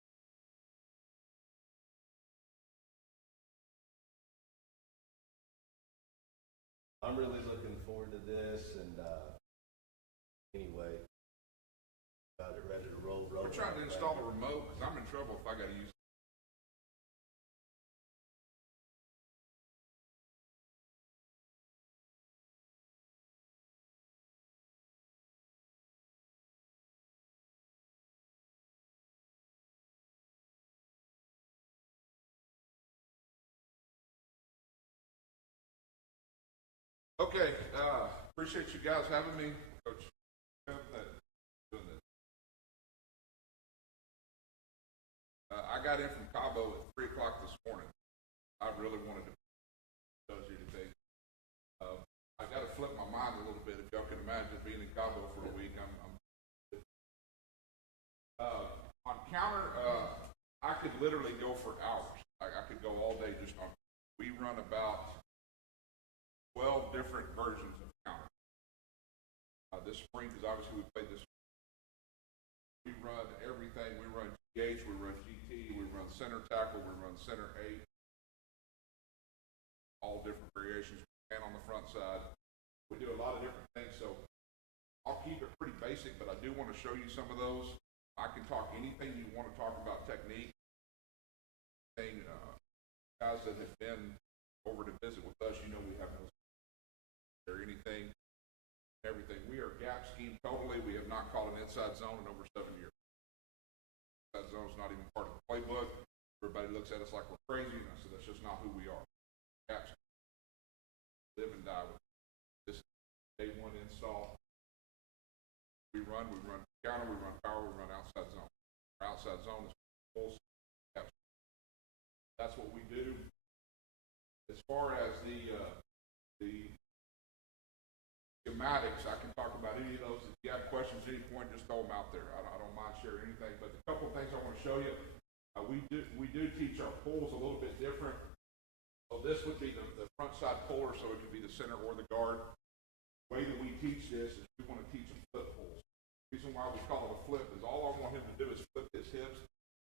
I'm really looking forward to this, and anyway, got it ready to roll. We're trying to install a remote because I'm in trouble if I got to use it. Okay, appreciate you guys having me, Coach. Doing this. I got in from Cabo at 3 o'clock this morning. I really wanted to tell you today. I got to flip my mind a little bit. If y'all can imagine being in Cabo for a week, on counter. I could literally go for hours. I could go all day just on. We run about 12 different versions of counter. This spring, because obviously we played this. We run everything. We run GH, we run GT, we run center tackle, we run center 8. All different variations. And on the front side, we do a lot of different things. So I'll keep it pretty basic, but I do want to show you some of those. I can talk anything you want to talk about technique. Guys that have been over to visit with us, you know we have no or anything, everything. We are gap scheme totally. We have not called an inside zone in over 7 years. Inside zone is not even part of the playbook. Everybody looks at us like we're crazy, and I said that's just not who we are. Gap scheme. Live and die with it. This is day one install. We run counter, we run power, we run outside zone. Our outside zone is full gap scheme. That's what we do. As far as the schematics, I can talk about any of those. If you have questions at any point, just throw them out there. I don't mind sharing anything. But a couple of things I want to show you. We do teach our pulls a little bit different. So this would be the front side puller, so it could be the center or the guard. The way that we teach this is we want to teach them flip pulls. The reason why we call it a flip is all I want him to do is flip his hips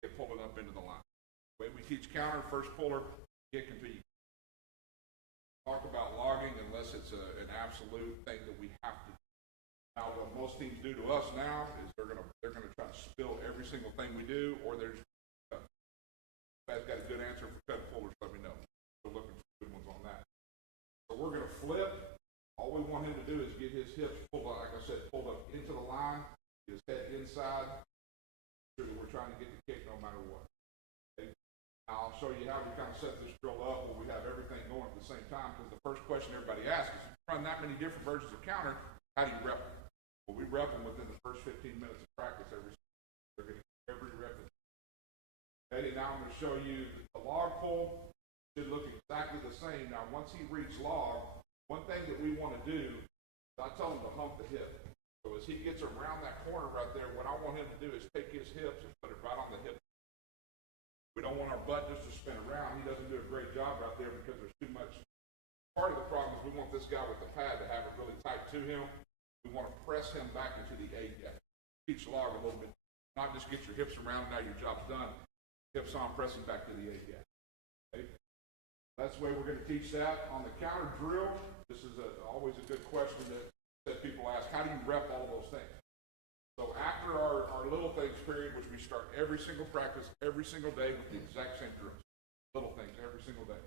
and pull it up into the line. teach counter, first puller, kick until you talk about logging unless it's an absolute thing that we have to do. Now, what most teams do to us now is they're gonna try to spill every single thing we do, or there's if you guys got a good answer for cut pullers, let me know. We're looking for good ones on that. So we're gonna flip. All we want him to do is get his hips pulled up, like I said, pulled up into the line, get his head inside, sure that we're trying to get the kick no matter what. Okay? Now I'll show you how we kind of set this drill up where we have everything going at the same time, because the first question everybody asks is, if you run that many different versions of counter, how do you rep them? Well, we rep them within the first 15 minutes of practice every rep. Okay, now I'm going to show you the log pull. Should look exactly the same. Now, once he reads log, one thing that we want to do is I tell him to hump the hip. So as he gets around that corner right there, what I want him to do is take his hips and put it right on the hip. We don't want our butt just to spin around. He doesn't do a great job right there because there's too much. Part of the problem is we want this guy with the pad to have it really tight to him. We want to press him back into the A gap. Teach log a little bit. Not just get your hips around and now your job's done. Hips on, pressing back to the A gap. Okay? That's the way we're going to teach that. On the counter drill, this is always a good question that people ask, how do you rep all those things? So after our little things period, which we start every single practice, every single day with the exact same drills. Little things every single day.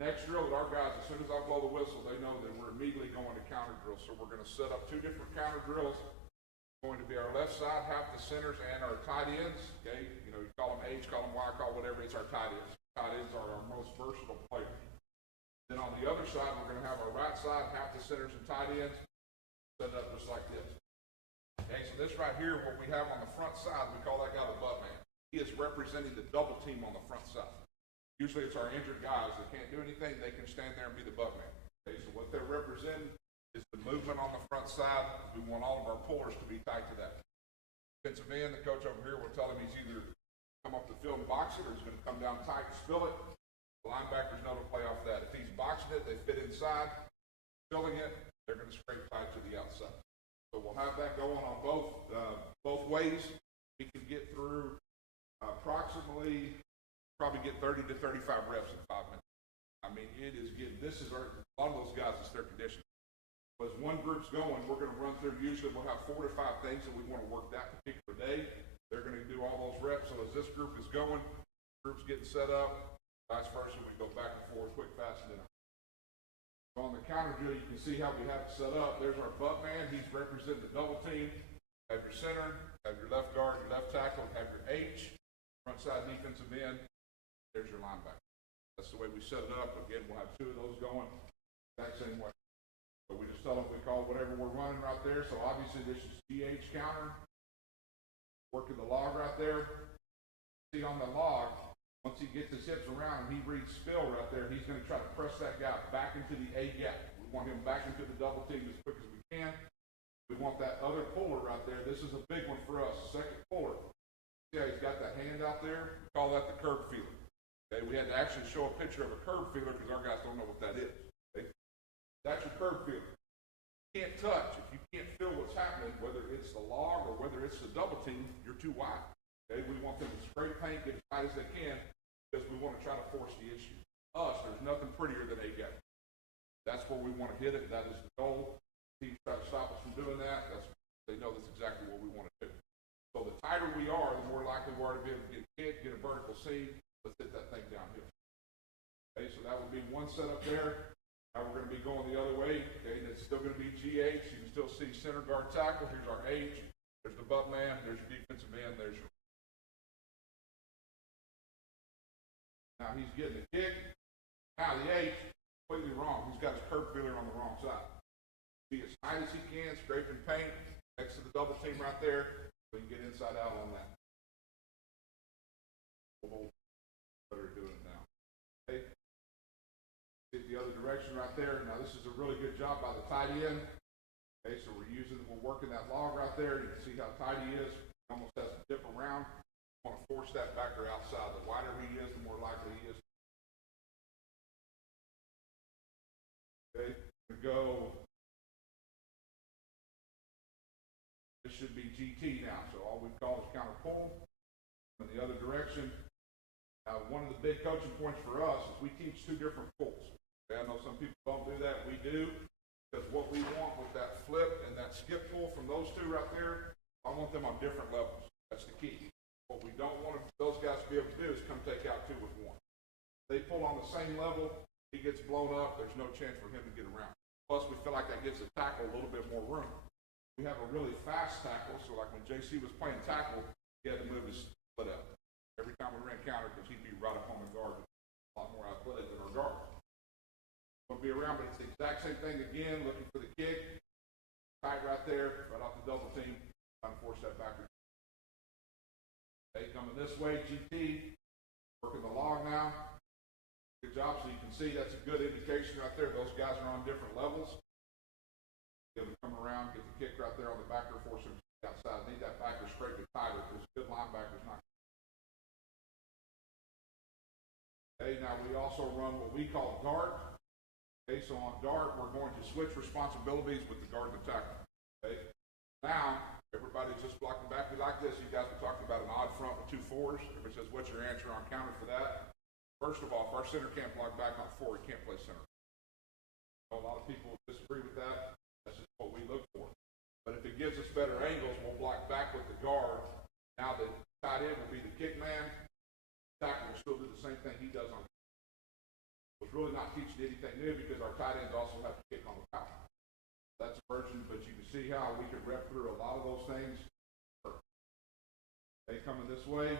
Next drill that our guys, as soon as I blow the whistle, they know that we're immediately going to counter drills. So we're going to set up two different counter drills. It's going to be our left side, half the centers, and our tight ends. Okay, you know, you call them H, call them Y, call whatever. It's our tight ends. Tight ends are our most versatile players. Then on the other side, we're going to have our right side, half the centers and tight ends, set up just like this. Okay, so this right here, what we have on the front side, we call that guy the butt man. He is representing the double team on the front side. Usually it's our injured guys that can't do anything. They can stand there and be the butt man. Okay, so what they're representing is the movement on the front side. We want all of our pullers to be tight to that. Defensive end, the coach over here will tell him he's either come up the field and box it, or he's going to come down tight and spill it. The linebackers know to play off that. If he's boxing it, they fit inside. Spilling it, they're going to scrape tight to the outside. So we'll have that going on both ways. We can get through approximately, probably get 30 to 35 reps in 5 minutes. I mean, it is getting, a lot of those guys, it's their conditioning. As one group's going, we're going to run through, usually we'll have 4 to 5 things that we want to work that particular day. They're going to do all those reps. So as this group is going, group's getting set up, vice versa, we go back and forth, quick, fast, and then so on the counter drill, you can see how we have it set up. There's our butt man. He's representing the double team. Have your center, have your left guard, your left tackle, have your H, front side defensive end. There's your linebacker. That's the way we set it up. Again, we'll have 2 of those going that same way. So we just tell them we call whatever we're running right there. So obviously this is GH counter. Working the log right there. See on the log, once he gets his hips around and he reads spill right there, he's going to try to press that guy back into the A gap. We want him back into the double team as quick as we can. We want that other puller right there. This is a big one for us, second puller. See how he's got that hand out there? We call that the curb feeler. Okay, we had to actually show a picture of a curb feeler because our guys don't know what that is. Okay? That's your curb feeler. You can't touch. If you can't feel what's happening, whether it's the log or whether it's the double team, you're too wide. Okay, we want them to spray paint, get as tight as they can, because we want to try to force the issue. There's nothing prettier than A gap. That's where we want to hit it. That is the goal. Teams try to stop us from doing that. They know that's exactly what we want to do. So the tighter we are, the more likely we are to be able to get a kick, get a vertical seam. Let's hit that thing downhill. Okay, so that would be one setup there. Now we're going to be going the other way. Okay, and it's still going to be GH. You can still see center guard tackle. Here's our H. There's the butt man. There's your defensive end. There's your. Now he's getting the kick. Now the H, completely wrong. He's got his curb feeler on the wrong side. Be as tight as he can, scraping paint next to the double team right there. So he can get inside out on that. Better doing it now. Okay. Get the other direction right there. Now this is a really good job by the tight end. Okay, so we're working that log right there. You can see how tight he is. He almost has to dip around. Want to force that backer outside. The wider he is, the more likely he is. Okay, go. This should be GT now. So all we call is counter pull. In the other direction. One of the big coaching points for us is we teach two different pulls. Okay, I know some people don't do that. We do, because what we want with that flip and that skip pull from those two right there, I want them on different levels. That's the key. What we don't want those guys to be able to do is come take out two with one. They pull on the same level, he gets blown up, there's no chance for him to get around. Plus, we feel like that gives the tackle a little bit more room. We have a really fast tackle, so like when JC was playing tackle, he had to move his split up every time we ran counter because he'd be right up on the guard. A lot more athletic than our guard. Going to be around, but it's the exact same thing again, looking for the kick. Tight right there, right off the double team, trying to force that backward. Okay, coming this way, GT, working the log now. Good job, so you can see that's a good indication right there. Those guys are on different levels. Get them to come around, get the kick right there on the backer, force him outside. Need that backer straight to tighter because good linebacker's not. Okay, now we also run what we call dart. Okay, so on dart, we're going to switch responsibilities with the guard and the tackle. Okay, now everybody's just blocking back. We like this. You guys were talking about an odd front with 2 4s. Everybody says, what's your answer on counter for that? First of all, if our center can't block back on 4, he can't play center. So a lot of people disagree with that. That's just what we look for. But if it gives us better angles, we'll block back with the guard. Now the tight end will be the kick man. Tackle will still do the same thing he does on. Was really not teaching anything new because our tight ends also have to kick on the power. That's a version, but you can see how we can rep through a lot of those things. They coming this way.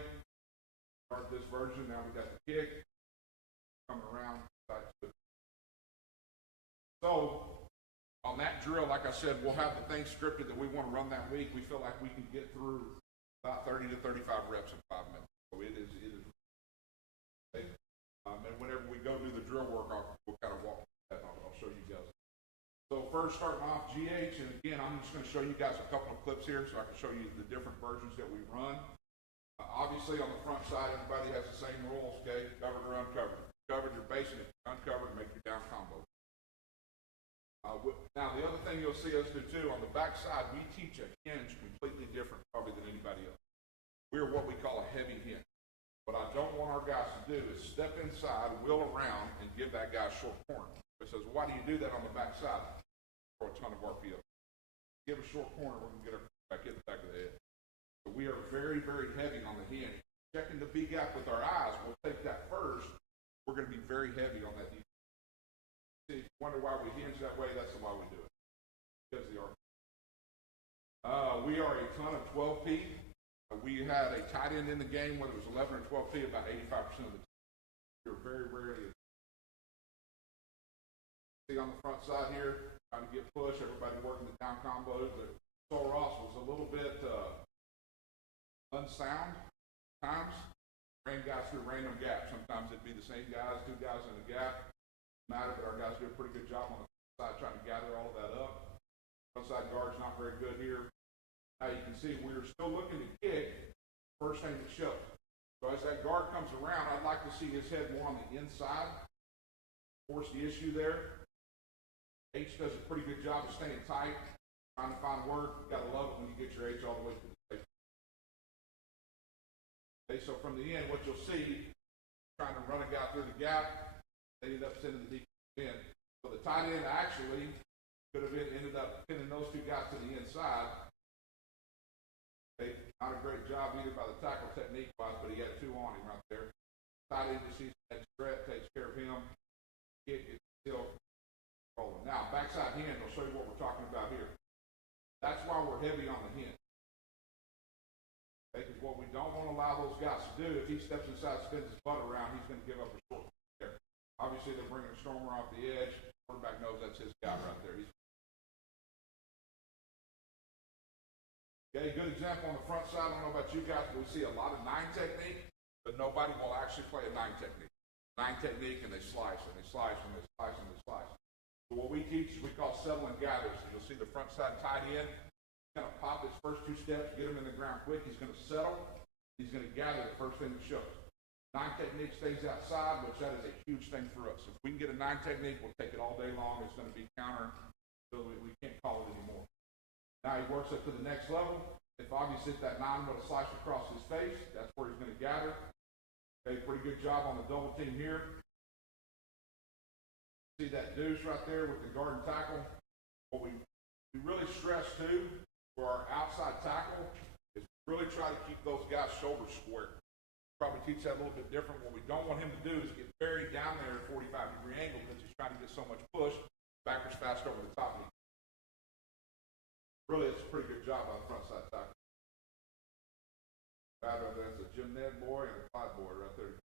Start this version. Now we got the kick coming around. So on that drill, like I said, we'll have the things scripted that we want to run that week. We feel like we can get through about 30 to 35 reps in 5 minutes. So it is. And whenever we go do the drill work, we'll kind of walk that. I'll show you guys. So first, starting off GH, and again, I'm just going to show you guys a couple of clips here so I can show you the different versions that we run. Obviously, on the front side, everybody has the same rules, okay? Covered or uncovered. Covered, you're basing it. Uncovered, make your down combo. Now, the other thing you'll see us do, too, on the back side, we teach a hinge completely different probably than anybody else. We're what we call a heavy hinge. What I don't want our guys to do is step inside, wheel around, and give that guy a short corner. He says, well, why do you do that on the back side? For a ton of RPO. Give a short corner, we're going to get our back in the back of the head. So we are very, very heavy on the hinge. Checking the B gap with our eyes, we'll take that first. We're going to be very heavy on that defense. See, if you wonder why we hinge that way, that's why we do it. Because of the RPO. We are a ton of 12P. We had a tight end in the game, whether it was 11 or 12P, about 85% of the time. You're very rarely. See on the front side here, trying to get push, everybody working the down combos. So Ross was a little bit unsound times. Ran guys through random gaps. Sometimes it'd be the same guys, 2 guys in the gap. Matter, but our guys do a pretty good job on the side trying to gather all of that up. Front side guard's not very good here. Now you can see we're still looking to kick, first thing that shows. So as that guard comes around, I'd like to see his head more on the inside. Force the issue there. H does a pretty good job of staying tight, trying to find work. You gotta love it when you get your H all the way to the face. Okay, so from the end, what you'll see, trying to run a guy through the gap, they ended up sending the defense in. So the tight end actually could have ended up pinning those 2 guys to the inside. Not a great job either by the tackle technique-wise, but he had 2 on him right there. Tight end just sees that threat, takes care of him. Kick is still rolling. Now, backside hinge, I'll show you what we're talking about here. That's why we're heavy on the hinge. Okay, because what we don't want to allow those guys to do, if he steps inside, spins his butt around, he's going to give up a short there. Obviously, they're bringing a stormer off the edge. Quarterback knows that's his guy right there. Okay, good example on the front side. I don't know about you guys, but we see a lot of 9 technique, but nobody will actually play a 9 technique. 9 technique, and they slice, and they slice, and they slice, and they slice. So what we teach is we call settle and gather. So you'll see the front side tight end. He's going to pop his first 2 steps, get him in the ground quick. He's going to settle. He's going to gather the first thing that shows. 9 technique stays outside, which that is a huge thing for us. If we can get a 9 technique, we'll take it all day long. It's going to be counter, so we can't call it anymore. Now he works up to the next level. If obviously that 9 would have sliced across his face, that's where he's going to gather. Okay, pretty good job on the double team here. See that deuce right there with the guard and tackle? What we really stress too for our outside tackle is really try to keep those guys' shoulders square. Probably teach that a little bit different. What we don't want him to do is get buried down there at a 45-degree angle because he's trying to get so much push, backwards fast over the top. Really, it's a pretty good job on the front side tackle. That's a Jim Ned boy and a Clyde boy right there.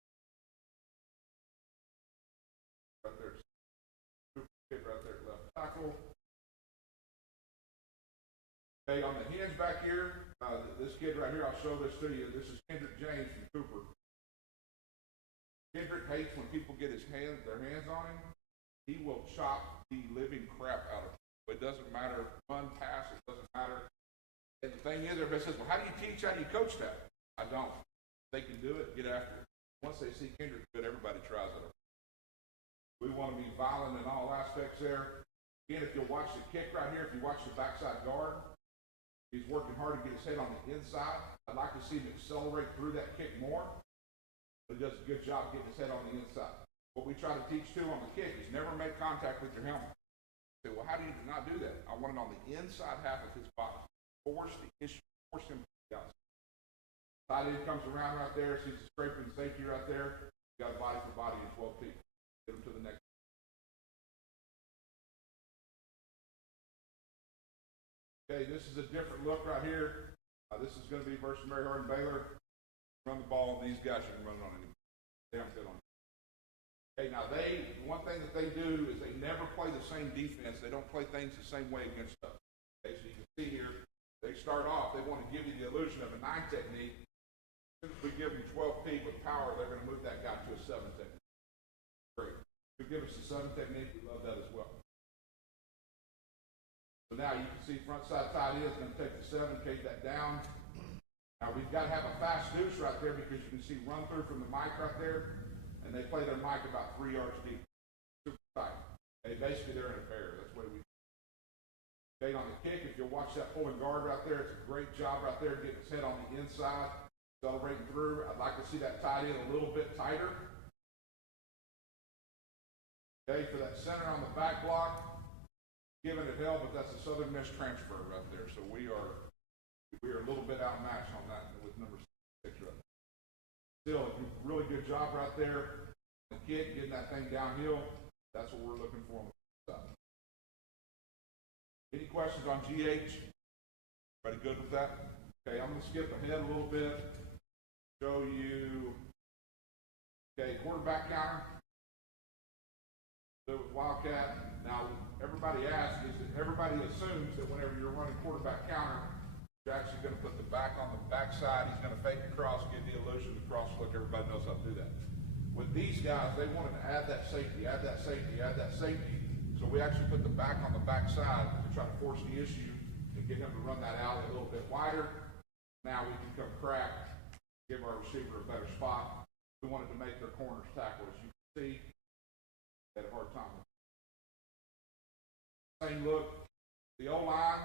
Right there. Kid right there, left tackle. Okay, on the hinge back here, this kid right here, I'll show this to you. This is Kendrick James from Cooper. Kendrick hates when people get their hands on him. He will chop the living crap out of him. It doesn't matter, run, pass, it doesn't matter. And the thing is, everybody says, well, how do you teach, how do you coach that? I don't. They can do it, get after it. Once they see Kendrick good, everybody tries it. We want to be violent in all aspects there. Again, if you'll watch the kick right here, if you watch the backside guard, he's working hard to get his head on the inside. I'd like to see him accelerate through that kick more, but he does a good job getting his head on the inside. What we try to teach too on the kick is never make contact with your helmet. Say, well, how do you not do that? I want it on the inside half of his body. Force the issue, force him to the outside. Tight end comes around right there, sees the scraping safety right there. You got a body for body in 12 feet. Get him to the next. Okay, this is a different look right here. This is going to be versus Mary Hardin Baylor. Run the ball on these guys, you can run it on anybody. Damn good on. Okay, now one thing that they do is they never play the same defense. They don't play things the same way against us. Okay, so you can see here, they start off, they want to give you the illusion of a 9 technique. As soon as we give them 12 feet with power, they're going to move that guy to a 7 technique. Great. If you give us a 7 technique, we love that as well. So now you can see front side tight end is going to take the 7, take that down. Now we've got to have a fast deuce right there because you can see run through from the mic right there, and they play their mic about 3 yards deep. Super tight. Okay, basically they're in a bear. That's the way we. Okay, on the kick, if you'll watch that pulling guard right there, it's a great job right there getting his head on the inside, accelerating through. I'd like to see that tight end a little bit tighter. Okay, for that center on the back block, giving it hell, but that's a Southern Miss transfer right there. So we are a little bit outmatched on that with number 6 right there. Still, a really good job right there. The kick, getting that thing downhill. That's what we're looking for on the side. Any questions on GH? Everybody good with that? Okay, I'm going to skip ahead a little bit. Show you, okay, quarterback counter. Do it with Wildcat. Now, everybody asks, everybody assumes that whenever you're running quarterback counter, you're actually going to put the back on the backside. He's going to fake the cross, give the illusion of the cross look. Everybody knows how to do that. With these guys, they wanted to add that safety, add that safety, add that safety. So we actually put the back on the backside to try to force the issue and get him to run that alley a little bit wider. Now we can come crack, give our receiver a better spot. We wanted to make their corners tackle. As you can see, they had a hard time. Same look. The O-line,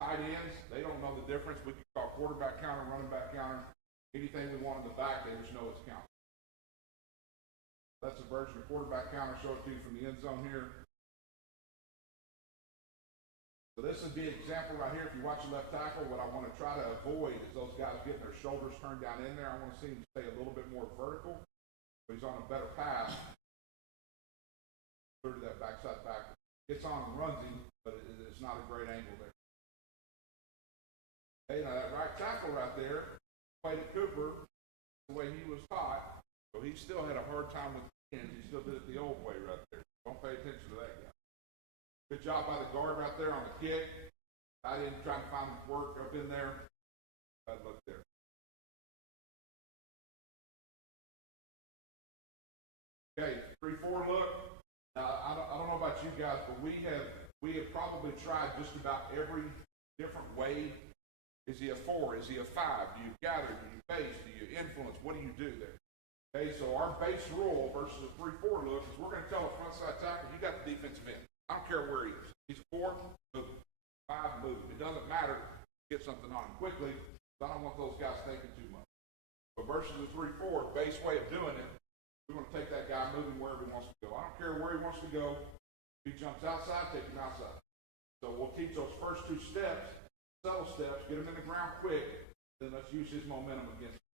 tight ends, they don't know the difference. We can call quarterback counter, running back counter. Anything we want in the back, they just know it's counter. That's a version of quarterback counter. Show it to you from the end zone here. So this is the example right here. If you watch the left tackle, what I want to try to avoid is those guys getting their shoulders turned down in there. I want to see him stay a little bit more vertical. So he's on a better pass. Through to that backside back. Gets on and runs him, but it's not a great angle there. Okay, now that right tackle right there played at Cooper the way he was taught. So he still had a hard time with the hands. He still did it the old way right there. Don't pay attention to that guy. Good job by the guard right there on the kick. I didn't try to find work up in there. Bad look there. Okay, 3-4 look. Now, I don't know about you guys, but we have probably tried just about every different way. Is he a 4? Is he a 5? Do you gather? Do you base? Do you influence? What do you do there? Okay, so our base rule versus a 3-4 look is we're going to tell a front side tackle, you got the defensive end. I don't care where he is. He's a 4, move. 5, move. It doesn't matter. Get something on him quickly. I don't want those guys thinking too much. But versus the 3-4, base way of doing to go. If he jumps outside, take him outside. So we'll teach those first 2 steps, subtle steps, get him in the ground quick, then let's use his momentum against him.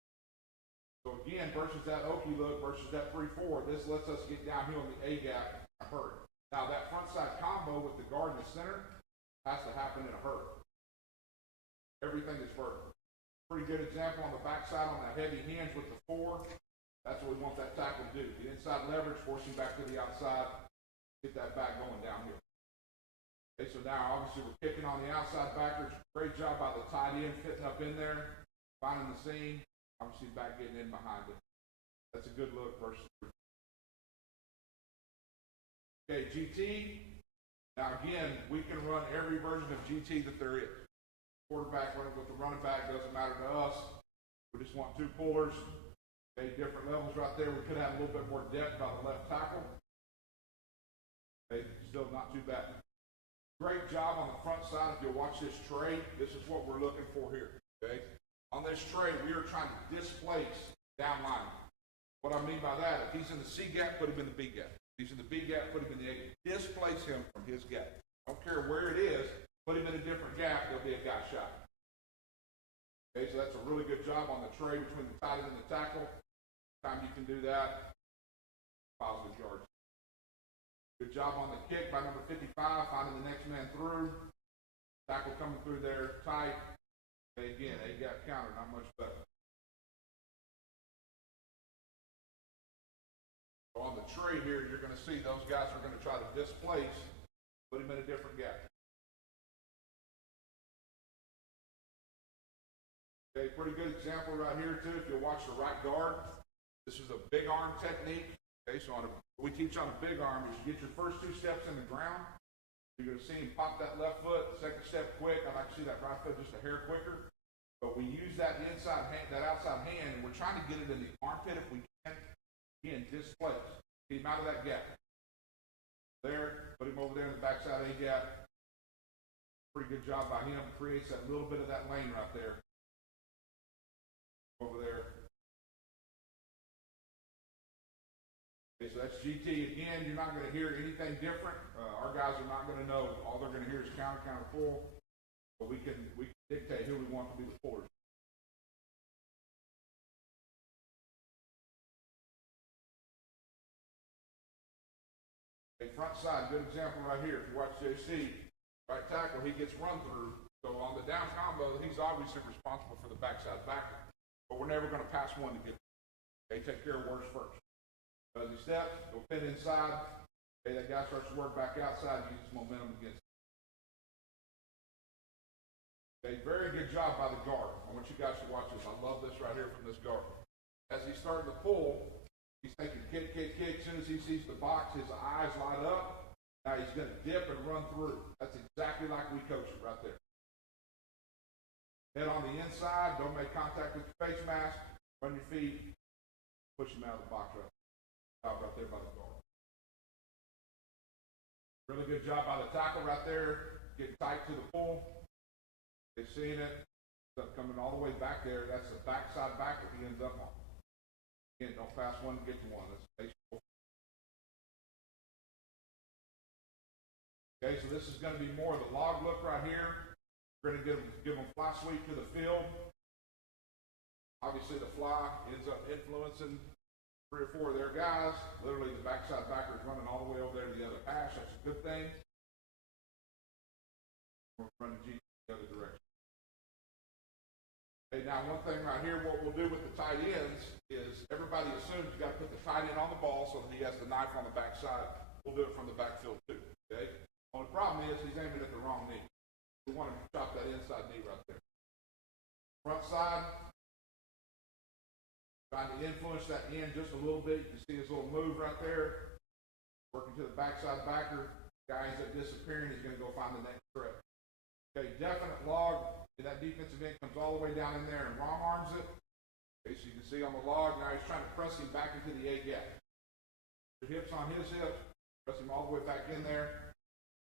So again, versus that Okie look, versus that 3-4, this lets us get downhill in the A gap in a hurry. Now that front side combo with the guard in the center has to happen in a hurry. Everything is vertical. Pretty good example on the backside on that heavy hinge with the 4. That's what we want that tackle to do. Get inside leverage, force him back to the outside, get that back going downhill. Okay, so now obviously we're kicking on the outside backers. Great job by the tight end fitting up in there, finding the seam. Obviously back getting in behind it. That's a good look versus. Okay, GT. Now again, we can run every version of GT that there is. Quarterback running with the running back, doesn't matter to us. We just want 2 pullers. Okay, different levels right there. We could have a little bit more depth by the left tackle. Okay, still not too bad. Great job on the front side. If you'll watch this tray, this is what we're looking for here. Okay, on this tray, we are trying to displace down line. What I mean by that, if he's in the C gap, put him in the B gap. If he's in the B gap, put him in the A gap. Displace him from his gap. I don't care where it is. Put him in a different gap, there'll be a guy shot. Okay, so that's a really good job on the tray between the tight end and the tackle. Time you can do that, positive yards. Good job on the kick by number 55, finding the next man through. Tackle coming through there, tight. Okay, again, A gap counter, not much better. So on the tray here, you're going to see those guys are going to try to displace, put him in a different gap. Okay, pretty good example right here too. If you watch the right guard, this is a big arm technique. Okay, so what we teach on a big arm is you get your first 2 steps in the ground. You're going to see him pop that left foot. Second step quick. I like to see that right foot just a hair quicker. But we use that inside hand, that outside hand, and we're trying to get it in the armpit if we can. Again, displace. Get him out of that gap. There, put him over there in the backside A gap. Pretty good job by him. Creates that little bit of that lane right there. Over there. Okay, so that's GT. Again, you're not going to hear anything different. Our guys are not going to know. All they're going to hear is counter, counter, pull. But we can dictate who we want to be the pullers. Okay, front side, good example right here. If you watch JC, right tackle, he gets run through. So on the down combo, he's obviously responsible for the backside backer. But we're never going to pass one to get. Okay, take care of works first. As he steps, go pin inside. Okay, that guy starts to work back outside, uses momentum against him. Okay, very good job by the guard. I want you guys to watch this. I love this right here from this guard. As he's starting to pull, he's thinking kick, kick, kick. As soon as he sees the box, his eyes light up. Now he's going to dip and run through. That's exactly like we coach it right there. Head on the inside, don't make contact with your face mask, run your feet, push him out of the box right there by the guard. Really good job by the tackle right there, getting tight to the pull. They've seen it, coming all the way back there. That's the backside back that he ends up on. Again, don't pass one to get to one. That's okay, so this is going to be more of the log look right here. We're going to give them fly sweep to the field. Obviously, the fly ends up influencing 3 or 4 of their guys. Literally, the backside backer is running all the way over there to the other hash. That's a good thing. We're running G the other direction. Okay, now one thing right here, what we'll do with the tight ends is everybody assumes you got to put the tight end on the ball so that he has the knife on the backside. We'll do it from the backfield too. Okay. Only problem is he's aiming at the wrong knee. We want to chop that inside knee right there. Front side, trying to influence that end just a little bit. You can see his little move right there. Working to the backside backer. Guy ends up disappearing. He's going to go find the next threat. Okay, definite log. That defensive end comes all the way down in there and wrong arms it. Okay, so you can see on the log, now he's trying to press him back into the A gap. The hips on his hips, press him all the way back in there.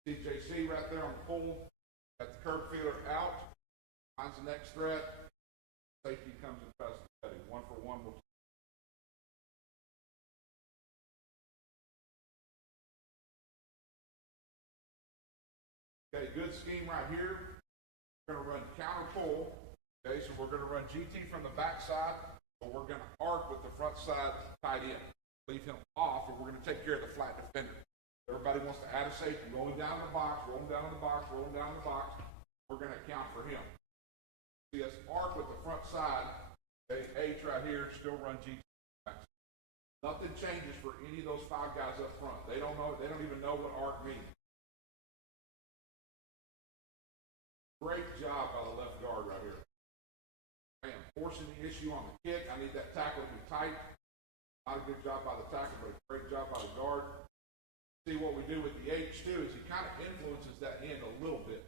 CJC right there on the pull. Got the curb feeler out. Finds the next threat. Safety comes and passes the 1-for-1. We'll good scheme right here. We're going to run counter pull. Okay, so we're going to run GT from the backside, but we're going to arc with the front side tight end. Leave him off, and we're going to take care of the flat defender. Everybody wants to add a safety, rolling down in the box, rolling down in the box, rolling down in the box. We're going to account for him. See us arc with the front side. Okay, H right here, still run GT. Nothing changes for any of those 5 guys up front. They don't know. They don't even know what arc means. Great job by the left guard right here. Man, forcing the issue on the kick. I need that tackle to be tight. Not a good job by the tackle, but a great job by the guard. See what we do with the H too is he kind of influences that end a little bit.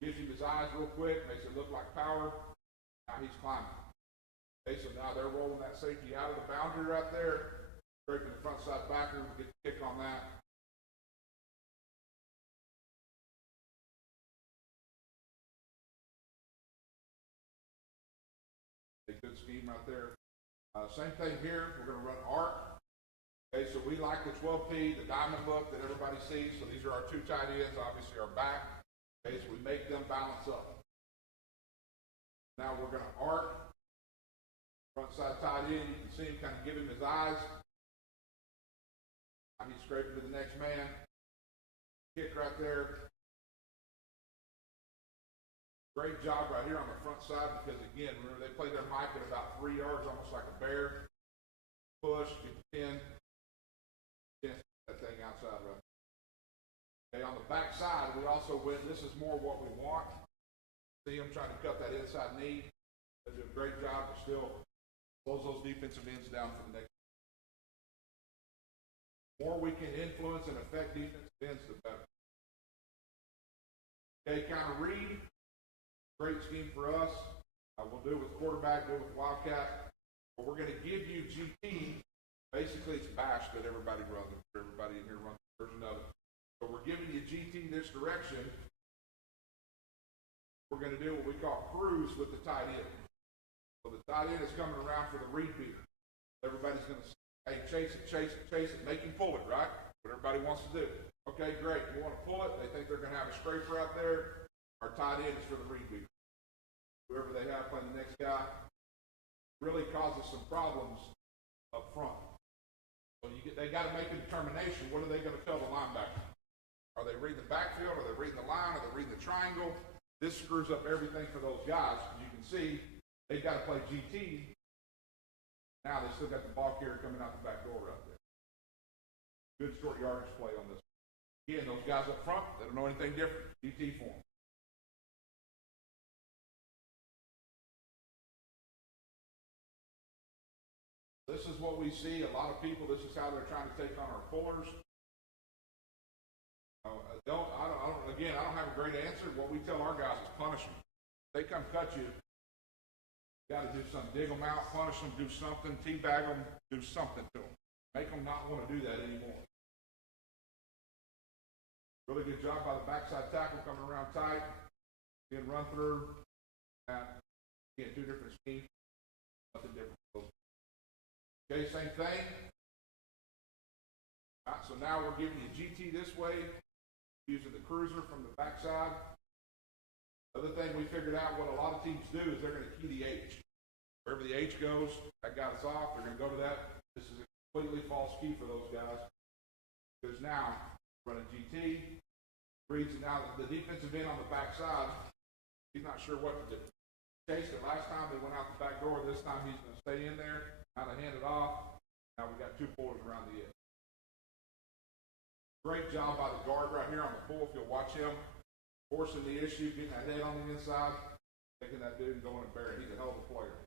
Gives him his eyes real quick, makes it look like power. Now he's climbing. Okay, so now they're rolling that safety out of the boundary right there, scraping the front side backwards, get the kick on that. A good scheme right there. Same thing here. We're going to run arc. Okay, so we like the 12P, the diamond look that everybody sees. So these are our 2 tight ends, obviously our back. Okay, so we make them balance up. Now we're going to arc. Front side tight end. You can see him kind of give him his eyes. Now he's scraping to the next man. Kick right there. Great job right here on the front side because, again, remember they play their mic at about 3 yards, almost like a bear. Push, get the 10. That thing outside right. Okay, on the back side, we also win. This is more what we want. See him trying to cut that inside knee. They do a great job to still close those defensive ends down for the next. The more we can influence and affect defensive ends, the better. Okay, counter read. Great scheme for us. We'll do it with quarterback, do it with Wildcat. But we're going to give you GT. Basically, it's bash that everybody runs. Everybody in here runs a version of it. So we're giving you GT this direction. We're going to do what we call cruise with the tight end. So the tight end is coming around for the read beater. Everybody's going to say, hey, chase it, chase it, chase it. Make him pull it, right? What everybody wants to do. Okay, great. You want to pull it. They think they're going to have a scraper out there. Our tight end is for the read beater. Whoever they have playing the next guy really causes some problems up front. So they got to make a determination. What are they going to tell the linebacker? Are they reading the backfield? Are they reading the line? Are they reading the triangle? This screws up everything for those guys. You can see they've got to play GT. Now they still got the ball carrier coming out the back door right there. Good short yardage play on this. Again, those guys up front, they don't know anything different. GT for them. This is what we see. A lot of people, this is how they're trying to take on our pullers. I don't have a great answer. What we tell our guys is punish them. If they come cut you, you got to do something. Dig them out, punish them, do something, teabag them, do something to them. Make them not want to do that anymore. Really good job by the backside tackle coming around tight. Again, run through. Again, 2 different schemes. Nothing different. Okay, same thing. All right, so now we're giving you GT this way, using the cruiser from the backside. Other thing we figured out, what a lot of teams do is they're going to key the H. Wherever the H goes, that got us off. They're going to go to that. This is a completely false key for those guys. Because now, running GT, reads it. Now the defensive end on the backside, he's not sure what to do. Chased it last time, they went out the back door. This time he's going to stay in there. Now they hand it off. Now we got 2 pullers around the edge. Great job by the guard right here on the pull. If you'll watch him, forcing the issue, getting that head on the inside, taking that dude and going and burying. He's a hell of a player.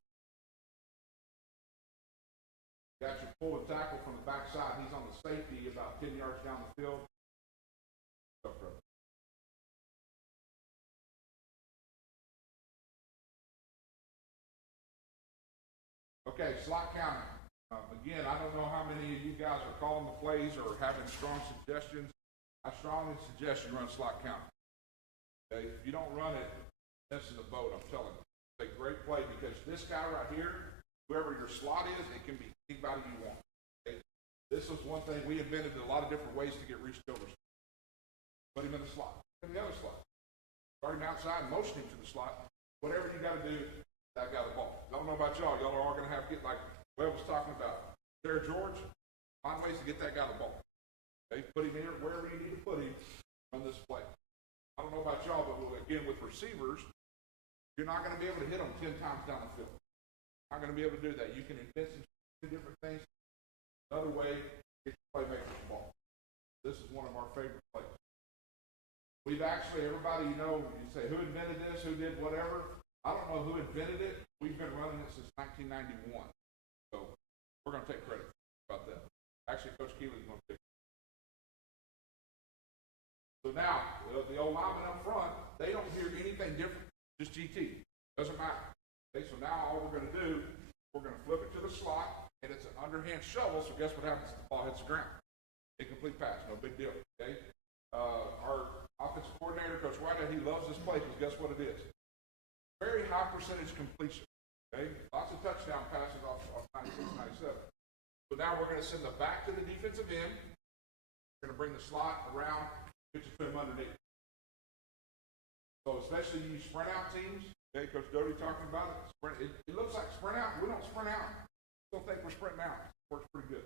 Got your pull and tackle from the backside. He's on the safety about 10 yards down the field. Okay, slot counter. Again, I don't know how many of you guys are calling the plays or having strong suggestions. I strongly suggest you run slot counter. Okay, if you don't run it, this is a boat, I'm telling you. It's a great play because this guy right here, whoever your slot is, it can be anybody you want. Okay? This was one thing we invented a lot of different ways to get Reese Childers. Put him in the slot, in the other slot. start him outside and motion him to the slot. Whatever you got to do, that got the ball. I don't know about y'all. Y'all are all going to have to get, like Webb was talking about. There, George, find ways to get that guy the ball. Okay, put him here wherever you need to put him on this play. I don't know about y'all, but again, with receivers, you're not going to be able to hit them 10 times down the field. Not going to be able to do that. You can invent some different things. Another way, get your playmakers the ball. This is one of our favorite plays. We've actually, everybody, you know, you say, who invented this, who did whatever. I don't know who invented it. We've been running it since 1991. So we're going to take credit about that. Actually, Coach Keeley's going to take credit. So now, the old linemen up front, they don't hear anything different. Just GT. Doesn't matter. Okay, so now all we're going to do, we're going to flip it to the slot, and it's an underhand shovel, so guess what happens? The ball hits the ground. Incomplete pass, no big deal, okay? Our offensive coordinator, Coach Wildcat, he loves this play because guess what it is? Very high percentage completion, okay? Lots of touchdown passes off 96, 97. So now we're going to send the back to the defensive end. We're going to bring the slot around, get you put him underneath. So especially you sprint out teams, okay, Coach Doty talking about it. It looks like sprint out. We don't sprint out. Don't think we're sprinting out. Works pretty good.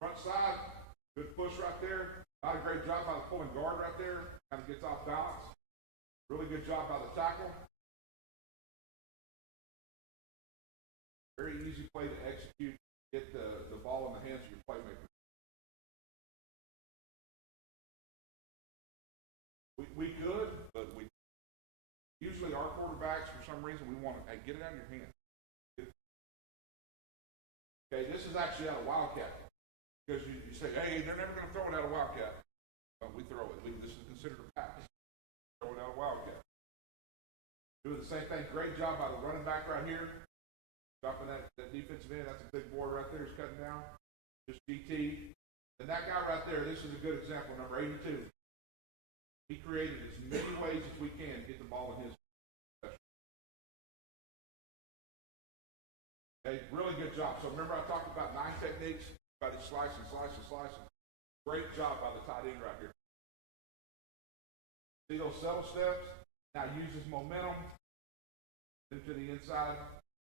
Front side, good push right there. Not a great job by the pulling guard right there. Kind of gets off balance. Really good job by the tackle. Very easy play to execute. Get the ball in the hands of your playmaker. We could, but we usually our quarterbacks, for some reason, we want to get it out of your hand. Okay, this is actually out of Wildcat. Because you say, hey, they're never going to throw it out of Wildcat. But we throw it. This is considered a pass. Throw it out of Wildcat. Doing the same thing. Great job by the running back right here. Dropping that defensive end. That's a big boy right there. He's cutting down. Just GT. And that guy right there, this is a good example, number 82. He created as many ways as we can to get the ball in his possession. Okay, really good job. So remember I talked about 9 techniques, about his slicing. Great job by the tight end right here. See those settle steps? Now use his momentum into the inside.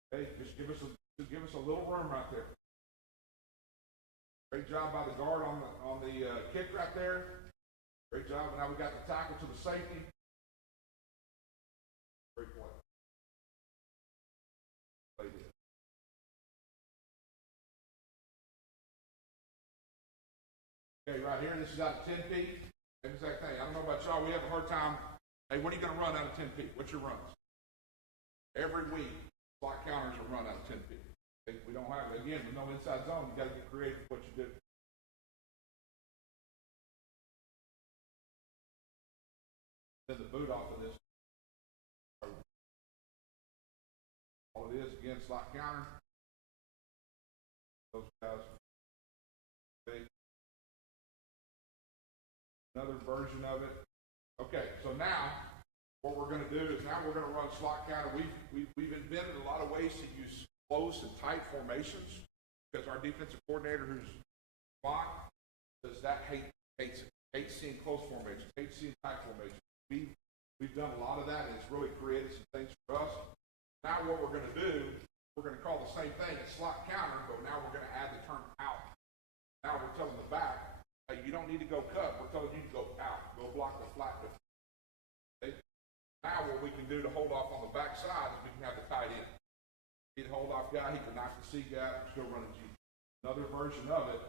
Okay, just give us a little room right there. Great job by the guard on the kick right there. Great job. Now we got the tackle to the safety. Great play. Play good. Okay, right here, this is out of 10 feet. Same exact thing. I don't know about y'all. We have a hard time. Hey, what are you going to run out of 10 feet? What's your runs? Every week, slot counters are run out of 10 feet. Okay, we don't have it. Again, with no inside zone, you got to get creative with what you do. Then the boot off of this. All it is, again, slot counter. Those guys. Okay. Another version of it. Okay, so now what we're going to do is now we're going to run slot counter. We've invented a lot of ways to use close and tight formations because our defensive coordinator, who's block, says that hates it. Hates seeing close formations. Hates seeing tight formations. We've done a lot of that, and it's really created some things for us. Now what we're going to do, we're going to call the same thing as slot counter, but now we're going to add the term out. Now we're telling the back, hey, you don't need to go cut. We're telling you to go out. Go block the flat. Okay? Now what we can do to hold off on the back side is we can have the tight end. He'd hold off guy, he can knock the C gap, still running G. Another version of it.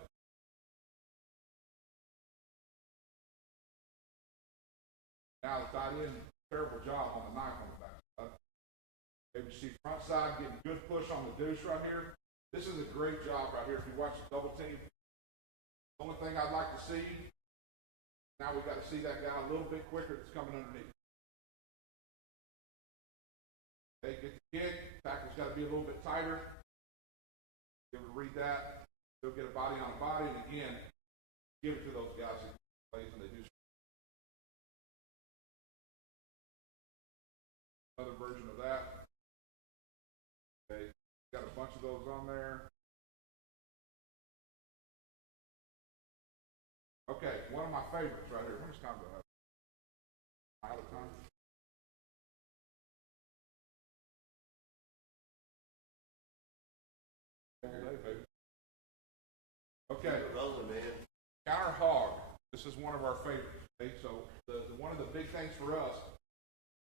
Now the tight end, terrible job on the knife on the back side. Okay, we see front side getting good push on the deuce right here. This is a great job right here. If you watch the double team, the only thing I'd like to see, now we've got to see that guy a little bit quicker that's coming underneath. Okay, get the kick. Tackle's got to be a little bit tighter. Be able to read that. Still get a body on a body, and again, give it to those guys who plays and they do. Another version of that. Okay, got a bunch of those on there. Okay, one of my favorites right here. How much time do I have? Out of time? All day, baby. Okay. Rolling, man. Counter hog. This is one of our favorites. Okay, so one of the big things for us,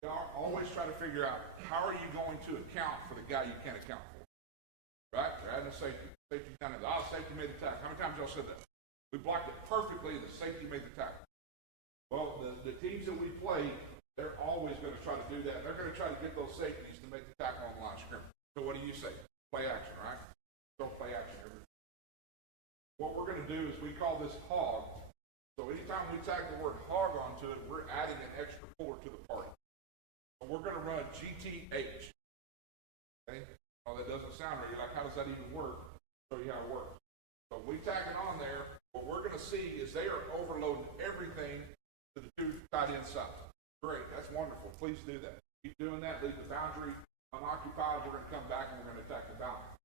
we always try to figure out how are you going to account for the guy you can't account for. Right? You're adding a safety. Safety down there. Oh, safety made the tackle. How many times y'all said that? We blocked it perfectly and the safety made the tackle. Well, the teams that we play, they're always going to try to do that. They're going to try to get those safeties to make the tackle on the line of scrimmage. So what do you say? Play action, right? Don't play action every. What we're going to do is we call this hog. So anytime we tag the word hog onto it, we're adding an extra puller to the party. So we're going to run GTH. Okay? Oh, that doesn't sound right. You're like, how does that even work? Show you how it works. So we tag it on there. What we're going to see is they are overloading everything to the two tight end side. Great. That's wonderful. Please do that. Keep doing that. Leave the boundary unoccupied. We're going to come back and we're going to attack the boundary.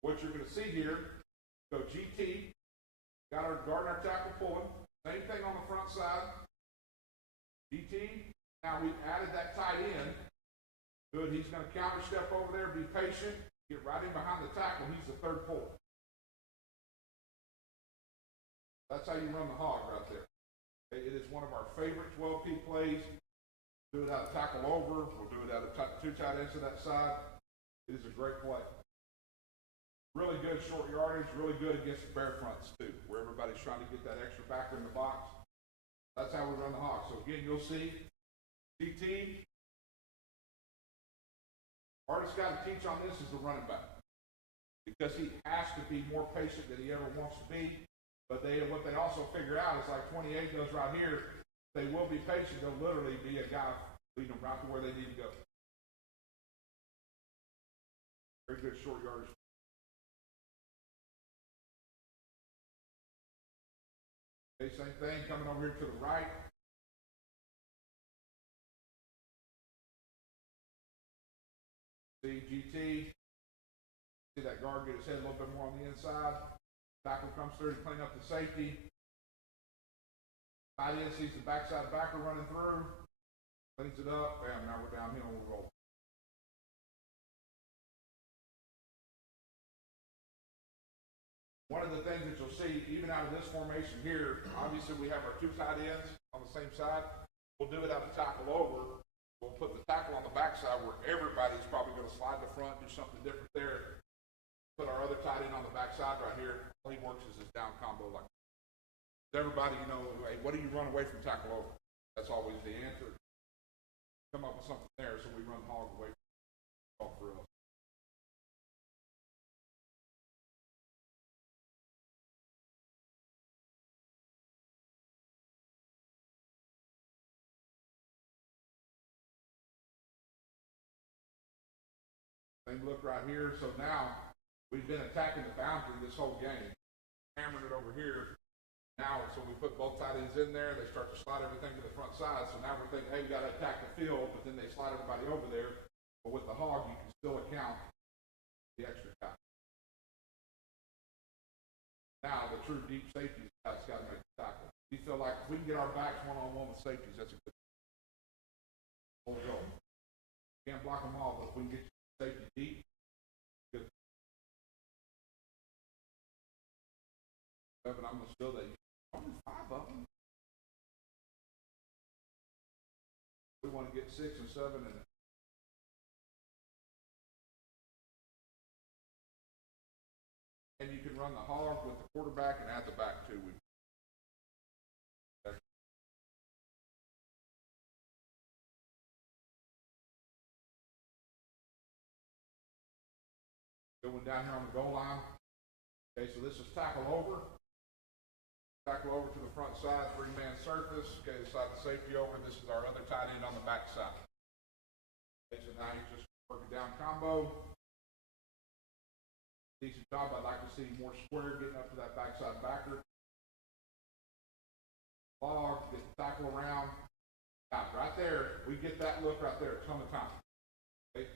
What you're going to see here, go GT. Got our guard and our tackle pulling. Same thing on the front side. GT. Now we've added that tight end. Good. He's going to counter step over there. Be patient. Get right in behind the tackle. He's the third puller. That's how you run the hog right there. It is one of our favorite 12P plays. Do it out of tackle over. We'll do it out of two tight ends to that side. It is a great play. Really good short yardage. Really good against the bear fronts too, where everybody's trying to get that extra backer in the box. That's how we run the hog. So again, you'll see CT. Hardest guy to teach on this is the running back, because he has to be more patient than he ever wants to be. But what they also figure out is like 28 goes right here. They will be patient. They'll literally be a guy leading them right to where they need to go. Very good short yardage. Okay, same thing coming over here to the right. See GT. See that guard get his head a little bit more on the inside. Tackle comes through to clean up the safety. Tight end sees the backside backer running through. Cleans it up. Bam, now we're downhill and we'll roll. One of the things that you'll see, even out of this formation here, obviously we have our two tight ends on the same side. We'll do it out of tackle over. We'll put the tackle on the backside where everybody's probably going to slide the front, do something different there. Put our other tight end on the backside right here. All he works is his down combo like that. Everybody, hey, what do you run away from tackle over? That's always the answer. Come up with something there, so we run hog away from for us. Same look right here. So now we've been attacking the boundary this whole game, hammering it over here. Now, so we put both tight ends in there. They start to slide everything to the front side. So now we're thinking, hey, we got to attack the field, but then they slide everybody over there. But with the hog, you can still account the extra guy. Now, the true deep safety guy's got to make the tackle. We feel like if we can get our backs one-on-one with safeties, that's a good whole goal. Can't block them all, but if we can get safety deep, good. But I'm going to still that. Only 5 of them. We want to get 6 and 7 and you can run the hog with the quarterback and add the back too. Going down here on the goal line. Okay, so this is tackle over. Tackle over to the front side, 3-man surface. Okay, slide the safety over. This is our other tight end on the back side. Okay, so now you just work a down combo. Decent job. I'd like to see more square getting up to that backside backer. Log, get the tackle around. Now, right there, we get that look right there a ton of times. Okay.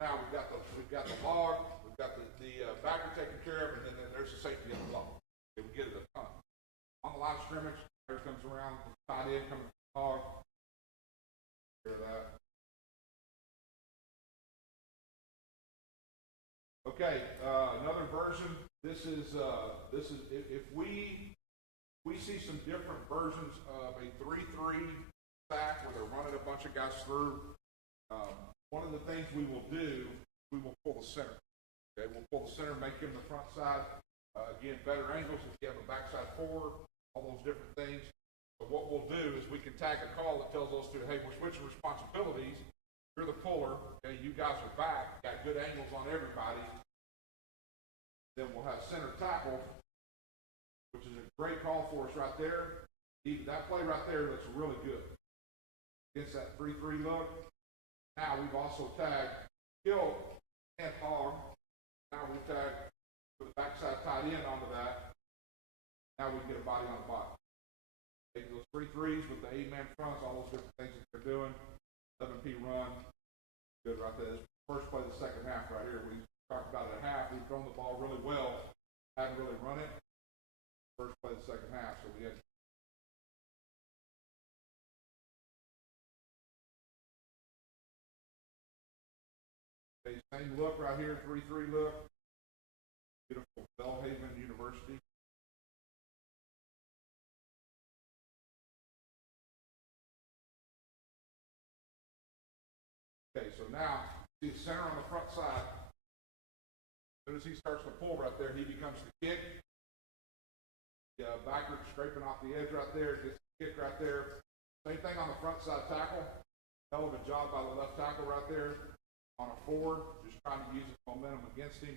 Now we've got the log, we've got the backer taken care of, and then there's the safety in the log. Okay, we get it a ton. On the line of scrimmage, here comes around, tight end coming from the hog. Hear that? Okay, another version. This is if we see some different versions of a 3-3 sack where they're running a bunch of guys through. One of the things we will do, we will pull the center. Okay, we'll pull the center, make him the front side. Again, better angles if you have a backside forward, all those different things. But what we'll do is we can tag a call that tells those two, hey, we're switching responsibilities. You're the puller, okay, you guys are back, got good angles on everybody. Then we'll have center tackle, which is a great call for us right there. Even that play right there looks really good. Against that 3-3 look. Now we've also tagged Hill and Hog. Now we tag with the backside tight end onto that. Now we can get a body on the bottom. Take those 3-3s with the 8-man fronts, all those different things that they're doing. 7P run. Good right there. This first play of the second half right here. We talked about it at half. We've thrown the ball really well. Haven't really run it. First play of the second half. So we had same look right here, 3-3 look. Beautiful Belhaven University. Okay, so now, see the center on the front side. As soon as he starts to pull right there, he becomes the kick. Backer scraping off the edge right there, gets the kick right there. Same thing on the front side tackle. Hell of a job by the left tackle right there. On a forward, just trying to use his momentum against him.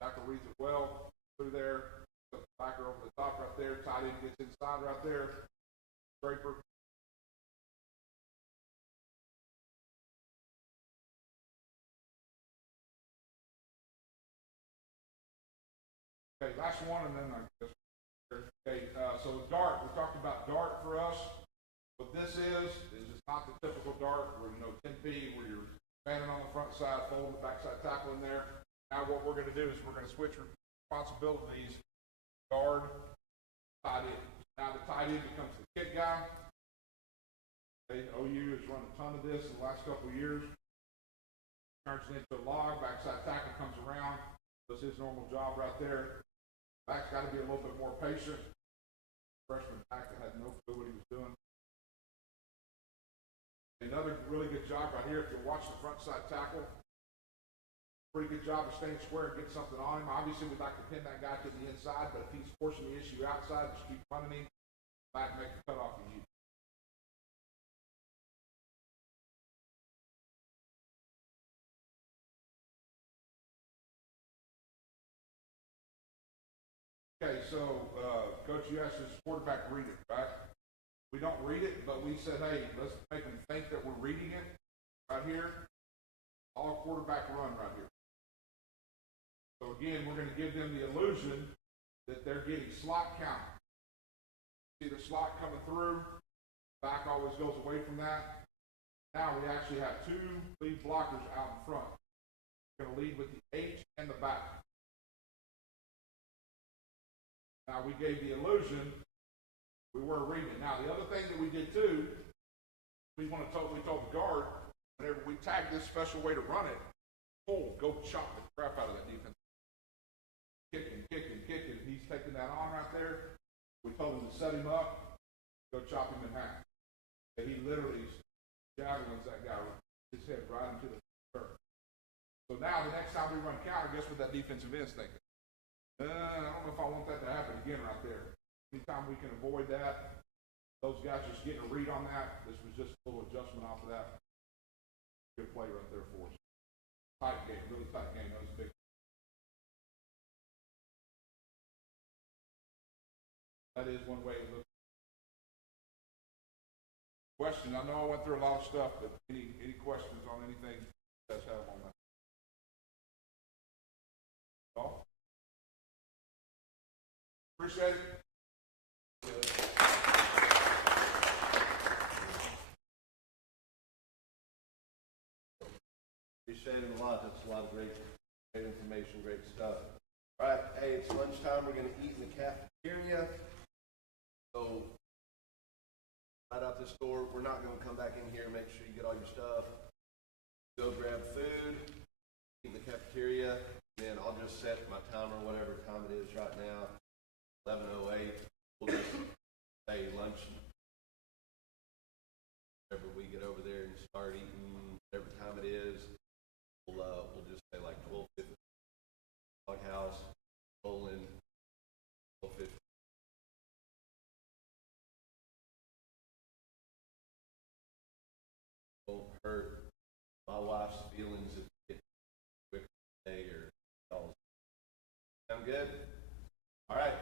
Backer reads it well through there. Put the backer over the top right there. Tight end gets inside right there. Scraper. Okay, last one, and then I guess. Okay, so dart. We talked about dart for us. What this is it's not the typical dart where, 10P, where you're standing on the front side, folding the backside tackle in there. Now what we're going to do is we're going to switch responsibilities, guard, tight end. Now the tight end becomes the kick guy. Okay, OU has run a ton of this in the last couple of years. Turns it into a log, backside tackle comes around, does his normal job right there. Back's got to be a little bit more patient. Freshman back that had no clue what he was doing. Another really good job right here, if you watch the front side tackle, pretty good job of staying square and getting something on him. Obviously, we'd like to pin that guy to the inside, but if he's forcing the issue outside, just keep running him, back make the cutoff for you. Okay, so, Coach, you asked this quarterback read it, right? We don't read it, but we said, hey, let's make them think that we're reading it right here. All quarterback run right here. So again, we're going to give them the illusion that they're getting slot count. See the slot coming through? Back always goes away from that. Now we actually have two lead blockers out in front. We're going to lead with the H and the back. Now we gave the illusion we were reading it. Now the other thing that we did too, we told the guard, whenever we tag this special way to run it, pull, go chop the crap out of that defense. Kicking. He's taking that on right there. We told him to set him up, go chop him in half. And he literally javelins that guy, his head right into the turf. So now the next time we run counter, guess what that defensive end's thinking? I don't know if I want that to happen again right there. Anytime we can avoid that, those guys just getting a read on that. This was just a little adjustment off of that. Good play right there for us. Tight game, really tight game. That was big. That is one way to look. Question, I know I went through a lot of stuff, but any questions on anything you guys have on that? All? Appreciate it. Appreciate it a lot. That's a lot of great information, great stuff. All right, hey, it's lunchtime. We're going to eat in the cafeteria. So, right out this the store. We're not gonna come back in here and make sure you get all your stuff. Go grab food, in the cafeteria, and then I'll just set my timer, whatever time it is right now, 11:08. We'll just say lunch. Whenever we get over there and start eating, whatever time it is, we'll just say like 12:50. Doghouse, bowling, 12:50. Won't hurt my wife's feelings if we get quick day or all. Sound good? All right.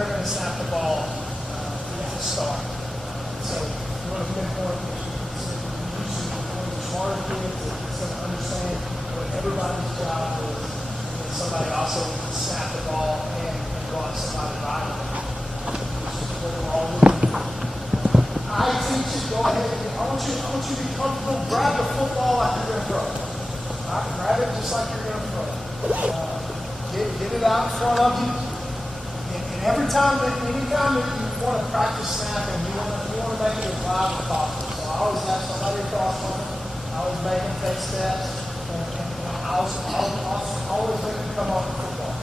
they're going to snap the ball at the start. So you want to pinpoint smarter kids that's going to understand what everybody's job is, and somebody also snap the ball and go on somebody right. I teach you, go ahead. I want you to be comfortable. Grab the football like you're going to throw. All right, grab it just like you're going to throw. Get it out in front of you. And every time anytime that you want to practice snapping, you want to make it as live as possible. So I always have somebody across from me. I always make them take steps, and I always make them come off the football,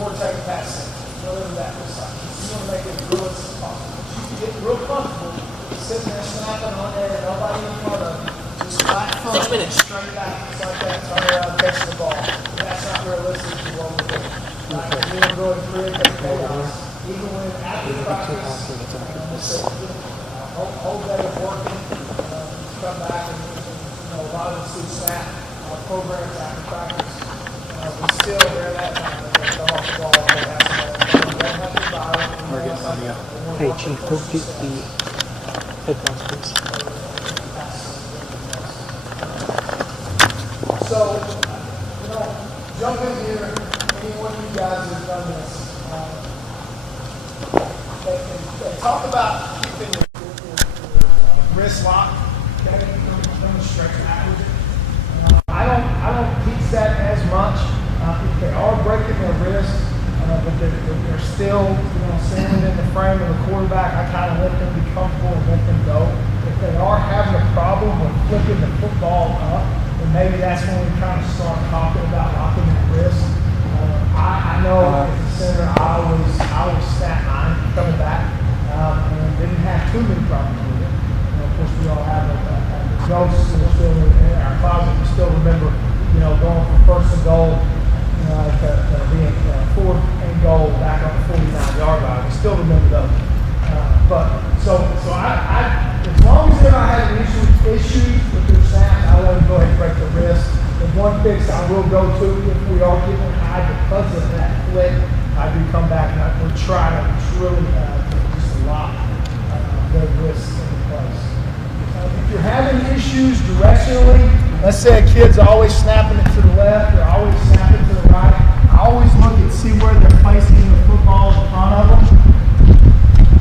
or take a pass set, whatever that looks like. You want to make it as real as possible. You can get real comfortable sitting there snapping on there, and nobody in front of you. Just flat foot, 6 minutes. straight back, just like that, turn around, catch the ball. That's not realistic to what we're doing. Like, you want to go and create that chaos, even when after practice, whole day of working, come back and a lot of the snap programs after practice, we still wear that time that they come off the ball. They have to buy it. Hey, Chief, go get the headphones, please. So, jump in here. Any one of you guys have done this. They talk about keeping your wrist locked, okay, from straight backwards. I don't teach that as much. If they are breaking their wrist, but they're still, standing in the frame of the quarterback, I kind of let them be comfortable and let them go. If they are having a problem with flipping the football up, then maybe that's when we kind of start talking about locking that wrist. I know as a center, I always snap mine coming back, and didn't have too many problems with it. Of course, we all have a ghost still in our closet. We still remember, going from first and goal, to being fourth and goal back on the 49-yard line. We still remember those. So I as long as they're not having issues with their snaps, I want to go ahead and break the wrist. The one fix I will go to if we are getting high because of that flip, I do come back and I will try to really just lock their wrists into place. If you're having issues directionally, let's say a kid's always snapping it to the left or always snapping to the right, I always look and see where they're placing the football in front of them.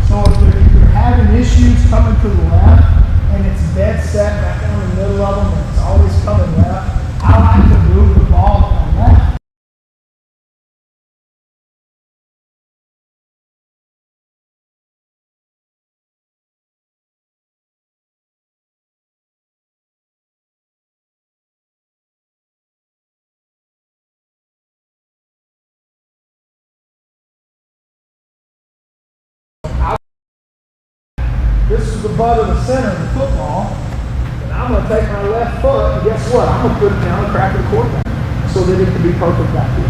So if you're having issues coming to the left and it's dead set back down the middle of them and it's always coming left, I like to move the ball to the left. This is the butt of the center of the football, and I'm going to take my left foot, and guess what? I'm going to put it down the crack of the quarterback so that it can be perfect back here.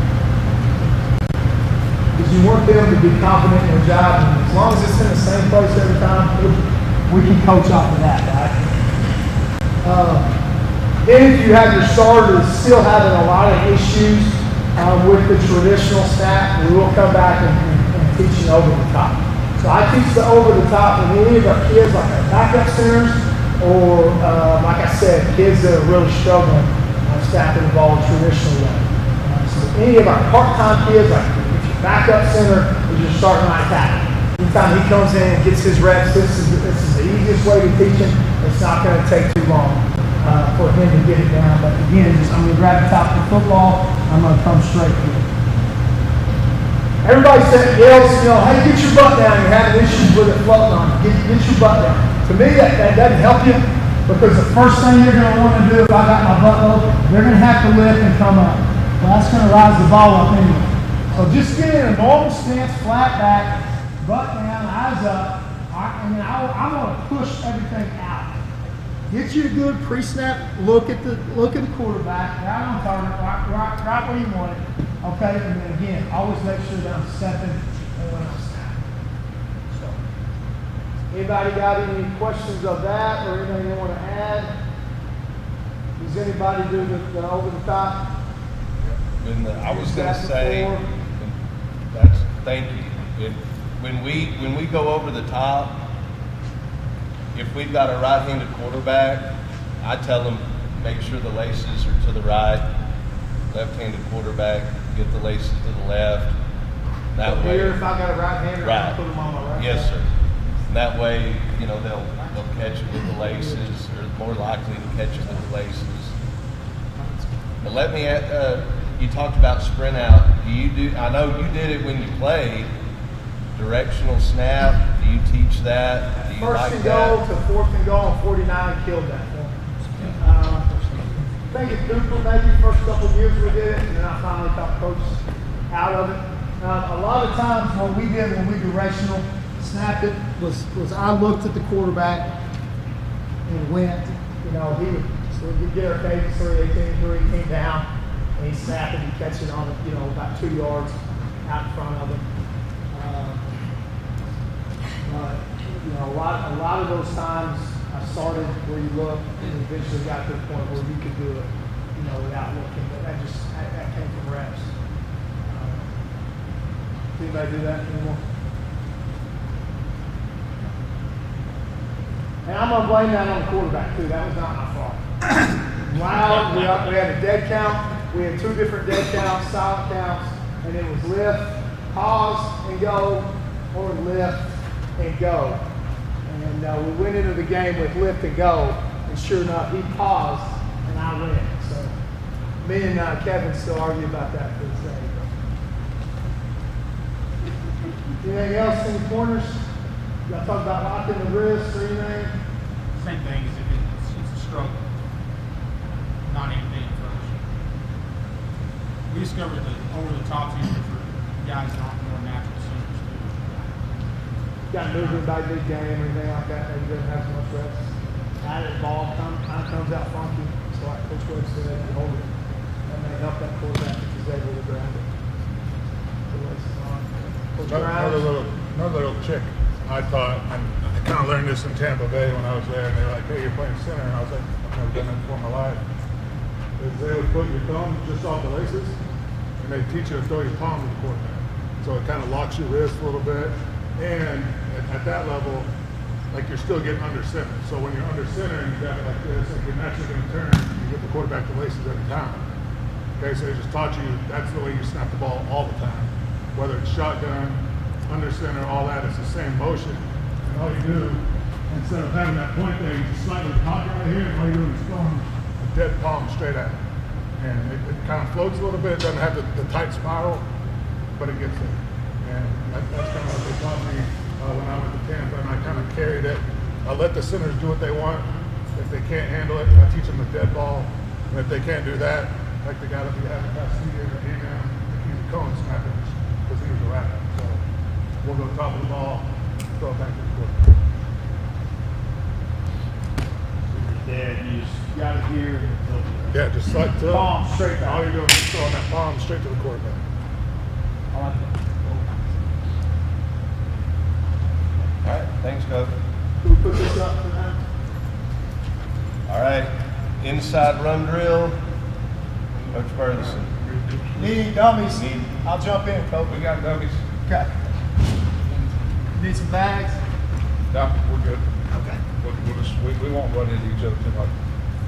Because you want them to be confident in their job, and as long as it's in the same place every time, we can coach off of that, right? Then if you have your starters still having a lot of issues with the traditional snap, we will come back and teach you over the top. So I teach the over the top with any of our kids, like our backup centers, or like I said, kids that are really struggling snapping the ball the traditional way. So any of our part-time kids, like if your backup center is your starting right tackle. Anytime he comes in and gets his reps, this is the easiest way to teach him. It's not going to take too long for him to get it down. But again, I'm going to grab the top of the football. I'm going to come straight here. Everybody yells, hey, get your butt down. You're having issues with it floating on. Get your butt down. To me, that doesn't help you because the first thing you're going to want to do if I got my butt low, they're going to have to lift and come up. Well, that's going to rise the ball up anyway. So just get in a normal stance, flat back, butt down, eyes up. And then I'm going to push everything out. Get you a good pre-snap look at the quarterback, right on target, right where you want it. Okay, and then again, always make sure that I'm stepping and when I'm snapping. So, anybody got any questions of that or anything they want to add? Does anybody do the over the top? I was going to Snap say, before? that's Thank you. When we go over the top, if we've got a right-handed quarterback, I tell them make sure the laces are to the right. Left-handed quarterback, get the laces to the left. That way, Here, if I got a right-hander, right. I'll put them on my right. Yes, sir. And that way, you know, they'll catch it with the laces, or more likely to catch it with the laces. But let me, you talked about sprint out. I know you did it when you played. Directional snap, do you teach that? Do you First like and that? goal to fourth and goal on 49 killed that for me. I think it's Cooper maybe first couple of years we did it, and then I finally got coached out of it. A lot of times what we did when we directional snapped it was I looked at the quarterback and went, you know, so we'd get our cadence 3, 18, 3, came down, and he snapped it and catch it on, you know, about 2 yards out in front of him. But, you know, a lot of those times I started where you look and eventually got to the point where you could do it, you know, without looking. But that came from reps. Does anybody do that anymore? And I'm gonna blame that on the quarterback too. That was not my fault. Loud. We had a dead count. We had 2 different dead counts, silent counts, and it was lift, pause, and go, or lift and go. And we went into the game with lift and go, and sure enough, he paused, and I went. So me and Kevin still argue about that to this day. Anything else in the corners? Y'all talk about locking the wrist or anything? Same thing as if it's a stroke, not anything first. We discovered that over the top's easier for guys that aren't more natural swimmers to do. Got movement by big game or anything like that, maybe doesn't have so much reps. Added ball comes out funky, so like Coach Wade said, you hold it. That may help that quarterback if he's able to grab it. The laces on. Coach Another little trick I taught, and I kind of learned this in Tampa Bay when I was there, and they were like, hey, you're playing center, and I was like, I've never done that before in my life. Is they would put your thumb just off the laces, and they teach you to throw your palm to the quarterback. So it kind of locks your wrist a little bit, and at that level, like you're still getting under center. So when you're under center and you got it like this, like you're naturally going to turn, you get the quarterback the laces every time. Okay, so they just taught you that's the way you snap the ball all the time. Whether it's shotgun, under center, all that, it's the same motion. And all you do, instead of having that point there, you just slightly cock right here, and all you do is throwing a dead palm straight at it. And it kind of floats a little bit, it doesn't have the tight spiral, but it gets there. And that's kind of what they taught me when I went to Tampa, and I kind of carried it. I let the centers do what they want. If they can't handle it, I teach them the dead ball. And if they can't do that, like the guy that we had the past 2 years at A-Man, he's a cone snapper because he was a rabbit. So we'll go top of the ball, throw it back to the court. Yeah, you just got it here. Yeah, just like to Palm straight back. All you're doing is throwing that palm straight to the quarterback. I like that. All right, thanks, Coach. Can we put this up for now? All right, inside run drill, Coach Burleson. Needing dummies. I'll jump in, Coach. We got dummies. Okay. Need some bags? No, we're good. Okay. We won't run into each other too much.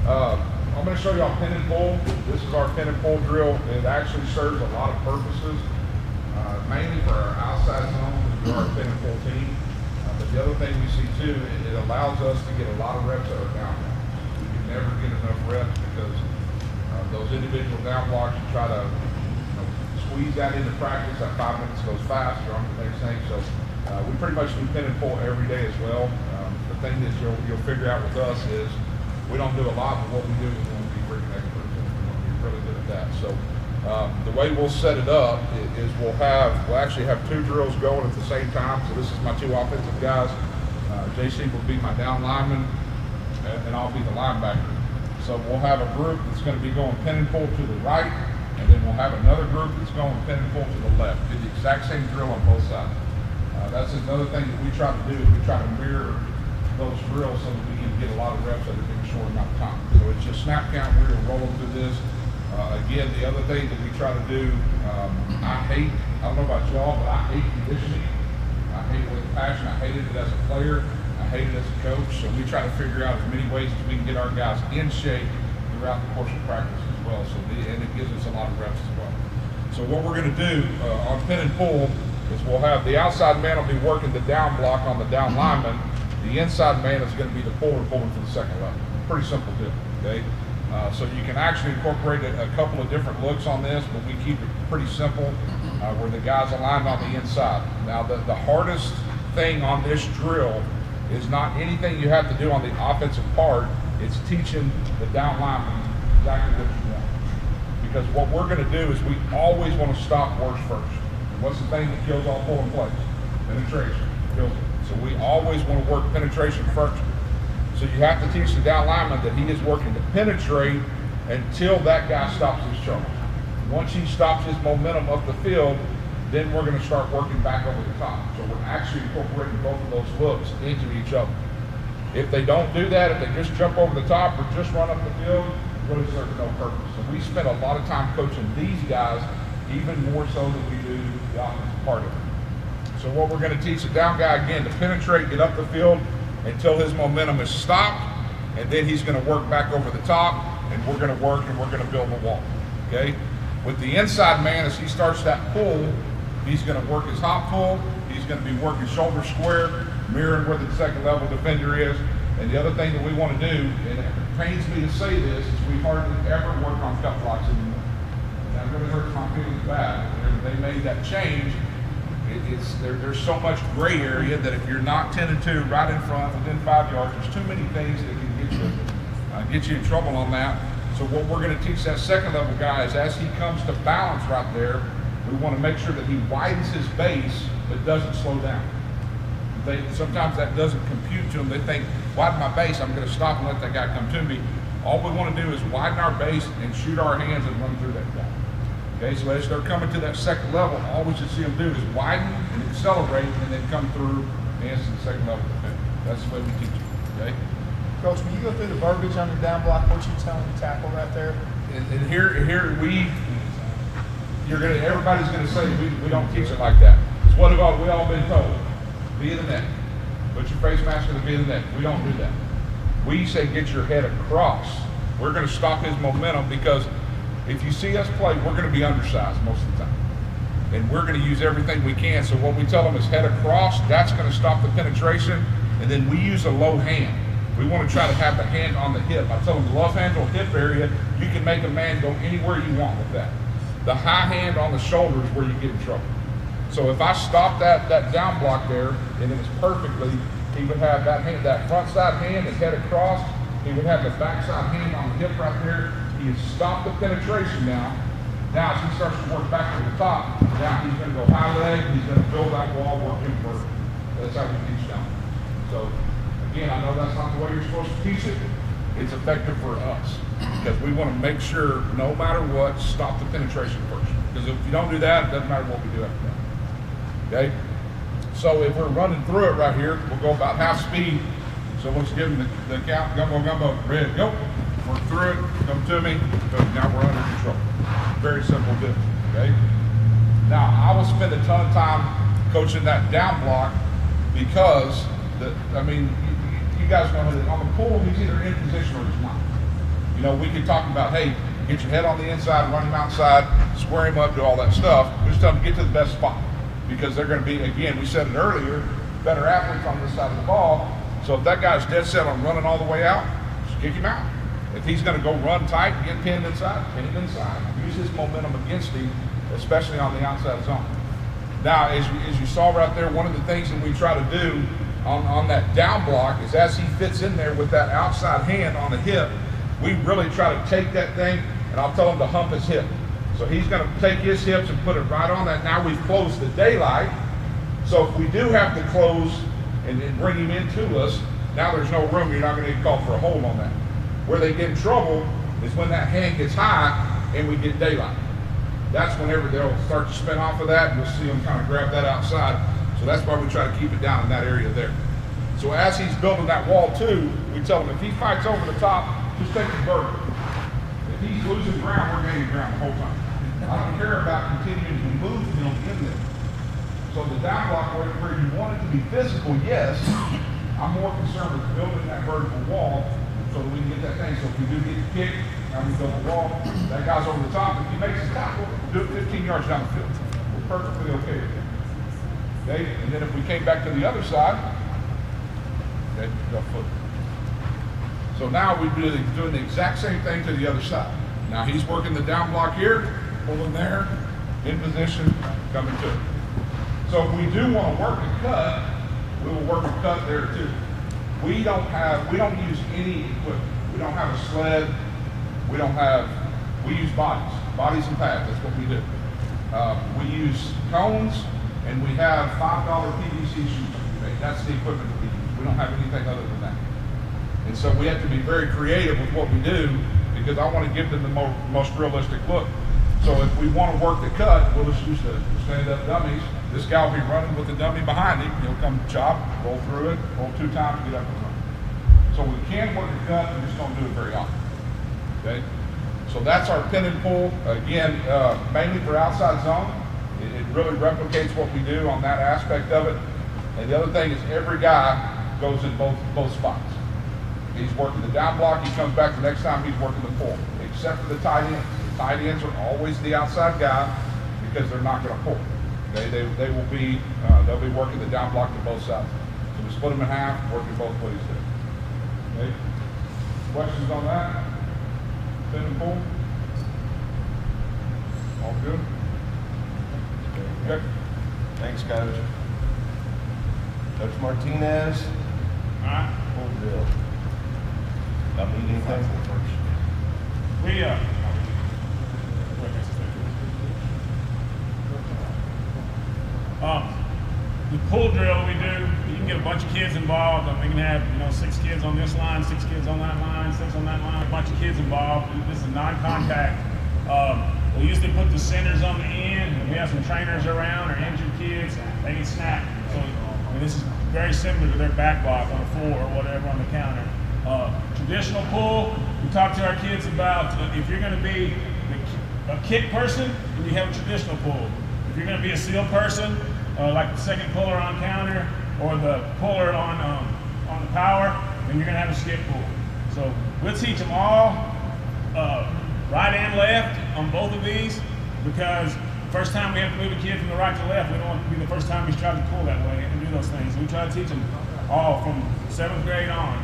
I'm going to show you our pin and pull. This is our pin and pull drill. It actually serves a lot of purposes, mainly for our outside zone, because we are a pin and pull team. But the other thing we see too, it allows us to get a lot of reps that are down. We can never get enough reps because those individual down blocks, you try to squeeze that into practice. That 5 minutes goes fast. You're on to the next thing. So we pretty much do pin and pull every day as well. The thing that you'll figure out with us is we don't do a lot, but what we do is we want to be freaking experts. We want to be really good at that. So the way we'll set it up is we'll actually have 2 drills going at the same time. So this is my 2 offensive guys. JC will be my down lineman, and I'll be the linebacker. So we'll have a group that's going to be going pin and pull to the right, and then we'll have another group that's going pin and pull to the left. Do the exact same drill on both sides. That's another thing that we try to do is we try to mirror those drills so that we can get a lot of reps at a short amount of time. So it's just snap count. We're rolling through this. Again, the other thing that we try to do, I hate I don't know about y'all, but I hate conditioning. I hate it with passion. I hated it as a player. I hated it as a coach. So we try to figure out as many ways as we can get our guys in shape throughout the course of practice as well. So and it gives us a lot of reps as well. So what we're going to do on pin and pull is we'll have the outside man will be working the down block on the down lineman. The inside man is going to be the puller pulling for the second level. Pretty simple deal, okay? So you can actually incorporate a couple of different looks on this, but we keep it pretty simple where the guys aligned on the inside. Now the hardest thing on this drill is not anything you have to do on the offensive part. It's teaching the down lineman exactly what you want. Because what we're going to do is we always want to stop worse first. And what's the thing that kills all pulling plays? Penetration kills it. So we always want to work penetration first. So you have to teach the down lineman that he is working to penetrate until that guy stops his charge. Once he stops his momentum up the field, then we're going to start working back over the top. So we're actually incorporating both of those looks into each other. If they don't do that, if they just jump over the top or just run up the field, really serves no purpose. So we spend a lot of time coaching these guys, even more so than we do the offensive part of it. So what we're going to teach the down guy again to penetrate, get up the field until his momentum is stopped, and then he's going to work back over the top, and we're going to work and we're going to build a wall. Okay? With the inside man, as he starts that pull, he's going to work his hop pull. He's going to be working shoulder square, mirroring where the second level defender is. And the other thing that we want to do, and it pains me to say this, is we hardly ever work on cut blocks anymore. And that really hurts my feelings bad. Whenever they made that change, there's so much gray area that if you're not 10 and 2 right in front within 5 yards, there's too many things that can get you in trouble on that. So what we're going to teach that second level guy is as he comes to balance right there, we want to make sure that he widens his base but doesn't slow down. Sometimes that doesn't compute to them. They think, widen my base, I'm going to stop and let that guy come to me. All we want to do is widen our base and shoot our hands and run through that guy. Okay, so as they're coming to that second level, all we should see them do is widen and accelerate and then come through and answer the second level defender. That's the way we teach it, okay? Coach, when you go through the verbiage on your down block, what you telling the tackle right there? And here everybody's gonna say we don't teach it like that. It's what have we all been told? Be in the net. Put your face mask in the be in the net. We don't do that. We say get your head across. We're gonna stop his momentum because if you see us play, we're gonna be undersized most of the time. And we're gonna use everything we can. So what we tell them is head across, that's gonna stop the penetration. And then we use a low hand. We want to try to have the hand on the hip. I tell them the love handle hip area, you can make a man go anywhere you want with that. The high hand on the shoulder is where you get in trouble. So if I stop that down block there, and it was perfectly, he would have that hand, that front side hand and head across. He would have the back side hand on the hip right there. He has stopped the penetration now. Now as he starts to work back to the top, now he's going to go high leg, he's going to build that wall, work him vertical. That's how we teach down. So again, I know that's not the way you're supposed to teach it. It's effective for us because we want to make sure, no matter what, stop the penetration first. Because if you don't do that, it doesn't matter what we do after that. Okay? So if we're running through it right here, we'll go about half speed. So let's give them the count. Gumbo, ready, go. Work through it, come to me. So now we're under control. Very simple deal. Okay? Now, I will spend a ton of time coaching that down block because, you guys know that on the pull, he's either in position or he's not. You know, we could talk about, hey, get your head on the inside, run him outside, square him up, do all that stuff. We just tell them to get to the best spot because they're going to be, again, we said it earlier, better athletes on this side of the ball. So if that guy's dead set on running all the way out, just kick him out. If he's going to go run tight and get pinned inside, pin him inside. Use his momentum against him, especially on the outside zone. Now, as you saw right there, one of the things that we try to do on that down block is as he fits in there with that outside hand on the hip, we really try to take that thing, and I'll tell him to hump his hip. So he's going to take his hips and put it right on that. Now we've closed the daylight. So if we do have to close and bring him into us, now there's no room. You're not going to get called for a hold on that. Where they get in trouble is when that hand gets high and we get daylight. That's whenever they'll start to spin off of that, and you'll see them kind of grab that outside. So that's why we try to keep it down in that area there. So as he's building that wall too, we tell him if he fights over the top, just take the vertical. If he's losing ground, we're gaining ground the whole time. I don't care about continuing to move him in there. So the down block where you want it to be physical, yes. I'm more concerned with building that vertical wall so that we can get that thing. So if we do get the kick, and we build a wall, that guy's over the top. If he makes a tackle, do it 15 yards down the field. We're perfectly okay with that. Okay? And then if we came back to the other side, okay, left foot. So now we're doing the exact same thing to the other side. Now he's working the down block here, pulling there, in position, coming to it. So if we do want to work a cut, we will work a cut there too. We don't use any equipment. We don't have a sled. We use bodies and pads. That's what we do. We use cones, and we have $5 PVC shoes. Okay? That's the equipment that we use. We don't have anything other than that. And so we have to be very creative with what we do because I want to give them the most realistic look. So if we want to work the cut, we'll just use the stand-up dummies. This guy will be running with the dummy behind him. He'll come chop, roll through it, roll 2 times, get up and run. So we can work the cut, we just don't do it very often. Okay? So that's our pin and pull. Again, mainly for outside zone. It really replicates what we do on that aspect of it. And the other thing is every guy goes in both spots. He's working the down block, he comes back the next time he's working the pull, except for the tight ends. The tight ends are always the outside guy because they're not going to pull. Okay? They will be, they'll be working the down block to both sides. So we split them in half, working both ways there. Okay? Questions on that? Pin and pull? All good? Okay. Thanks, Coach. Coach Martinez. All right. Full drill. Got me anything? We, the pull drill we do, you can get a bunch of kids involved. We can have, 6 kids on this line, 6 kids on that line, 6 on that line, a bunch of kids involved. This is non-contact. We usually put the centers on the end. If we have some trainers around or injured kids, they can snap. So this is very similar to their back block on the floor or whatever on the counter. Traditional pull, we talk to our kids about if you're going to be a kick person, then you have a traditional pull. If you're going to be a seal person, like the second puller on counter or the puller on the power, then you're going to have a skip pull. So we'll teach them all right and left on both of these because the first time we have to move a kid from the right to left, we don't want it to be the first time he's trying to pull that way and do those things. We try to teach them all from 7th grade on.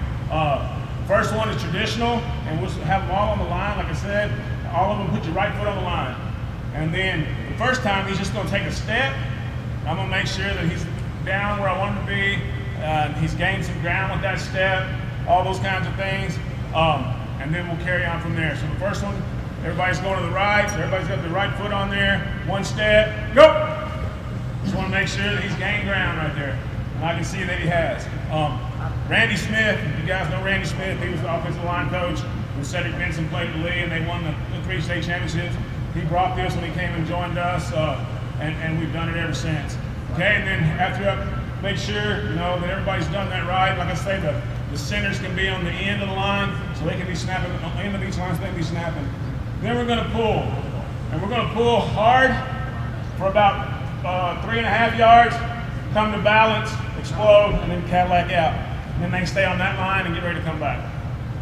First one is traditional, and we'll have them all on the line. Like I said, all of them put your right foot on the line. And then the first time, he's just going to take a step. I'm going to make sure that he's down where I want him to be. He's gained some ground with that step, all those kinds of things. And then we'll carry on from there. So the first one, everybody's going to the right. So everybody's got the right foot on there. 1 step, go! Just want to make sure that he's gained ground right there. And I can see that he has. Randy Smith, if you guys know Randy Smith, he was the offensive line coach when Cedric Benson played the league and they won the 3 state championships. He brought this when he came and joined us, and we've done it ever since. Okay, and then after I make sure, that everybody's done that right, like I say, the centers can be on the end of the line, so they can be snapping, on the end of each line, so they can be snapping. Then we're gonna pull, and we're gonna pull hard for about 3.5 yards, come to balance, explode, and then Cadillac out. And then they can stay on that line and get ready to come back.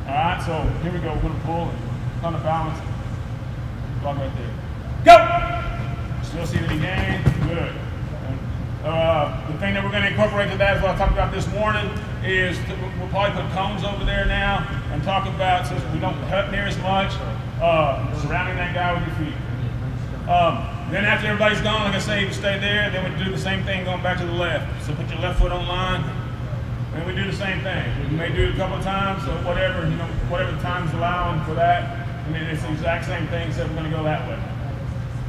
All right, so here we go. We're gonna pull and come to balance. Block right there. Go! Still see that he gained? Good. The thing that we're gonna incorporate to that is what I talked about this morning is we'll probably put cones over there now and talk about, since we don't cut near as much, surrounding that guy with your feet. Then after everybody's gone, like I say, you stay there, then we do the same thing going back to the left. So put your left foot on line, and we do the same thing. We may do it a couple of times, or whatever, whatever the time's allowing for that. And then it's the exact same thing, except we're gonna go that way.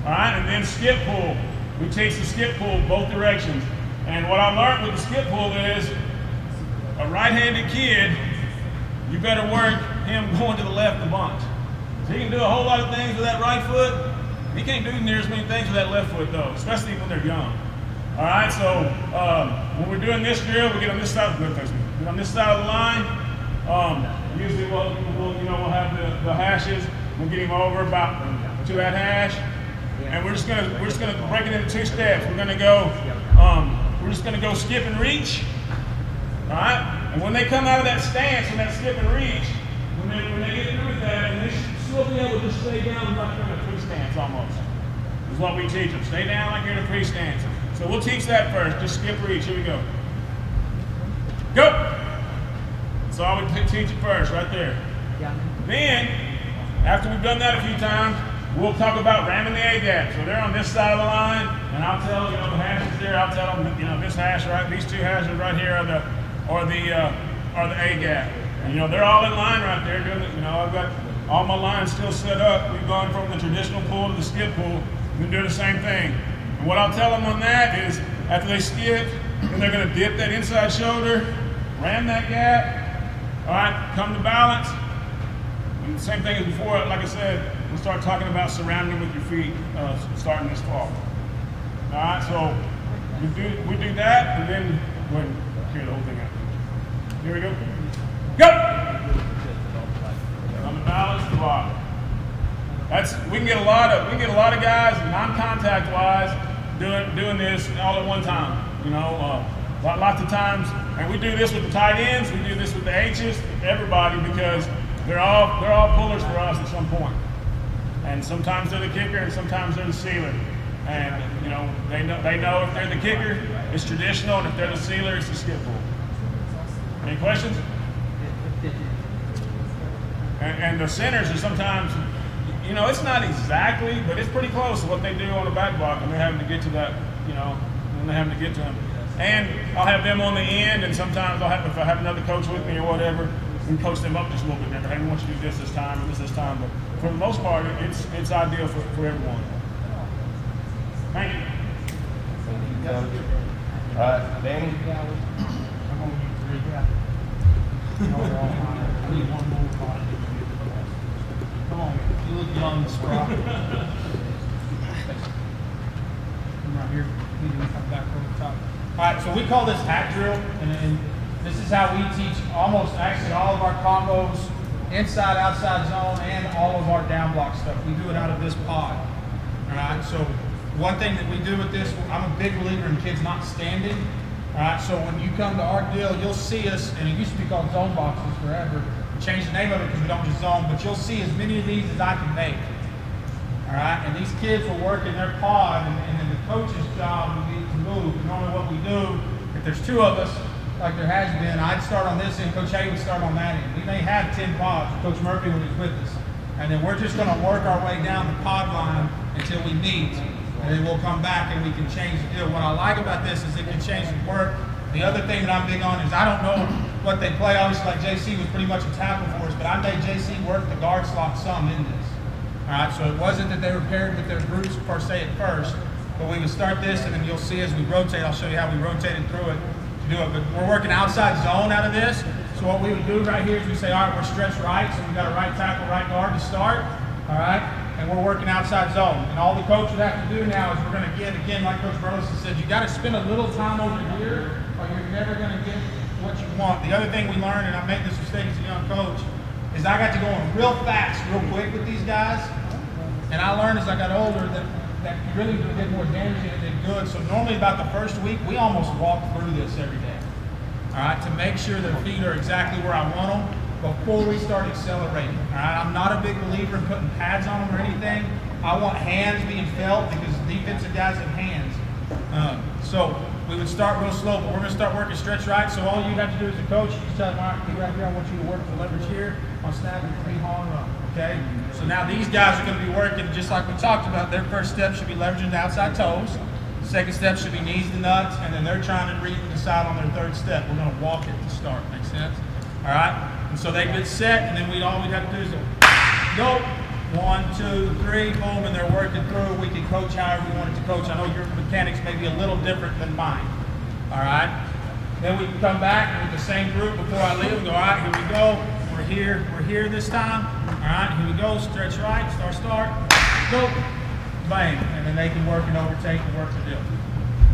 All right, and then skip pull. We teach the skip pull both directions. And what I learned with the skip pull is, a right-handed kid, you better work him going to the left a bunch. So he can do a whole lot of things with that right foot. He can't do near as many things with that left foot though, especially when they're young. All right, so when we're doing this drill, we get on this side. Get on this side of the line. Usually we'll have the hashes. We'll get him over about to that hash. and we're just gonna break it into 2 steps. We're just gonna go skip and reach. All right? And when they come out of that stance and that skip and reach, when they get through that, and they should still be able to stay down like they're in a pre-stance almost. Is what we teach them. Stay down like you're in a pre-stance. So we'll teach that first. Just skip reach. Here we go. Go! That's all we teach it first, right there. Then, after we've done that a few times, we'll talk about ramming the A-gap. So they're on this side of the line, and I'll tell the hashes there. I'll tell them, this hash right, these 2 hashes right here are the A-gap. And they're all in line right there. Doing it. I've got all my lines still set up. We've gone from the traditional pull to the skip pull. We can do the same thing. And what I'll tell them on that is, after they skip, then they're going to dip that inside shoulder, ram that gap. All right, come to balance. And the same thing as before, like I said, we'll start talking about surrounding with your feet starting this fall. All right, so we do that, and then go ahead and clear the whole thing out. Here we go. Go! Come to balance, block. We can get a lot of guys non-contact wise doing this all at one time. Lots of times, and we do this with the tight ends, we do this with the H's, everybody, because they're all pullers for us at some point. And sometimes they're the kicker, and sometimes they're the sealer. And they know if they're the kicker, it's traditional, and if they're the sealer, it's the skip pull. Any questions? And the centers are sometimes, it's not exactly, but it's pretty close to what they do on the back block when they're having to get to that, when they're having to get to them. And I'll have them on the end, and sometimes if I have another coach with me or whatever, we can coach them up just a little bit better. Hey, we want you to do this time or this time. But for the most part, it's ideal for everyone. Thank you. All right, Danny. Come on, you look young, Sprout. Come right here. Come back over the top. All right, so we call this hack drill, and this is how we teach almost actually all of our combos, inside, outside zone, and all of our down block stuff. We do it out of this pod. All right, so one thing that we do with this, I'm a big believer in kids not standing. All right, so when you come to our deal, you'll see us, and it used to be called zone boxes forever. We changed the name of it because we don't just zone, but you'll see as many of these as I can make. All right, and these kids will work in their pod, and then the coach's job will be to move. And normally what we do, if there's 2 of us, like there has been, I'd start on this end, Coach Hay would start on that end. We may have 10 pods, Coach Murphy when he's with us. And then we're just gonna work our way down the pod line until we meet. And then we'll come back and we can change the deal. What I like about this is it can change the work. The other thing that I'm big on is I don't know what they play. Obviously, like JC was pretty much a tackle for us, but I made JC work the guard slot some in this. All right, so it wasn't that they were paired with their groups per se at first, but we would start this, and then you'll see as we rotate, I'll show you how we rotated through it to do it. But we're working outside zone out of this. So what we would do right here is we say, all right, we're stretched right, so we got a right tackle, right guard to start. All right, and we're working outside zone. And all the coach would have to do now is we're going to get, again, like Coach Burleson said, you got to spend a little time over here, or you're never going to get what you want. The other thing we learned, and I made this mistake as a young coach, is I got to go in real fast, real quick with these guys. And I learned as I got older that you really did more damage than it did good. So normally about the first week, we almost walk through this every day. All right, to make sure their feet are exactly where I want them before we start accelerating. All right, I'm not a big believer in putting pads on them or anything. I want hands being felt because defensive guys have hands. So we would start real slow, but we're going to start working stretch right. So all you have to do as a coach, you just tell them, all right, right here, I want you to work the leverage here on snap and 3 haul and run. Okay? So now these guys are going to be working just like we talked about. Their first step should be leveraging the outside toes. Second step should be knees to nuts, and then they're trying to read and decide on their third step. We're going to walk it to start. Make sense? All right? And so they get set, and then all we'd have to do is go. 1, 2, 3, boom, and they're working through. We can coach however we want it to coach. I know your mechanics may be a little different than mine. All right? Then we can come back with the same group before I leave and go, all right, here we go. We're here this time. All right, here we go. Stretch right, start, go, bang. And then they can work and overtake and work the deal.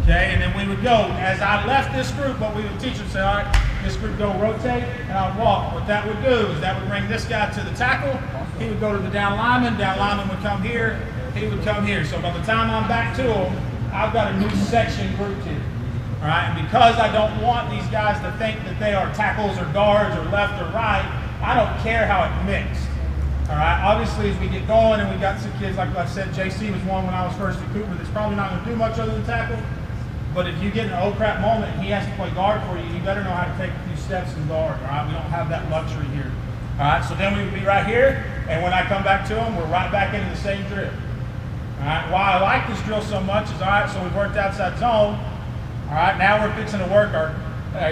Okay, and then we would go. As I left this group, what we would teach them, say, all right, this group go rotate, and I'd walk. What that would do is that would bring this guy to the tackle. He would go to the down lineman would come here. he would come here. So by the time I'm back to him, I've got a new section grouped here. All right, and because I don't want these guys to think that they are tackles or guards or left or right, I don't care how it mixed. All right, obviously as we get going and we got some kids, like I said, JC was one when I was first at Cooper that's probably not going to do much other than tackle. But if you get in an oh crap moment and he has to play guard for you, you better know how to take a few steps and guard. All right, we don't have that luxury here. All right, so then we would be right here, and when I come back to them, we're right back into the same drill. All right, why I like this drill so much is, all right, so we've worked outside zone. All right, now we're fixing to work our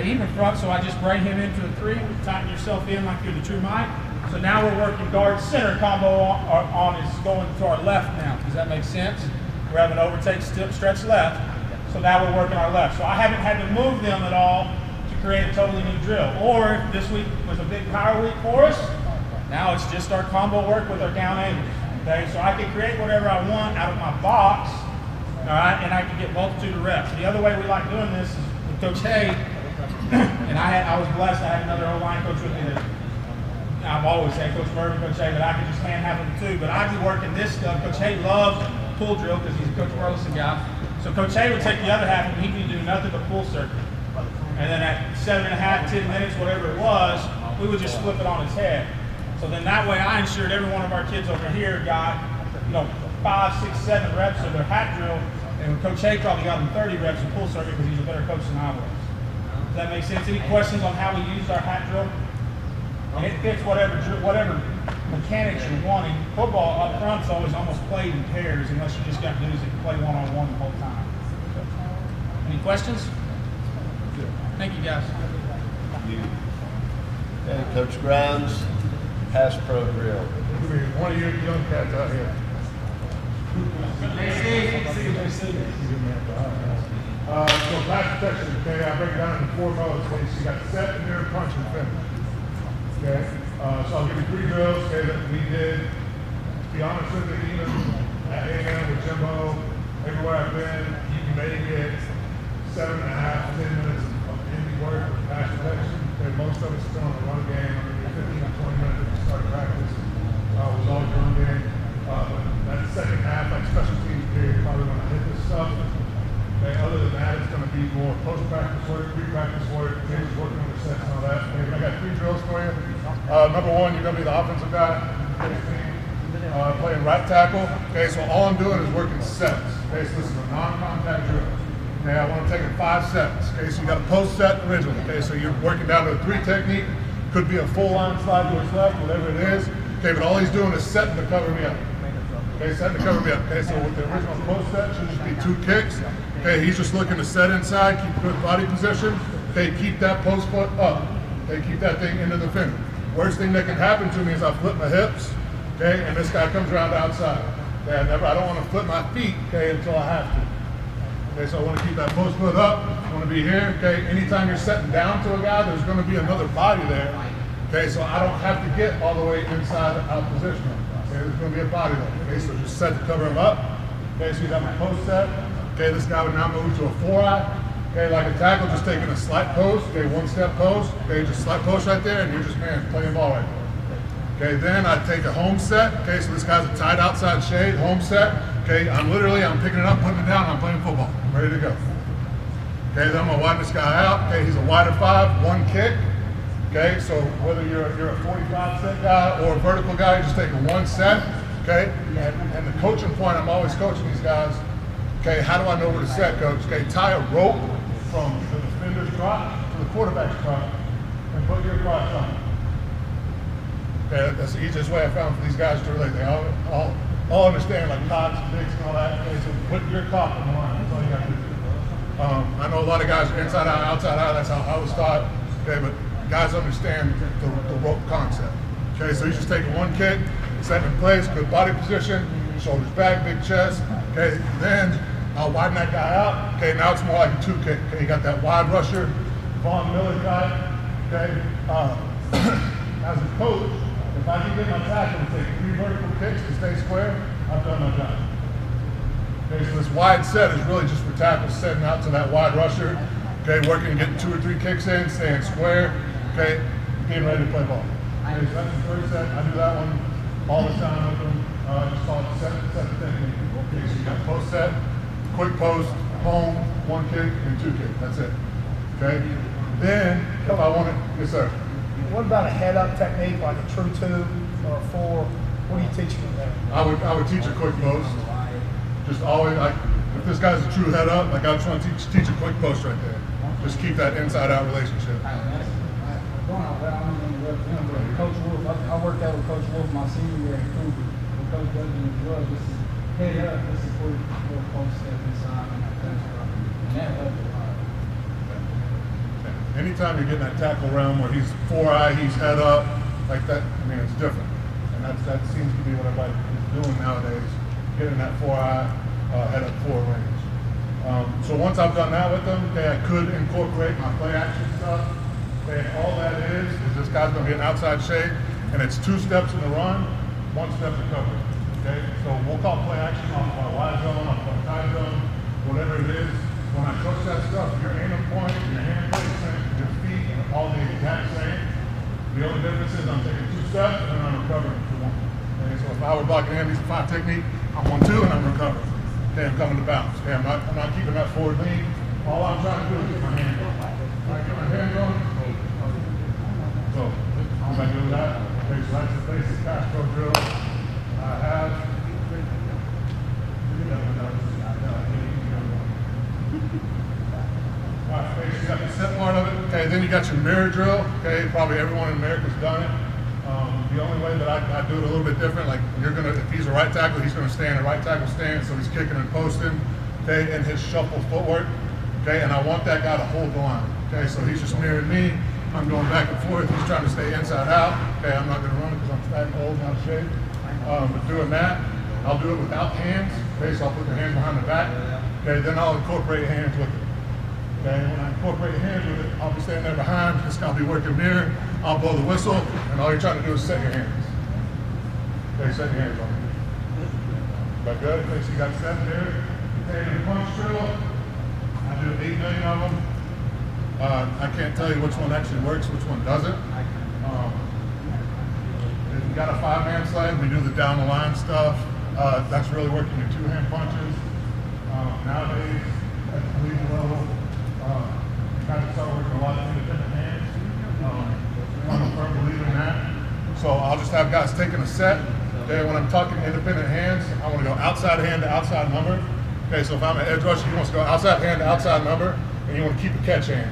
even front, so I just bring him into a 3, tighten yourself in like you're the true Mike. So now we're working guard center combo on is going to our left now. Does that make sense? We're having overtake stretch left. So now we're working our left. So I haven't had to move them at all to create a totally new drill. Or if this week was a big power week for us, now it's just our combo work with our down angles. Okay, so I can create whatever I want out of my box, all right, and I can get multitude of reps. The other way we like doing this is with Coach Hay, and I was blessed I had another O-line coach with me that I've always had Coach Murphy, Coach Hay, but I could just handheld them too. But I'd be working this stuff. Coach Hay loves pull drill because he's a Coach Burleson guy. So Coach Hay would take the other half and he could do nothing but pull circuit. And then at 7.5, 10 minutes, whatever it was, we would just flip it on his head. So then that way I ensured every one of our kids over here got, 5, 6, 7 reps of their hat drill. And Coach Hay probably got them 30 reps of pull circuit because he's a better coach than I was. Does that make sense? Any questions on how we use our hat drill? It fits whatever mechanics you're wanting. Football up front's always almost played in pairs unless you just got dudes that can play one-on-one the whole time. Any questions? Thank you, guys. And Coach Grimes, pass pro drill. One of your young cats out here. So pass protection, okay, I break it down into 4 modes. Okay, so you got set, near, punch, and finish. Okay, so I'll give you 3 drills, okay, that we did. To be honest with you, even at A&M with Jimbo, everywhere I've been, you can maybe get 7.5 to 10 minutes of indie work with pass protection. Okay, most of it's still on the run game. I mean, 15 to 20 minutes at the start of practice was always run game. But that second half, like special teams period, probably when I hit this stuff. Okay, other than that, it's going to be more post-practice work, pre-practice work, maybe working on the sets and all that. Okay, I got 3 drills for you. Number 1, you're going to be the offensive guy. Playing right tackle. Okay, so all I'm doing is working sets. Okay, so this is a non-contact drill. Okay, I want to take it 5 sets. Okay, so you got a post set originally. Okay, so you're working down to a 3 technique. Could be a full line slide to his left, whatever it is. Okay, but all he's doing is setting to cover me up. Okay, setting to cover me up. Okay, so with the original post set should just be 2 kicks. Okay, he's just looking to set inside, keep good body position. Okay, keep that post foot up. Okay, keep that thing into the fender. Worst thing that can happen to me is I flip my hips. Okay, and this guy comes around the outside. Okay, I don't want to flip my feet. Okay, until I have to. Okay, so I want to keep that post foot up. I want to be here. Okay, anytime you're setting down to a guy, there's going to be another body there. Okay, so I don't have to get all the way inside out position. Okay, there's going to be a body there. Okay, so just set to cover him up. Okay, so you have a post set. Okay, this guy would now move to a 4-eye. Okay, like a tackle, just taking a slight post. Okay, 1-step post. Okay, just slight post right there, and you're just playing ball right there. Okay, then I take a home set. Okay, so this guy's a tight outside shade, home set. Okay, I'm picking it up, putting it down, I'm playing football. I'm ready to go. Okay, then I'm gonna widen this guy out. Okay, he's a wider 5, 1 kick. Okay, so whether you're a 45 set guy or a vertical guy, you're just taking 1 set. Okay, and the coaching point, I'm always coaching these guys. Okay, how do I know where to set, coach? Okay, tie a rope from the defender's crotch to the quarterback's crotch and put your crotch on. Okay, that's the easiest way I found for these guys to relate. They all understand, like cots and dicks and all that. Okay, so put your cock on the line. That's all you got to do. I know a lot of guys are inside out, outside out. That's how I was taught. Okay, but guys understand the rope concept. Okay, so you just take 1 kick, set in place, good body position, shoulders back, big chest. Okay, then I'll widen that guy out. Okay, now it's more like a 2 kick. Okay, you got that wide rusher, Von Miller guy. Okay, as a coach, if I can get my tackle to take 3 vertical kicks to stay square, I've done my job. Okay, so this wide set is really just for tackles setting out to that wide rusher. Okay, working and getting 2 or 3 kicks in, staying square. Okay, being ready to play ball. Okay, so that's the first set. I do that one all the time with them. Just call it set technique. Okay, so you got post set, quick post, home, one kick, and two kick. That's it. Okay? Then, if I want it, yes sir. What about a head-up technique, like a true two or a four? What do you teach from there? I would teach a quick post. Just always, like, if this guy's a true head up, like I was trying to teach a quick post right there. Just keep that inside-out relationship. Coach Wolf, I worked out with Coach Wolf my senior year at Cooper. With Coach Dudgeon as well. This is head up. This is for post step inside and that helped a lot. Anytime you're getting that tackle realm where he's 4-eye, he's head up, like that, I mean, it's different. And that seems to be what everybody is doing nowadays, getting that 4-eye, head up 4 range. So once I've done that with them, okay, I could incorporate my play action stuff. Okay, and all that is this guy's going to be an outside shake, and it's 2 steps in the run, 1 step to cover. Okay, so we'll call play action off of our wide zone, off of our tight zone, whatever it is. When I coach that stuff, your aiming point, your hand placement, your feet, are all the exact same. The only difference is I'm taking 2 steps and then I'm recovering for 1. Okay, so if I were blocking hand, these 5 technique, I'm 1-2 and I'm recovering. Okay, I'm coming to bounce. Okay, I'm not keeping that forward lean. All I'm trying to do is get my hand going. When I get my hand going, so I'm going to do that. Okay, so that's the basic pass pro drill I have. Alright, okay, so you got the set part of it. Okay, then you got your mirror drill. Okay, probably everyone in America's done it. The only way that I do it a little bit different, like if he's a right tackle, he's gonna stay in a right tackle stance, so he's kicking and posting, okay, in his shuffle footwork. Okay, and I want that guy to hold the line. Okay, so he's just mirroring me. I'm going back and forth. He's trying to stay inside out. Okay, I'm not gonna run because I'm fat and old and out of shape. But doing that, I'll do it without hands. Okay, so I'll put the hands behind the back. Okay, then I'll incorporate hands with it. Okay, when I incorporate hands with it, I'll be standing there behind. This guy will be working mirror. I'll blow the whistle, and all you're trying to do is set your hands. Okay, set your hands on me. That good? Okay, so you got 7 there. Okay, in the punch drill, I do 8 million of them. I can't tell you which one actually works, which one doesn't. If you got a 5-man sled, we do the down the line stuff. That's really working your 2-hand punches. Nowadays, at the collegiate level, you kind of start working a lot of independent hands. I'm a firm believer in that. So I'll just have guys taking a set. Okay, when I'm talking independent hands, I want to go outside hand to outside number. Okay, so if I'm an edge rusher, he wants to go outside hand to outside number, and you want to keep a catch hand.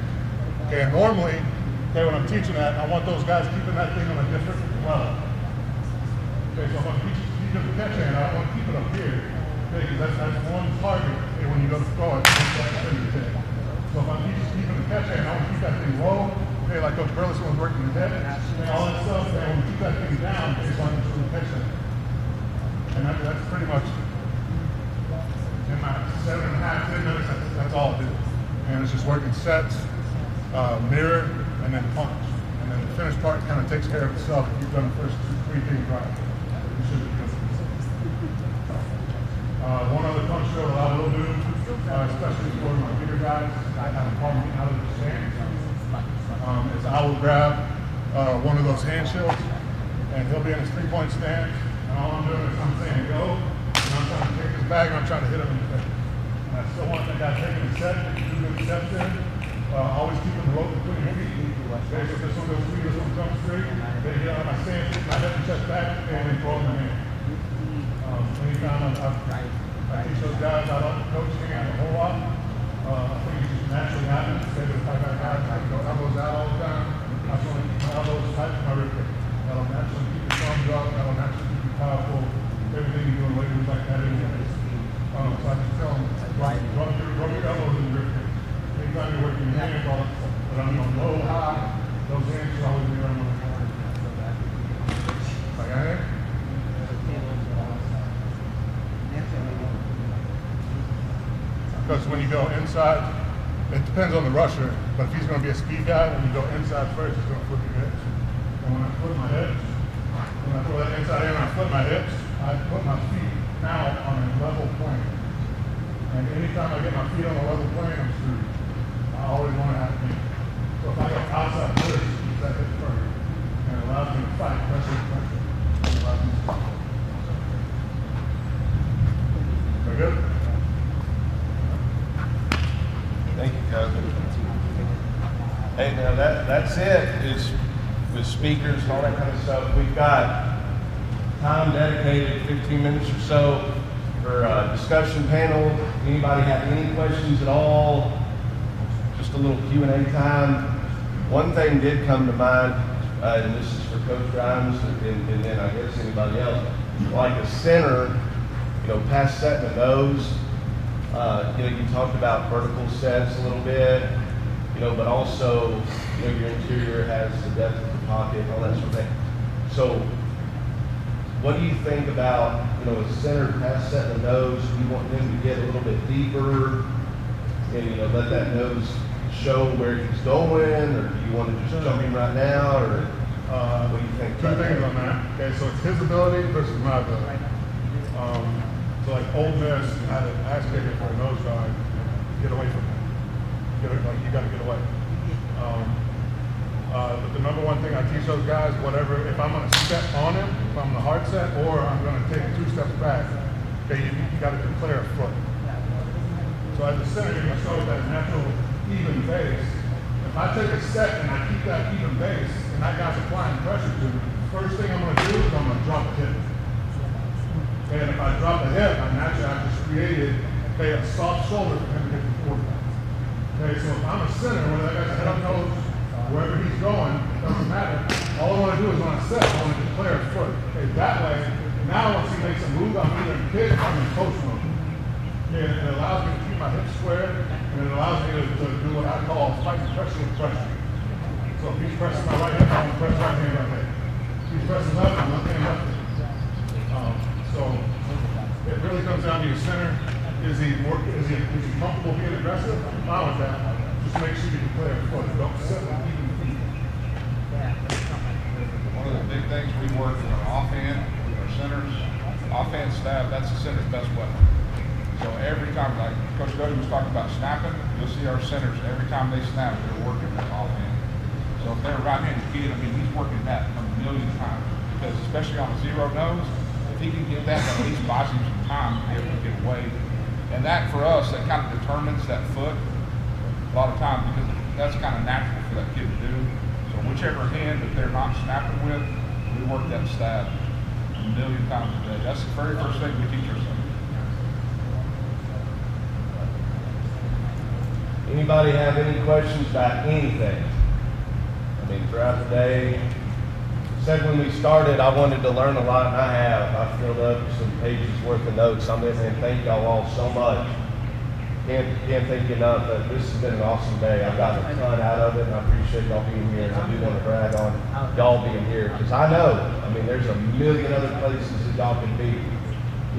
Okay, and normally, okay, when I'm teaching that, I want those guys keeping that thing on a different level. Okay, so if I'm teaching the catch hand, I want to keep it up here. Okay, because that's one target. Okay, when you go to throw it, it's like a finger. So if I'm keeping the catch hand, I want to keep that thing low. Okay, like Coach Burleson was working his head, and all that stuff, and when you keep that thing down, it's on the catch hand. And that's pretty much, in my 7.5, 10 minutes, that's all I do. And it's just working sets, mirror, and then punch. And then the finished part kind of takes care of itself if you've done the first 3 things right. You should be good. One other punch drill that I will do, especially for my bigger guys, I have a problem getting out of the stance, is I will grab one of those hand shields, and he'll be in his 3-point stance, and all I'm doing is I'm saying go, and I'm trying to take his bag, and I'm trying to hit him in the face. And I still want that guy taking a set, 2 good steps in, always keeping the rope between your feet. Okay, so if this one goes free, this one comes free, then get out of my stance, hit my head and chest back, and then throw in the hand. Anytime I teach those guys, I don't coach hand a whole lot. I think it just naturally happens. If I got guys, I go elbows out all the time. I just want to keep my elbows tight to my rib cage. That'll naturally keep your thumbs up. That'll naturally keep you powerful. Everything you do in weight is like that anyways. So I just tell them, rub your elbows in your rib cage. Anytime you're working your hands, all that stuff. But I'm on low, high, those hands should always be around my hand. Like I am. Because when you go inside, it depends on the rusher, but if he's going to be a speed guy, when you go inside first, he's going to flip your hips. And when I flip my hips, when I throw that inside in and I flip my hips, I put my feet now on a level plane. And anytime I get my feet on a level plane, I'm screwed. I always want to have feet. So if I go outside first, it keeps that hip firm. And it allows me to fight pressure to pressure. It allows me to Hey, now that's it, is with speakers and all that kind of stuff. We've got time dedicated, 15 minutes or so, for a discussion panel. Anybody have any questions at all? Just a little Q&A time. One thing did come to mind, and this is for Coach Grimes, and then I guess anybody else. Like a center, past setting the nose, you talked about vertical sets a little bit, but also, your interior has the depth of the pocket and all that sort of thing. So, what do you think about, a center past setting the nose? Do you want him to get a little bit deeper and, let that nose show where he's going, or do you want to just jump him right now, or what do you think? Two things on that. Okay, so it's his ability versus my ability. So like Ole Miss had an ass kicker for a nose guard. Get away from him. You got to get away. But the number one thing I teach those guys, whatever, if I'm going to step on him, if I'm going to hard set, or I'm going to take 2 steps back, okay, you got to declare a foot. So as a center, you're going to start with that natural even base. If I take a step and I keep that even base, and that guy's applying pressure to me, first thing I'm going to do is I'm going to drop a hip. Okay, and if I drop a hip, I've just created a soft shoulder for him to hit the quarterback. Okay, so if I'm a center, whether that guy's head up nose, wherever he's going, it doesn't matter. All I want to do is when I step, I want to declare a foot. Okay, that way, now once he makes a move, I'm either in kick or I'm in coach mode. Okay, and it allows me to keep my hips square, and it allows me to do what I call fighting pressure with pressure. So if he's pressing my right hand, I'm going to press right hand, right hand. If he's pressing left, I'm left hand, left hand. So it really comes down to your center. Is he comfortable being aggressive? I'm fine with that. Just make sure you declare a foot. Don't sit with even feet. One of the big things we work on offhand with our centers, offhand stab, that's the center's best weapon. So every time, like Coach Dudgeon was talking about snapping, you'll see our centers, every time they snap, they're working that offhand. So if they're a right-handed kid, he's working that a million times. Because especially on a zero nose, if he can get that, at least buys him some time to be able to get away. And that, for us, that kind of determines that foot a lot of times, because that's kind of natural for that kid to do. So whichever hand that they're not snapping with, we work that stab a million times a day. That's the very first thing we teach ourselves. Anybody have any questions about anything? Throughout the day, said when we started, I wanted to learn a lot, and I have. I filled up some pages worth of notes. I'm in, and thank y'all all so much. Can't thank you enough, but this has been an awesome day. I've gotten a ton out of it, and I appreciate y'all being here. And I do want to brag on y'all being here, because I know, there's a million other places that y'all can be.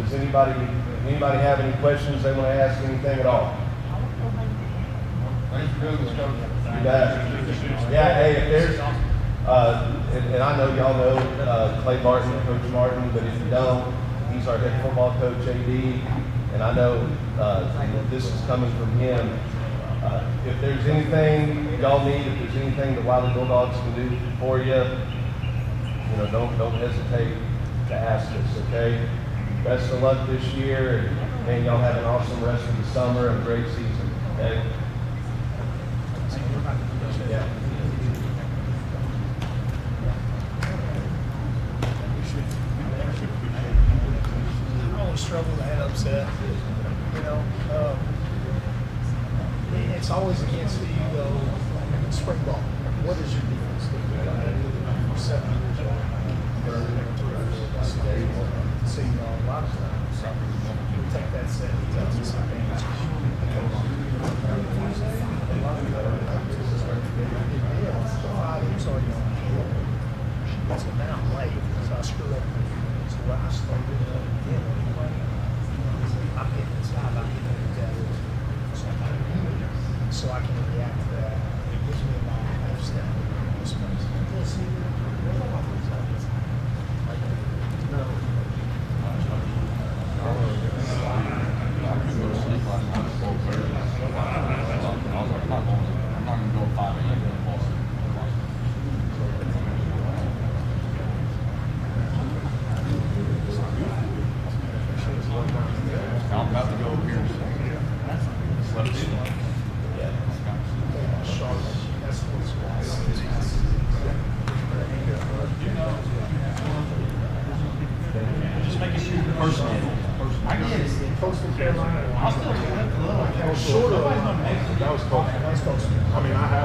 Does anybody have any questions they want to ask, anything at all? Thanks for doing this, Coach. You bet. Yeah, hey, if there's, and I know y'all know Clay Martin, Coach Martin, but if you don't, he's our head football coach, AD, and I know this is coming from him. If there's anything y'all need, if there's anything the Wiley Bulldogs can do for you, don't hesitate to ask us, okay? Best of luck this year, and y'all have an awesome rest of the summer and a great season, okay? Yeah. I always struggle to head upset. It's always against the spring ball. What is your defense? For 7 years old. See, a lot of times we take that set and tells us advantage. It's a man late, so I screwed up. So when I started it up again, I'm getting inside, I'm getting it together. So I can react to that. It gives me a lot of half step.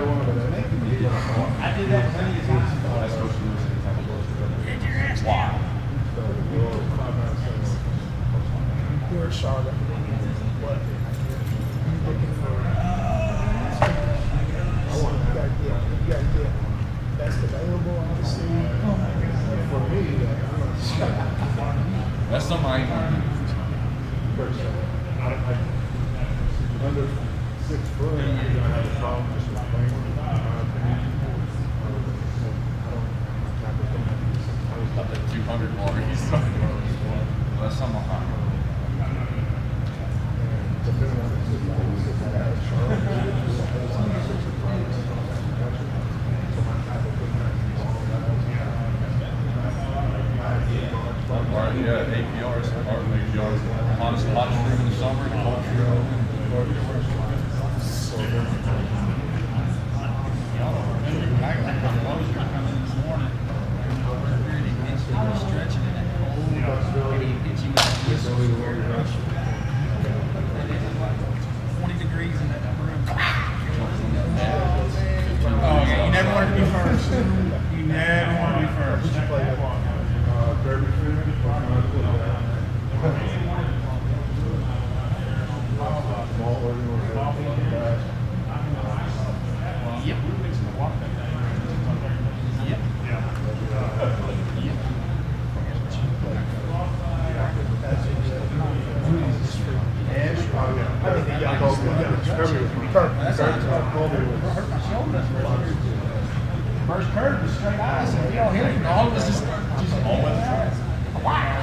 I did that plenty of times. You're a Charlotte. What? You gotta get best available, obviously. For me, That's something I ain't gonna do. Under 6 foot, you're gonna have a problem just with playing, in my opinion. I was up at 200 more. That's something I'm yeah, APRs, hottest room in the summer, the coldest room. Stretching in that cold, and he hits you with that whistle square rush. 20 degrees in that room. Oh yeah, you never want to be first. You never want to be first. Yep. First curve was straight eyes, and we all hit it, and all of us just always tries. Wow.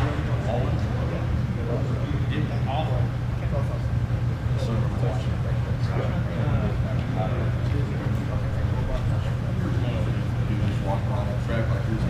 Walk around that track like there's